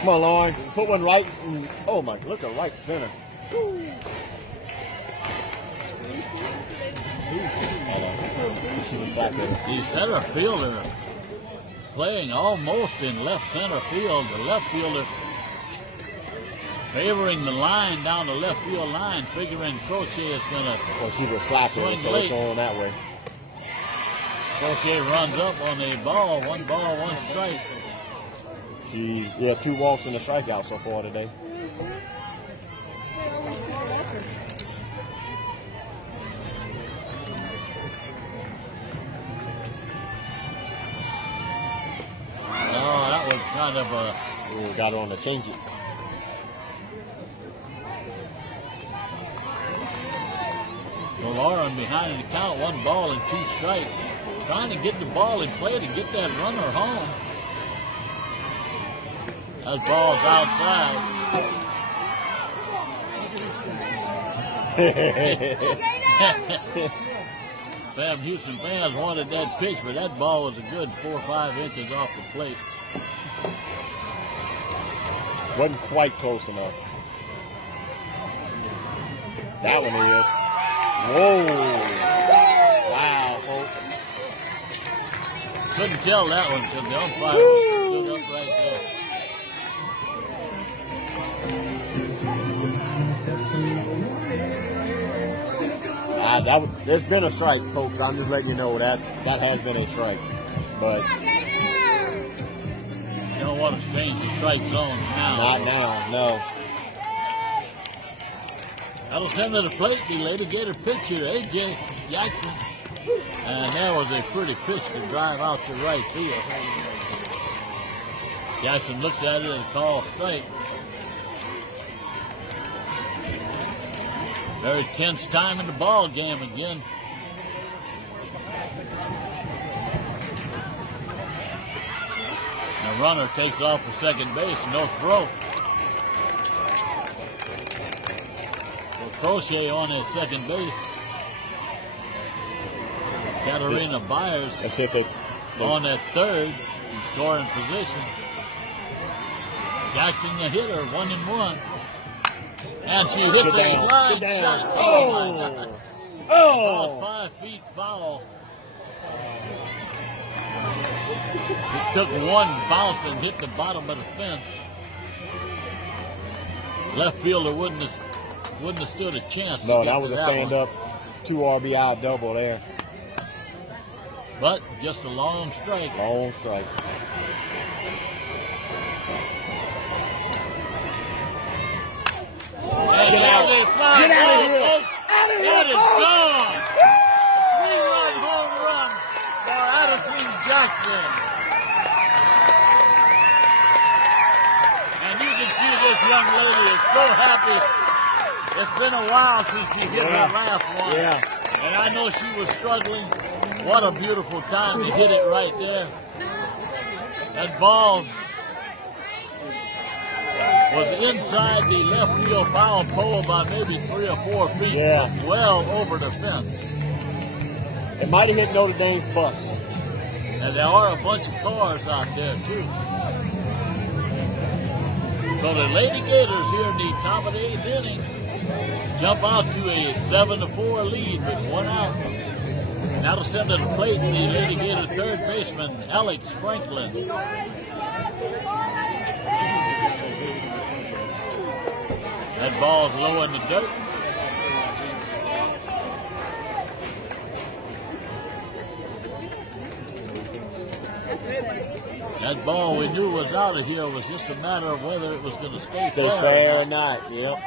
Come on, Lauren. Put one right. Oh, my. Look at right center. The center fielder playing almost in left center field. The left fielder favoring the line down the left field line, figuring Crochet is going to. Well, she's a slacker, swing so late. it's going that way. Crochet runs up on the ball, 1 strike. She, 2 walks and a strikeout so far today. Oh, that was kind of a. Ooh, got her on the change it. So Lauren behind the count, 1 ball and 2 strikes. Trying to get the ball in play to get that runner home. That ball's outside. Sam Houston fans wanted that pitch, but that ball was a good 4 or 5 inches off the plate. Wasn't quite close enough. That one is. Whoa. Wow, folks. Couldn't tell that one because the umpire stood up right there. There's been a strike, folks. I'm just letting you know that has been a strike. But you don't want to change the strike zone now. not now, no. That'll send to the plate the Lady Gator pitcher, A.J. Jackson. And that was a pretty pitch to drive out to right field. Jackson looks at it and calls strike. Very tense time in the ball game again. The runner takes off for second base, no throw. So Crochet on at second base. Katarina Byers That's it. They on at third in scoring position. Jackson the hitter, 1-1. And she hit Get a down. line Get down. shot. Oh. My God. Oh. About 5 feet foul. It took 1 bounce and hit the bottom of the fence. Left fielder wouldn't have stood a chance. No, to get that to was a that stand-up 2 RBI double there. one. But just a long strike. Long strike. And Get out. they fly Get out of ball, here. folks. Out of here, It is folks. gone. 3-run home run for Addison Jackson. And you can see this young lady is so happy. It's been a while since she hit her last one. Yeah. And I know she was struggling. What a beautiful time to hit it right there. That ball was inside the left field foul pole by maybe 3 or 4 feet. Yeah. Well over the fence. It might have hit Notre Dame's bus. And there are a bunch of cars out there, too. So the Lady Gators here in the top of the 8th inning jump out to a 7-4 lead with 1 out. That'll send to the plate the Lady Gators third baseman, Alex Franklin. That ball's low in the dirt. That ball we knew was out of here. It was just a matter of whether it was going to stay fair or not. Yep.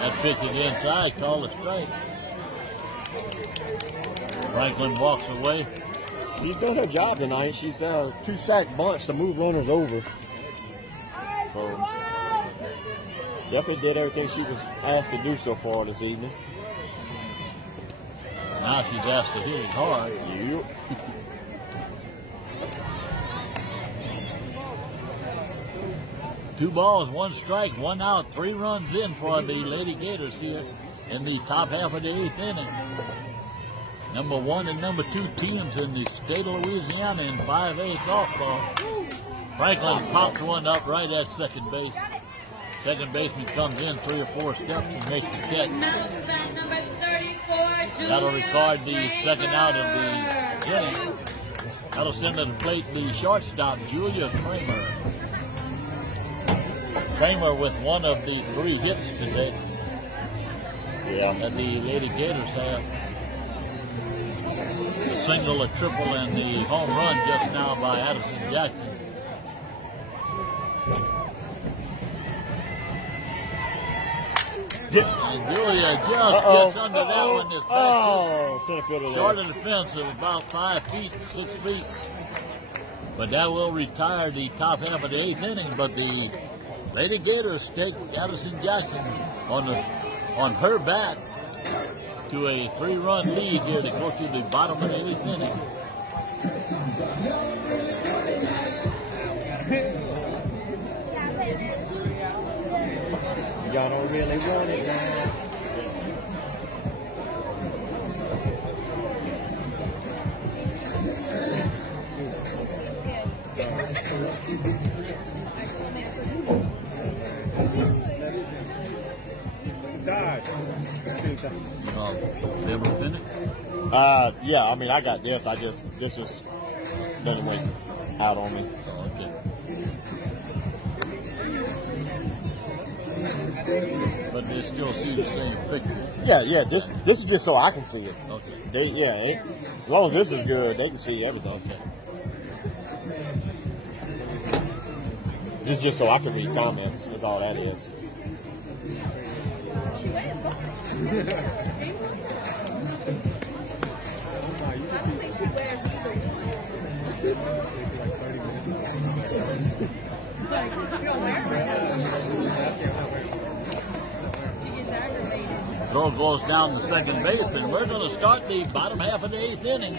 That pitch is inside, called a strike. Franklin walks away. She's done her job tonight. She's 2 sack bunts to move runners over. So definitely did everything she was asked to do so far this evening. Now she's asked to hit it hard. Yep. 2 balls, 1 strike, 1 out, 3 runs in for the Lady Gators here in the top half of the 8th inning. Number 1 and number 2 teams in the state of Louisiana in 5A softball. Franklin pops one up right at second base. Second baseman comes in 3 or 4 steps and makes the catch. Number 34, That'll record the second out of the inning. That'll send to the plate the shortstop, Julia Kramer. Kramer with one of the 3 hits today that the Lady Gators have. The single, a triple, and the home run just now by Addison Jackson. And Julia just gets under that one. This center fielder short of the fence of about 5 feet, 6 feet. But that will retire the top half of the 8th inning. But the Lady Gators take Addison Jackson on her bat to a 3-run lead here to go to the bottom of the 8th inning. Y'all don't really want it now. Able to finish? Yeah, I mean, I got this. This is doesn't went out on me. Oh, okay. But they still see the same picture. Yeah. This is just so I can see it. Okay. As long as this is good, they can see everything. Okay. This is just so I can read comments. That's all that is. Throw goes down to second base, and we're going to start the bottom half of the 8th inning.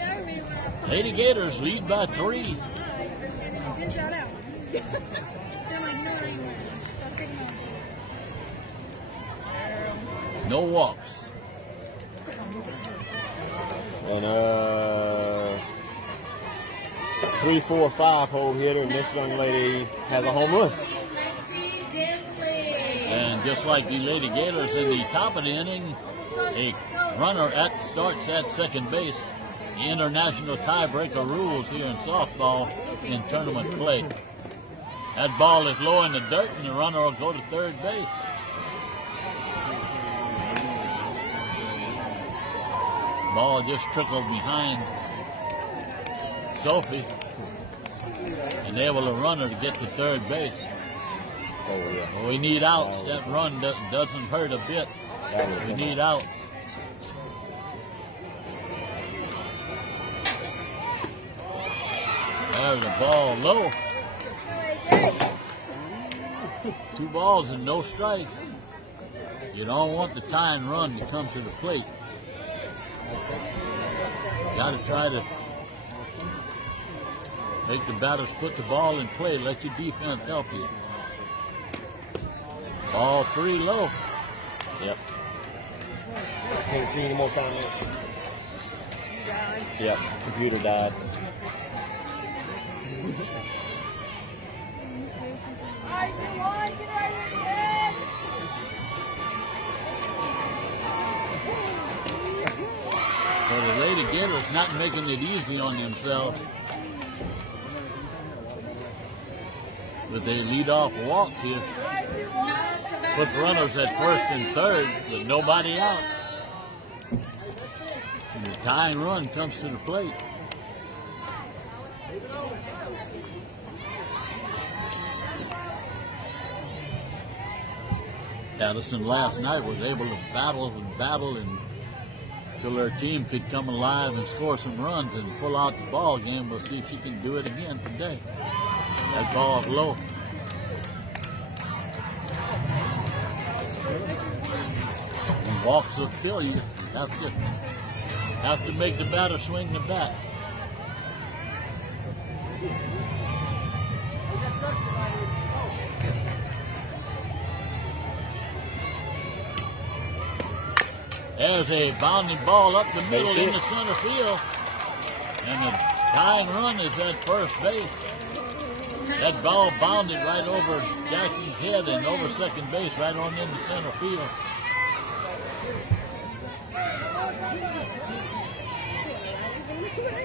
Lady Gators lead by 3. No walks. And 3, 4, 5 hole hitter, and this young lady has a home run. And just like the Lady Gators in the top of the inning, a runner starts at second base. The international tiebreaker rules here in softball in tournament play. That ball is low in the dirt, and the runner will go to third base. Ball just trickled behind Sophie, and able to runner to get to third base. Oh, yeah. Well, we need outs. That run doesn't hurt a bit. We need outs. There's the ball low. 2 balls and no strikes. You don't want the tying run to come to the plate. You got to try to make the batters put the ball in play. Let your defense help you. Ball 3 low. Yep. Can't see any more comments. Yep. Computer died. So the Lady Gators not making it easy on themselves. But they lead off walk here. Put runners at first and third with nobody out. And the tying run comes to the plate. Addison last night was able to battle and until their team could come alive and score some runs and pull out the ball game. We'll see if she can do it again today. That ball's low. And walks will kill you. Have to make the batter swing the bat. There's a bounding ball up the middle in the center field. And the tying run is at first base. That ball bounded right over Jackson's head and over second base, right on into center field.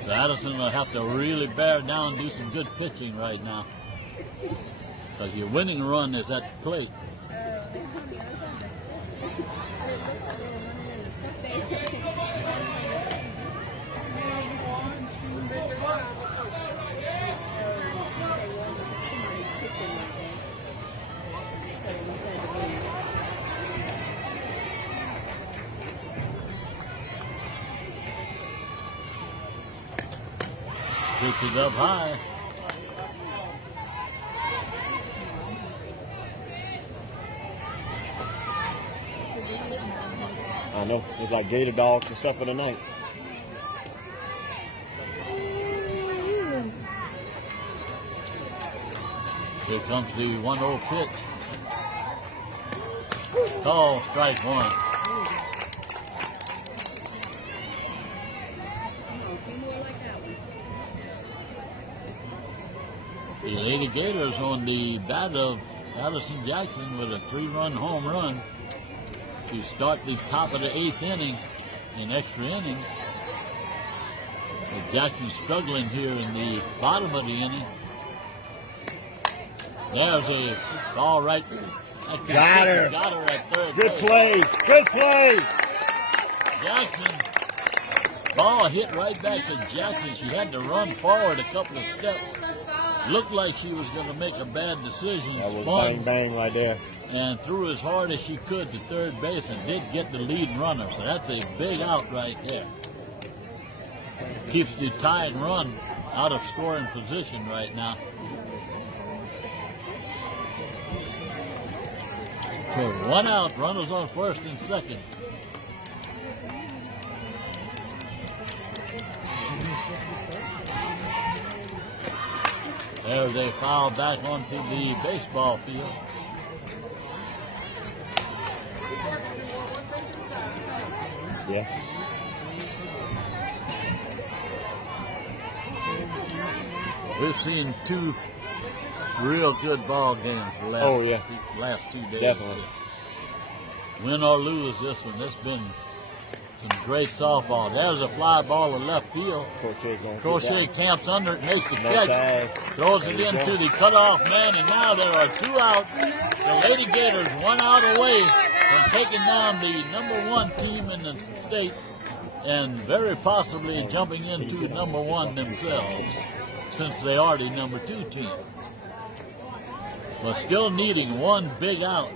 So Addison will have to really bear down and do some good pitching right now. Because your winning run is at the plate. Pitches up high. I know. It's like Gator dogs and stuff for the night. Here comes the 1-0 pitch. Call, strike one. The Lady Gators on the bat of Addison Jackson with a 3-run home run to start the top of the 8th inning in extra innings. But Jackson's struggling here in the bottom of the inning. There's a ball right. Got her. Got her at third Good base. play. Good play. Jackson. Ball hit right back to Jackson. She had to run forward a couple of steps. Looked like she was going to make a bad decision. That was Spun bang, bang right there. and threw as hard as she could to third base and did get the lead runner. So that's a big out right there. Keeps the tied run out of scoring position right now. So 1 out, runners on first and second. There's a foul back onto the baseball field. Yeah. We've seen two real good ball games the last 2 days. Definitely. Win or lose this one, it's been some great softball. There's a fly ball to left field. Crochet camps under it, makes the catch, throws it into the cutoff man, and now there are 2 outs. The Lady Gators 1 out away from taking down the #1 team in the state and very possibly jumping into #1 themselves, since they are the #2 team. But still needing 1 big out.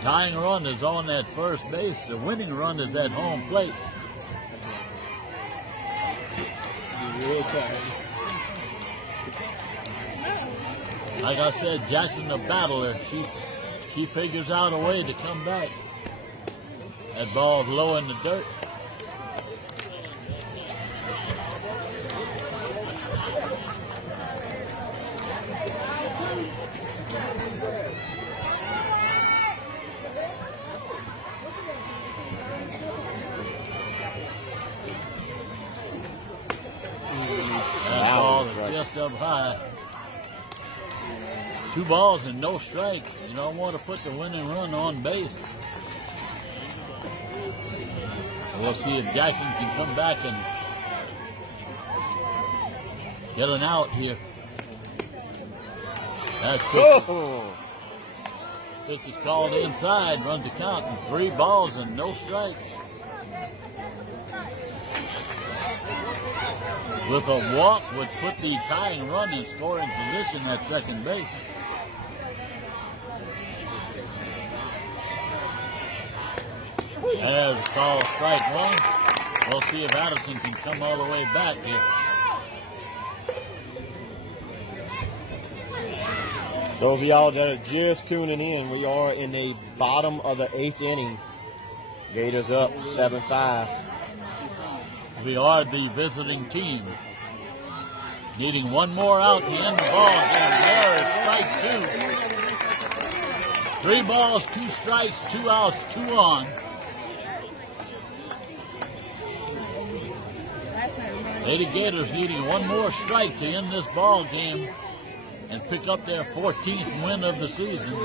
Tying run is on at first base. The winning run is at home plate. Real tired. Like I said, Jackson the battler. She figures out a way to come back. That ball's low in the dirt. That ball is just up high. 2 balls and no strikes. You don't want to put the winning run on base. We'll see if Jackson can come back and get an out here. That's pitch is called inside, runs the count, and 3 balls and no strikes. With a walk would put the tying run in scoring position at second base. There's a call, strike 1. We'll see if Addison can come all the way back here. Those of y'all that are just tuning in, we are in the bottom of the 8th inning. Gators up 7-5. We are the visiting team. Needing 1 more out to end the ball game. There is strike 2. 3 balls, 2 strikes, 2 outs, 2 on. Lady Gators needing 1 more strike to end this ball game and pick up their 14th win of the season.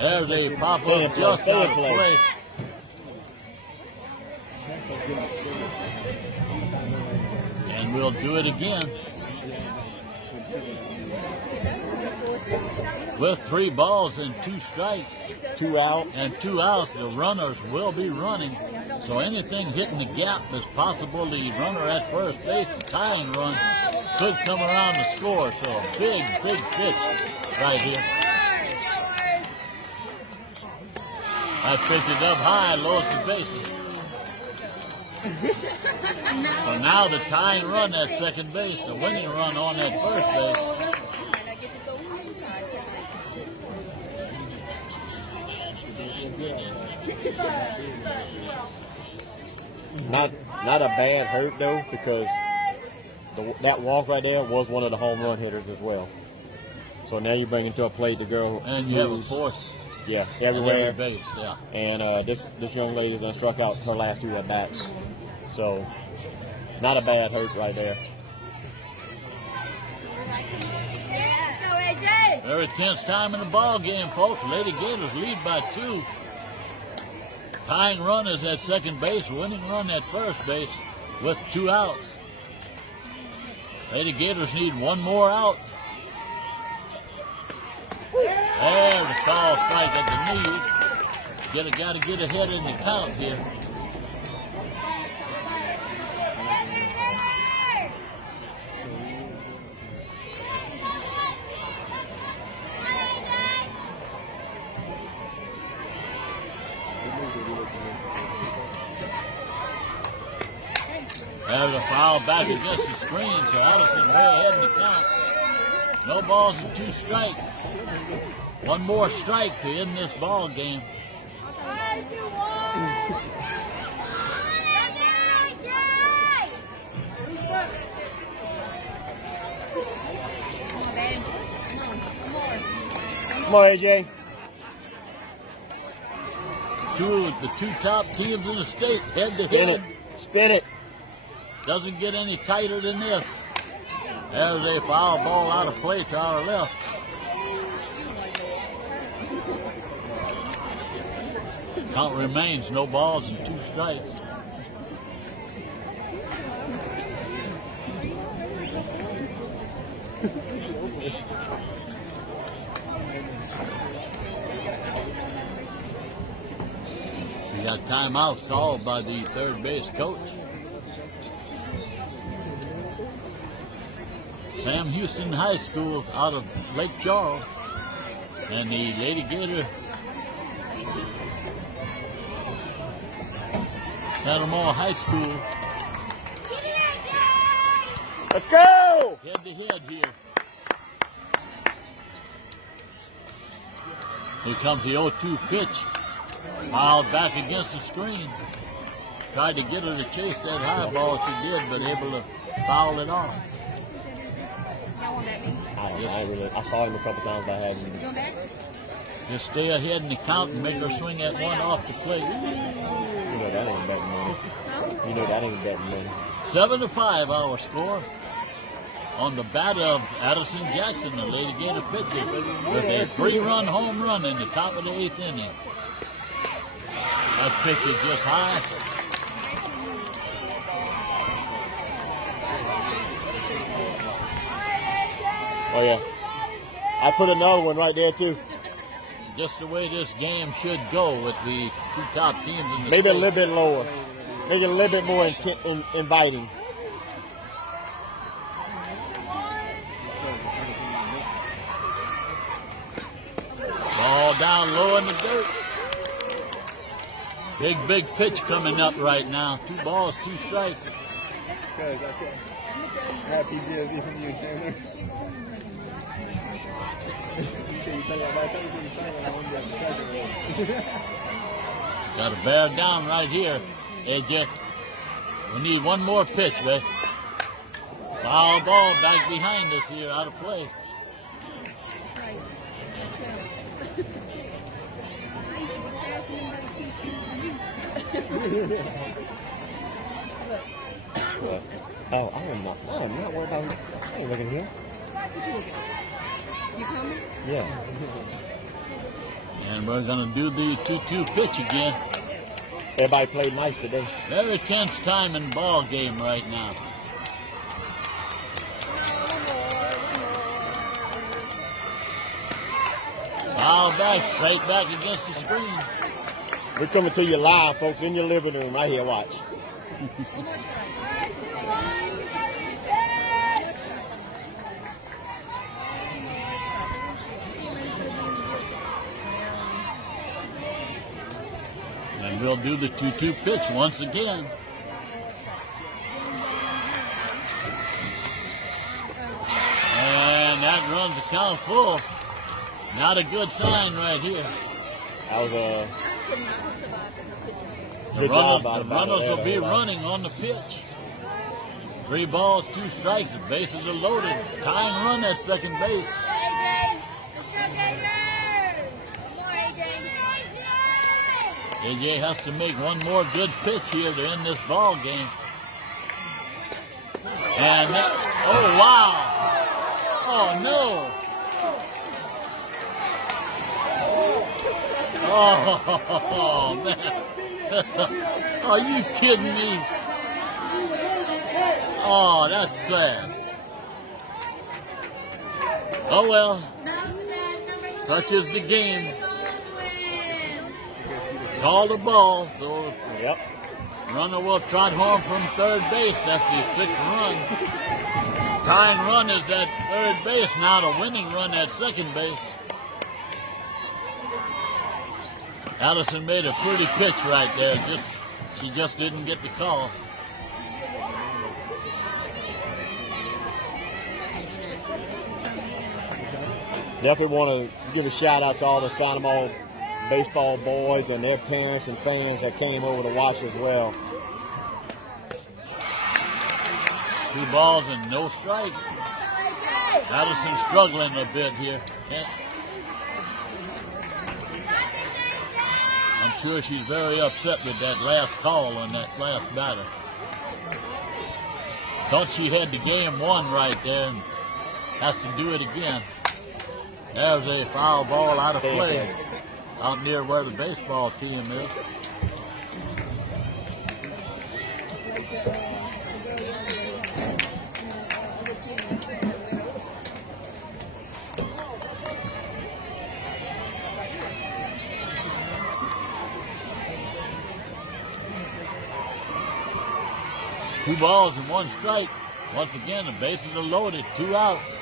There's a pop-up just out of play. And we'll do it again. With 3 balls and 2 strikes, 2 out, and 2 outs, the runners will be running. So anything hitting the gap is possible. The runner at first base, the tying run, could come around to score. So a big, big pitch right here. That pitch is up high, lowers the bases. So now the tying run at second base, the winning run on at first base. Not a bad hurt though, because that walk right there was one of the home run hitters as well. So now you bring into a play the girl and you have a force. Yeah, everywhere. Every base, yeah. And this young lady has struck out her last 2 at bats. So not a bad hurt right there. Very tense time in the ball game, folks. Lady Gators lead by 2. Tying run is at second base, winning run at first base with 2 outs. Lady Gators need 1 more out. There's a call, strike at the knees. Got to get ahead in the count here. There's a foul back against the screen, so Allison way ahead in the count. No balls and 2 strikes. 1 more strike to end this ball game. Come on, AJ. The 2 top teams in the state head to Spin head. it. Spin it. Doesn't get any tighter than this. There's a foul ball out of play to our left. Count remains no balls and 2 strikes. We got timeout called by the third base coach. Sam Houston High School out of Lake Charles. And the Lady Gator Santa Monica High School. Let's go! Head to head here. Here comes the 0-2 pitch. Fouled back against the screen. Tried to get her to chase that high ball. She did, but able to foul it off. I saw him a couple times, but I hadn't. Just stay ahead in the count and make her swing that one off the plate. You know that ain't betting money. You know that ain't betting money. 7-5 our score. On the bat of Addison Jackson, the Lady Gator pitcher, with a 3-run home run in the top of the 8th inning. That pitch is just high. Oh yeah. I put another one right there too. Just the way this game should go with the two top teams in the Maybe state. a little bit lower. Make it a little bit more inviting. Ball down low in the dirt. Big pitch coming up right now. 2 balls, 2 strikes. Guys, I had PTSD from you, Chandler. Got to bear down right here, AJ. We need one more pitch, man. Foul ball back behind us here, out of play. Oh, I am not worried about him. I ain't looking here. You coming? Yeah. And we're going to do the 2-2 pitch again. Everybody played nice today. Very tense time in ball game right now. Foul back, straight back against the screen. We're coming to you live, folks, in your living room right here. Watch. And we'll do the 2-2 pitch once again. And that runs the count full. Not a good sign right here. That was a The runners will be running on the pitch. 3 balls, 2 strikes. The bases are loaded. Tying run at second base. AJ has to make one more good pitch here to end this ball game. And that, oh wow! Oh no! Oh man! Are you kidding me? Oh, that's sad. Oh well. Such is the game. Call the ball, so yep. Runner will trot home from third base. That's the 6th run. Tying run is at third base, not a winning run at second base. Allison made a pretty pitch right there. She just didn't get the call. Definitely want to give a shout out to all the Santa Monica baseball boys and their parents and fans that came over to watch as well. 2 balls and no strikes. Addison struggling a bit here. I'm sure she's very upset with that last call on that last batter. Thought she had the game won right there and has to do it again. There's a foul ball out of play. Out near where the baseball team is. Two balls and 1 strike. Once again, the bases are loaded. 2 outs.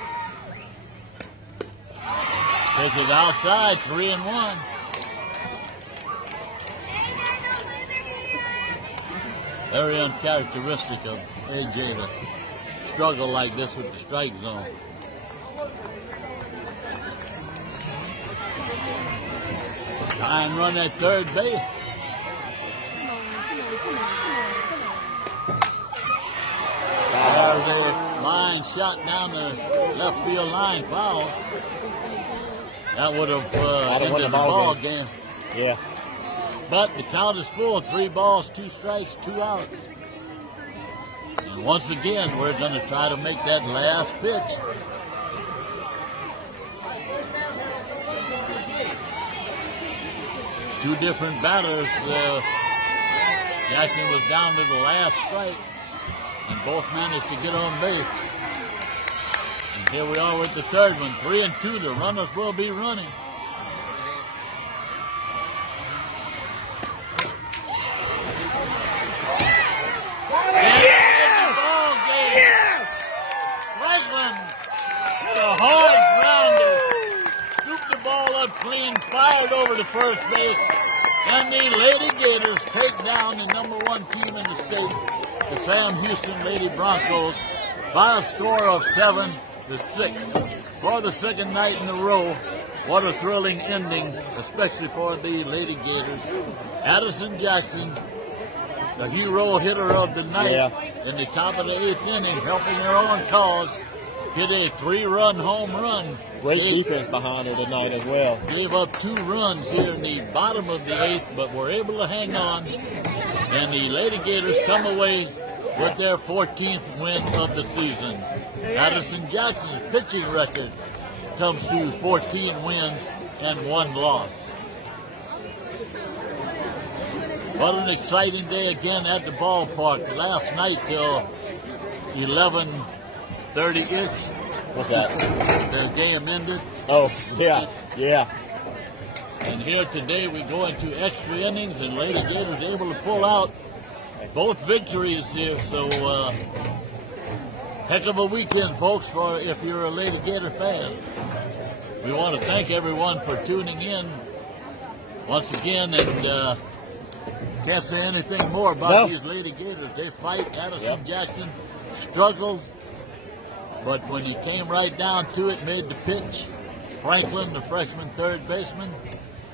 Pitch is outside, 3-1. Very uncharacteristic of AJ to struggle like this with the strike zone. Try and run at third base. There's a line shot down the left field line foul. That would have ended the ball game. Yeah. But the count is full. 3 balls, 2 strikes, 2 outs. And once again, we're going to try to make that last pitch. Two different batters. Jackson was down to the last strike, and both managed to get on base. And here we are with the third one. 3-2. The runners will be running. Clean, fired over to first base, and the Lady Gators take down the #1 team in the state, the Sam Houston Lady Broncos, by a score of 7-6. For the second night in a row, what a thrilling ending, especially for the Lady Gators. Addison Jackson, the hero hitter of the night, in the top of the 8th inning, helping her own cause, hit a 3-run home run. Great defense behind her tonight as well. Gave up 2 runs here in the bottom of the 8th, but were able to hang on. And the Lady Gators come away with their 14th win of the season. Addison Jackson's pitching record comes to 14 wins and 1 loss. What an exciting day again at the ballpark. Last night till 11:30-ish. What's that? The game ended. Oh, yeah, yeah. And here today we go into extra innings, and Lady Gators able to pull out both victories here. So, heck of a weekend, folks, for if you're a Lady Gator fan. We want to thank everyone for tuning in once again, and can't say anything more about these Lady Gators. They fight. Addison Jackson struggled. But when he came right down to it, made the pitch. Franklin, the freshman third baseman,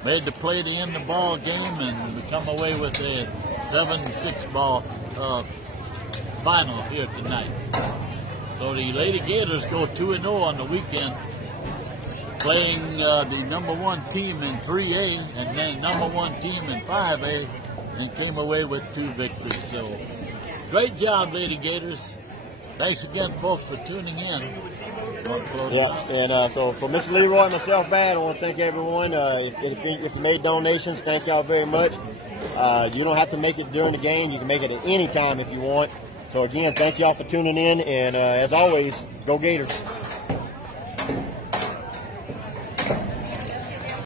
made the play to end the ball game, and we come away with a 7-6 ball final here tonight. So the Lady Gators go 2-0 on the weekend, playing the #1 team in 3A and then #1 team in 5A, and came away with 2 victories. So great job, Lady Gators. Thanks again, folks, for tuning in. And so for Mr. Leroy and myself, I want to thank everyone. If you made donations, thank y'all very much. You don't have to make it during the game. You can make it at any time if you want. So again, thank y'all for tuning in. And as always, go Gators.